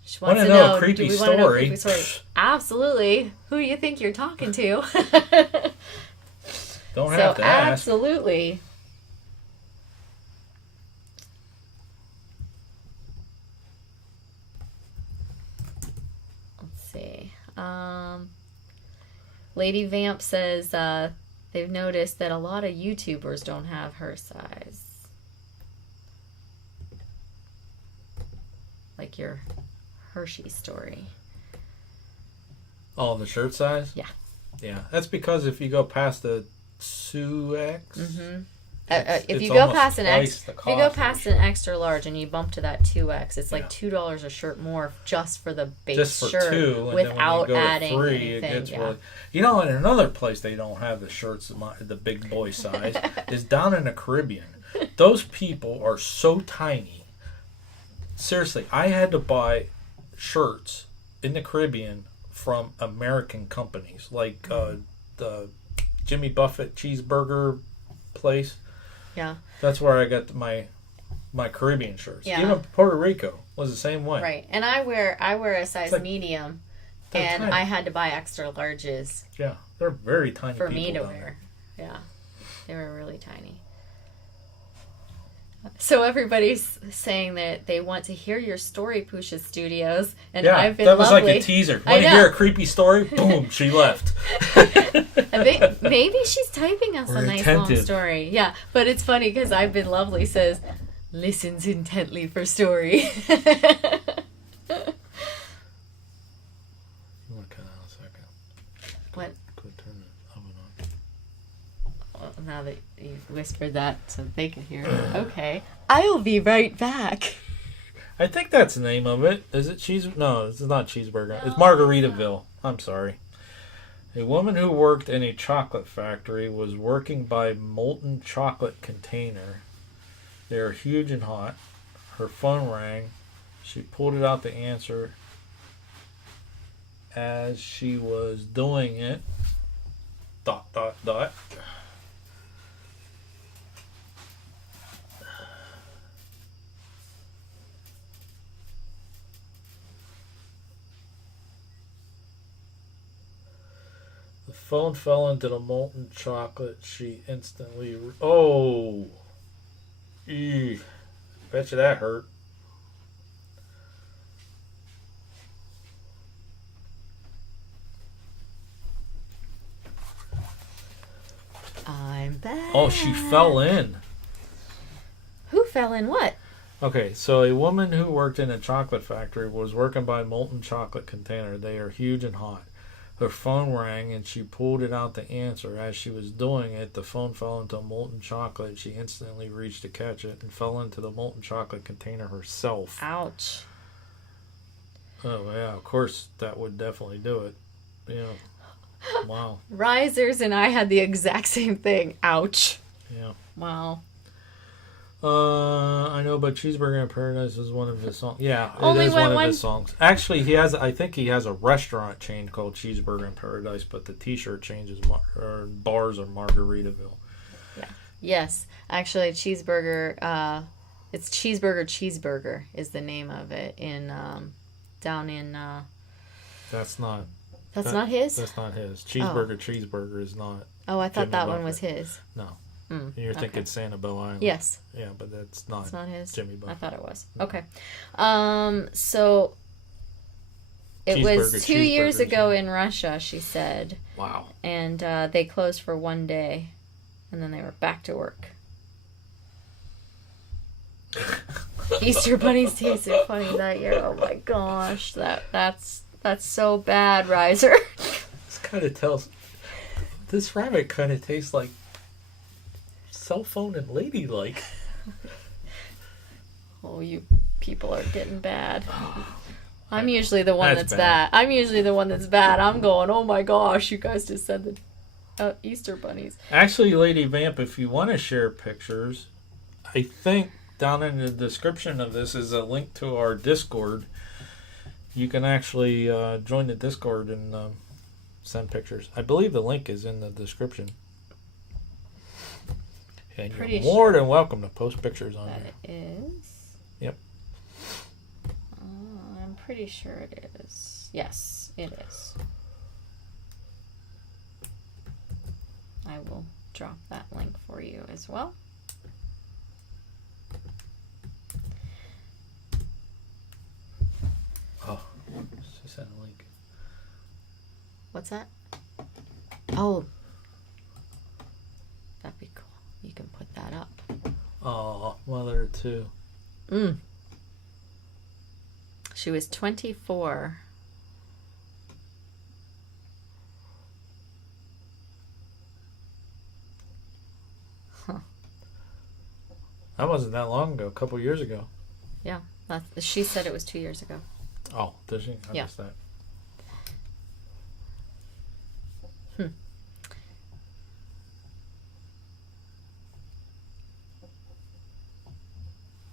She Want wants to know a creepy do we want to know a story? creepy story? Absolutely. Who do you think you're talking to? Don't have to ask. Absolutely. Let's see. Lady Vamp says they've noticed that a lot of YouTubers don't have her size. Like your Hershey story. Oh, the shirt size? Yeah. Yeah, that's because if you go past the 2X, if you it's go almost past an twice the if you go cost of past the an shirt. extra large and you bump to that 2X, it's like Yeah. $2 a shirt more just for the base just for shirt 2, and without then when you go adding to 3, anything. it gets Yeah. really... You know, in another place they don't have the shirts, the big boy size, is down in the Caribbean. Those people are so tiny. Seriously, I had to buy shirts in the Caribbean from American companies, like the Jimmy Buffett cheeseburger place. Yeah. That's where I got my Caribbean shirts. Yeah. Even Puerto Rico was the same way. Right. And I wear a size like- medium, they're and tiny. I had to buy extra larges Yeah, they're very tiny for people me to down wear. Yeah. They were really tiny. So everybody's saying that they want to hear your story, Pusha Studios, and Yeah, I've been that was lovely. like a teaser. I Want to know. hear a creepy story? Boom, she left. I think maybe she's typing us We're a nice long attentive. story. Yeah, but it's funny because I've been lovely says, listens intently for story. You want to cut out a second? What? Could turn the oven on. Well, now that you've whispered that so they can hear it. Okay. I'll be right back. I think that's the name of it. Is it cheese? No, it's not cheeseburger. It's Margaritaville. I'm sorry. A woman who worked in a chocolate factory was working by molten chocolate container. They are huge and hot. Her phone rang. She pulled it out to answer. As she was doing it, ... The phone fell into the molten chocolate. She instantly... Oh! Eee. Bet you that hurt. I'm back. Oh, she fell in. Who fell in what? Okay, so a woman who worked in a chocolate factory was working by a molten chocolate container. They are huge and hot. Her phone rang and she pulled it out to answer. As she was doing it, the phone fell into molten chocolate. She instantly reached to catch it and fell into the molten chocolate container herself. Ouch. Oh yeah, of course that would definitely do it. Yeah. Wow. Risers and I had the exact same thing. Ouch. Yeah. Wow. I know, but Cheeseburger in Paradise is one of his songs. Yeah, Only it is when one of his songs. Actually, I think he has a restaurant chain called Cheeseburger in Paradise, but the T-shirt changes or bars are Margaritaville. Yeah. Yes. Actually, Cheeseburger. It's Cheeseburger is the name of it in down in. That's not. That's not his. That's not his. Cheeseburger is not. Oh, I thought Jimmy that one Buffett. was his. No. You're thinking Sanibel Island. Yes. Yeah, but that's not. It's not his. Jimmy Buffett. I thought it was. Okay. So it was 2 years ago in Russia, she said. Wow. And they closed for one day, and then they were back to work. Easter bunnies tasted funny that year. Oh my gosh, that's so bad, Riser. This kind of tells. This rabbit kind of tastes like cell phone and ladylike. Oh, you people are getting bad. I'm usually the one that's bad. bad. I'm usually the one that's bad. I'm going, oh my gosh, you guys just said the Easter bunnies. Actually, Lady Vamp, if you want to share pictures, I think down in the description of this is a link to our Discord. You can actually join the Discord and send pictures. I believe the link is in the description. And Pretty you're more sure than welcome to post pictures on that there. it is. Yep. I'm pretty sure it is. Yes, it is. I will drop that link for you as well. Oh, just send a link. What's that? Oh. That'd be cool. You can put that up. Oh, mother too. She was 24. Huh. That wasn't that long ago. A couple years ago. Yeah. She said it was 2 years ago. Oh, did she? I Yeah. missed that.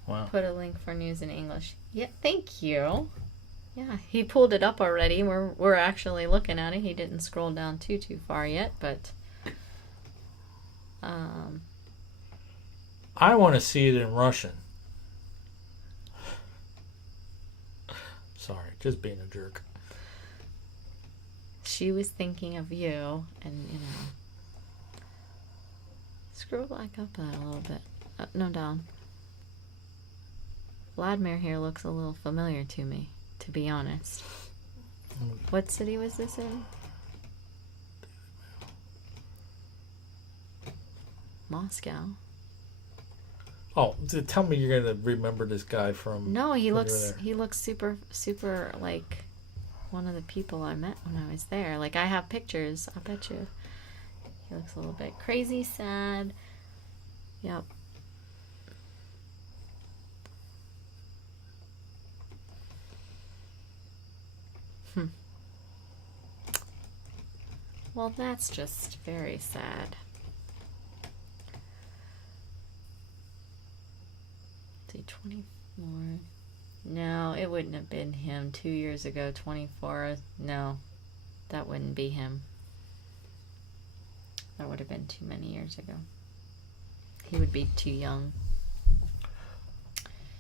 Wow. Put a link for news in English. Yeah, thank you. Yeah, he pulled it up already. We're actually looking at it. He didn't scroll down too far yet, but I want to see it in Russian. Sorry, just being a jerk. she was thinking of you, and scroll back up that a little bit. No, down. Vladimir here looks a little familiar to me, to be honest. What city was this in? Moscow. Oh, tell me you're gonna remember this guy from. No, he over looks there. super like one of the people I met when I was there. Like, I have pictures. I bet you. He looks a little bit crazy, sad. Yep. Well, that's just very sad. See, 24. No, it wouldn't have been him 2 years ago. 24. No, that wouldn't be him. That would have been too many years ago. He would be too young.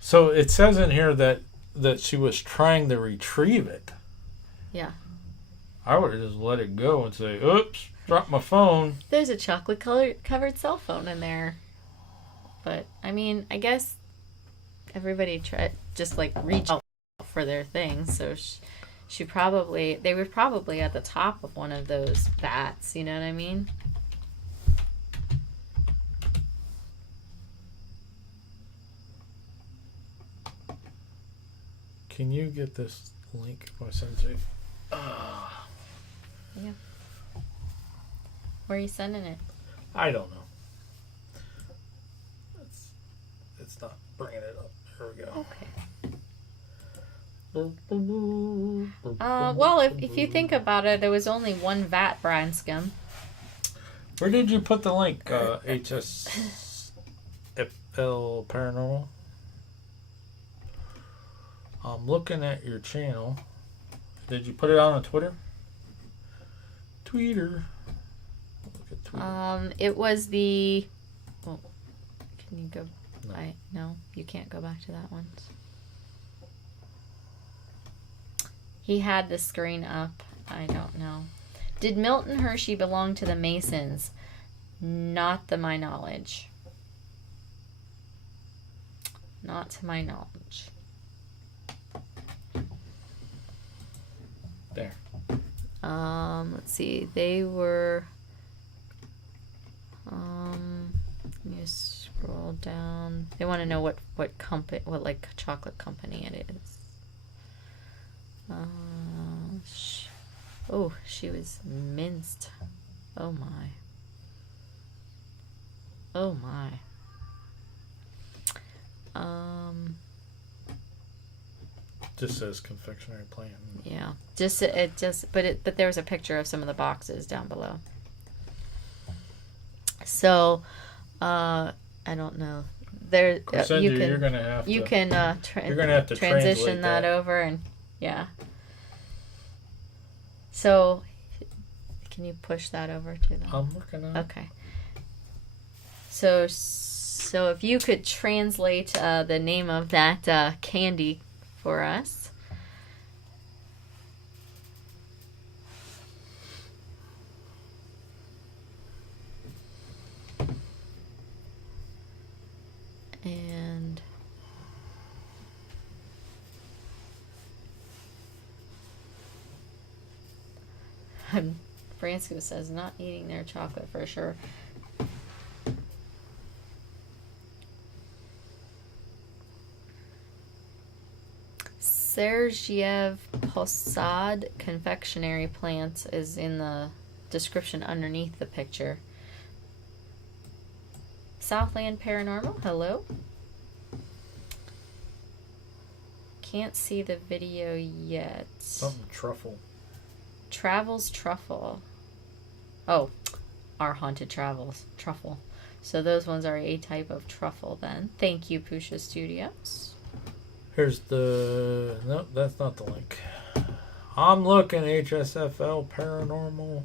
So it says in here that she was trying to retrieve it. Yeah. I would have just let it go and say, "Oops, dropped my phone." There's a chocolate covered cell phone in there. But, I mean, I guess everybody just like reach out for their things. So they were probably at the top of one of those vats. You know what I mean? Can you get this link if I send it to you? Yeah. Where are you sending it? I don't know. It's not bringing it up. Here we go. Okay. Well, if you think about it, there was only one vat Branscombe. Where did you put the link, HSFL Paranormal? I'm looking at your channel. Did you put it on Twitter? Tweeter. Look at Twitter. It was the... Oh, can you go... No. No, you can't go back to that one. He had the screen up. I don't know. Did Milton Hershey belong to the Masons? Not to my knowledge. Not to my knowledge. There. Let's see. They were... Let me scroll down. They want to know what company, what like chocolate company it is. Oh, she was minced. Oh my. Oh my. Just says confectionery plant. Yeah. But there was a picture of some of the boxes down below. So, I don't know. There, you're gonna have to. You can you're gonna have to transition that over, and yeah. So, can you push that over to them? I'm working on it. Okay. So if you could translate the name of that candy for us. And Francisco says not eating their chocolate for sure. Sergiev Posad confectionery plant is in the description underneath the picture. Southland Paranormal, hello. Can't see the video yet. Something truffle. Travels Truffle. Oh, our haunted travels truffle. So those ones are a type of truffle then. Thank you, Pusha Studios. Here's the... Nope, that's not the link. I'm looking, HSFL Paranormal.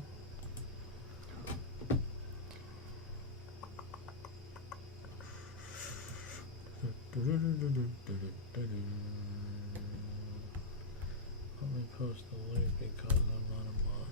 Let me post the link because I'm not a mod.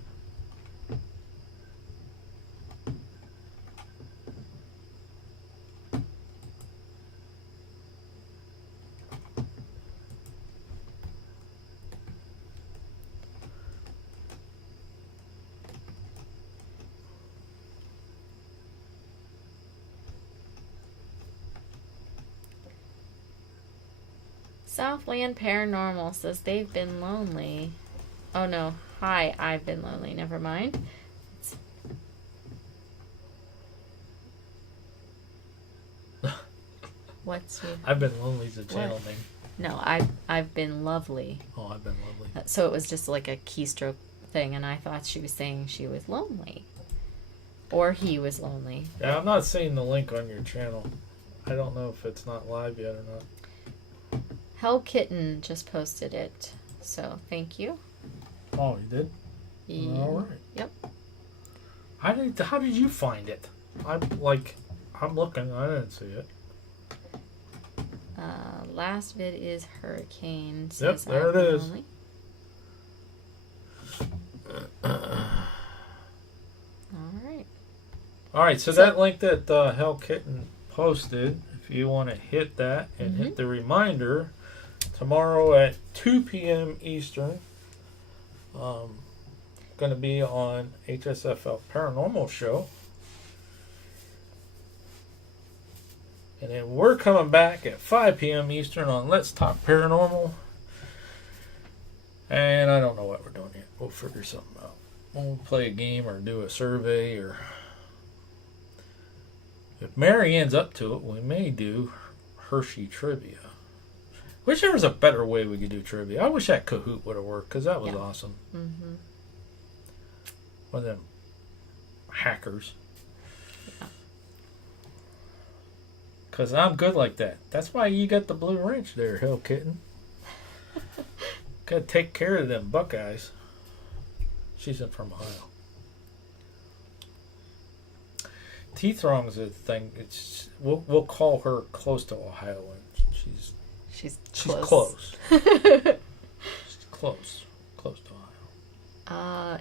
Southland Paranormal says they've been lonely. Oh no. Hi, I've been lonely. Never mind. What's your... I've been lonely's a channel name. No, I've been lovely. Oh, I've been lovely. So it was just like a keystroke thing, and I thought she was saying she was lonely. Or he was lonely. Yeah, I'm not seeing the link on your channel. I don't know if it's not live yet or not. Hell Kitten just posted it, so thank you. Oh, you did? Yeah. All right. Yep. How did you find it? I'm looking. I didn't see it. Last vid is Hurricane. Yep, there it is. All right. So that link that Hell Kitten posted, if you want to hit that and hit the reminder, tomorrow at 2 p.m. Eastern, going to be on HSFL Paranormal Show. And then we're coming back at 5 p.m. Eastern on Let's Talk Paranormal. And I don't know what we're doing yet. We'll figure something out. We'll play a game or do a survey, or if Marianne's up to it, we may do Hershey trivia. Wish there was a better way we could do trivia. I wish that Kahoot would have worked because that was Yeah. awesome. Mm-hmm. One of them hackers. Yeah. Because I'm good like that. That's why you got the blue wrench there, Hell Kitten. Gotta take care of them Buckeyes. She's from Ohio. T-Throng's a thing. It's we'll call her close to Ohio. She's She's close. close. She's close to Ohio.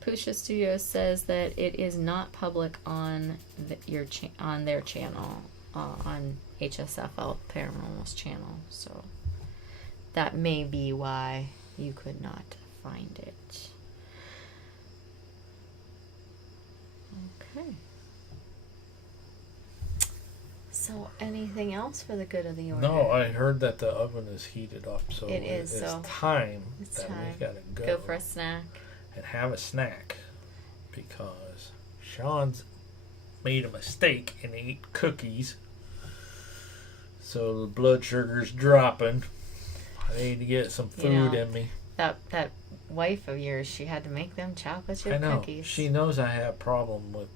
Pusha Studios says that it is not public on on their channel, on HSFL Paranormal's channel. So that may be why you could not find it. Okay. So, anything else for the good of the order? No, I heard that the oven is heated up, so It is, it's so time it's that time. we gotta Go for a snack. and have a snack because Sean's made a mistake and ate cookies, so the blood sugar's dropping. I need to get some food in me. That wife of yours, she had to make them chocolate chip I know. cookies. She knows I have a problem with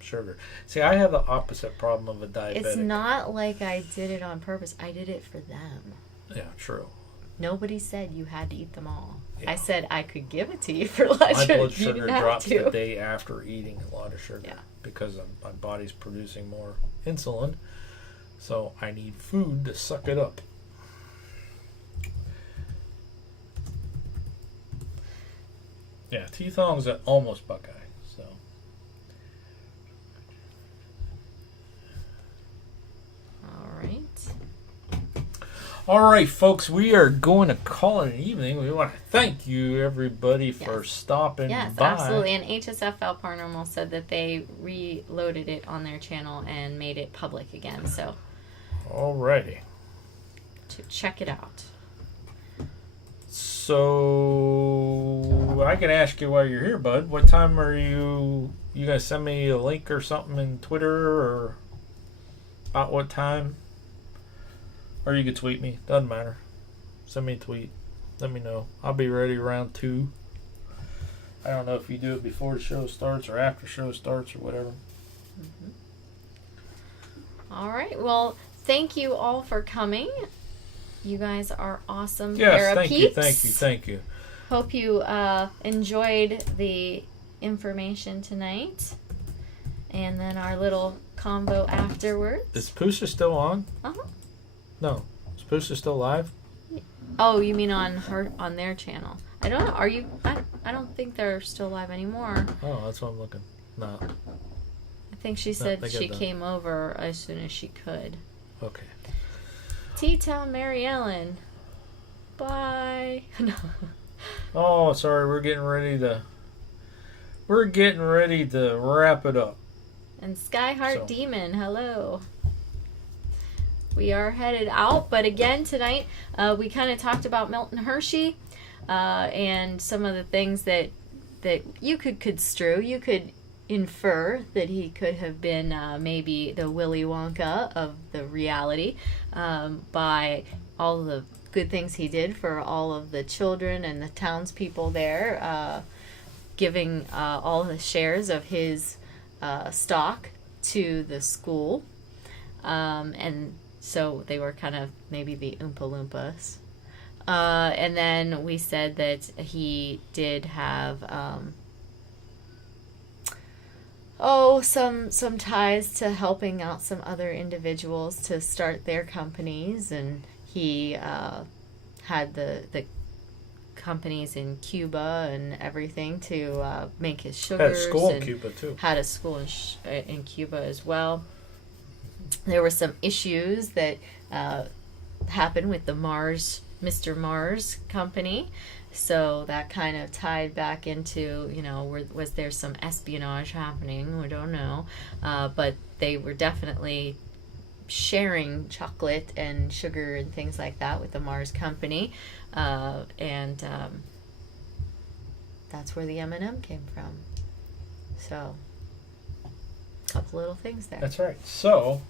sugar. See, I have the opposite problem of a diabetic. It's not like I did it on purpose. I did it for them. Yeah, true. Nobody said you had to eat them all. Yeah. I said I could give it to you for lunch. My blood You sugar didn't have drops to. the day after eating a lot of sugar Yeah. because my body's producing more insulin, so I need food to suck it up. Yeah, T-Thong's at almost Buckeye, so. All right. All right, folks, we are going to call it an evening. We want to thank you, everybody, for stopping Yes, by. absolutely. And HSFL Paranormal said that they reloaded it on their channel and made it public again. So, All righty. to check it out. So I can ask you while you're here, bud. What time are you gonna send me a link or something in Twitter or about what time? Or you could tweet me. Doesn't matter. Send me a tweet. Let me know. I'll be ready around 2. I don't know if you do it before the show starts or after show starts or whatever. All right. Well, thank you all for coming. You guys are awesome. Yes, Parapeeps. thank you. Hope you enjoyed the information tonight. And then our little combo afterwards. Is Pusha still on? Uh-huh. No. Is Pusha still live? Oh, you mean on their channel? I don't know. Are you? I don't think they're still live anymore. Oh, that's what I'm looking. No. I think she said she came over as soon as she could. Okay. T-Town Mary Ellen. Bye. No. Oh, sorry. We're getting ready to wrap it up. And Skyheart So. Demon, hello. We are headed out, but again tonight we kind of talked about Milton Hershey and some of the things that you could construe. You could infer that he could have been maybe the Willy Wonka of the reality by all the good things he did for all of the children and the townspeople there, giving all the shares of his stock to the school, and so they were kind of maybe the Oompa Loompas. And then we said that he did have some ties to helping out some other individuals to start their companies, and he had the companies in Cuba and everything to make his sugars. Had a school in Cuba too. Had a school in Cuba as well. There were some issues that happened with the Mr. Mars company. So that kind of tied back into, was there some espionage happening? We don't know. But they were definitely sharing chocolate and sugar and things like that with the Mars company. And that's where the M&M came from. So, a couple little things there. That's right. So,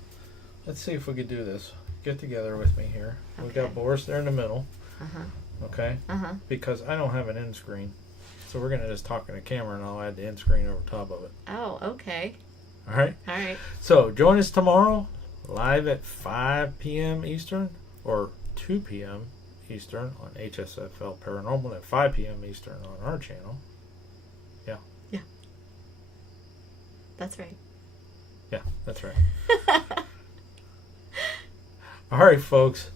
let's see if we could do this. Get together with me here. We Okay. got Boris there in the middle. Uh-huh. Okay? Uh-huh. Because I don't have an end screen. So we're going to just talk in the camera and I'll add the end screen over top of it. Oh, okay. All right? All right. So join us tomorrow live at 5 p.m. Eastern or 2 p.m. Eastern on HSFL Paranormal at 5 p.m. Eastern on our channel. Yeah. Yeah. That's right. Yeah, that's right. All right, folks.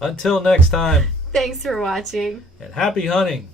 Until next time. Thanks for watching. And happy hunting.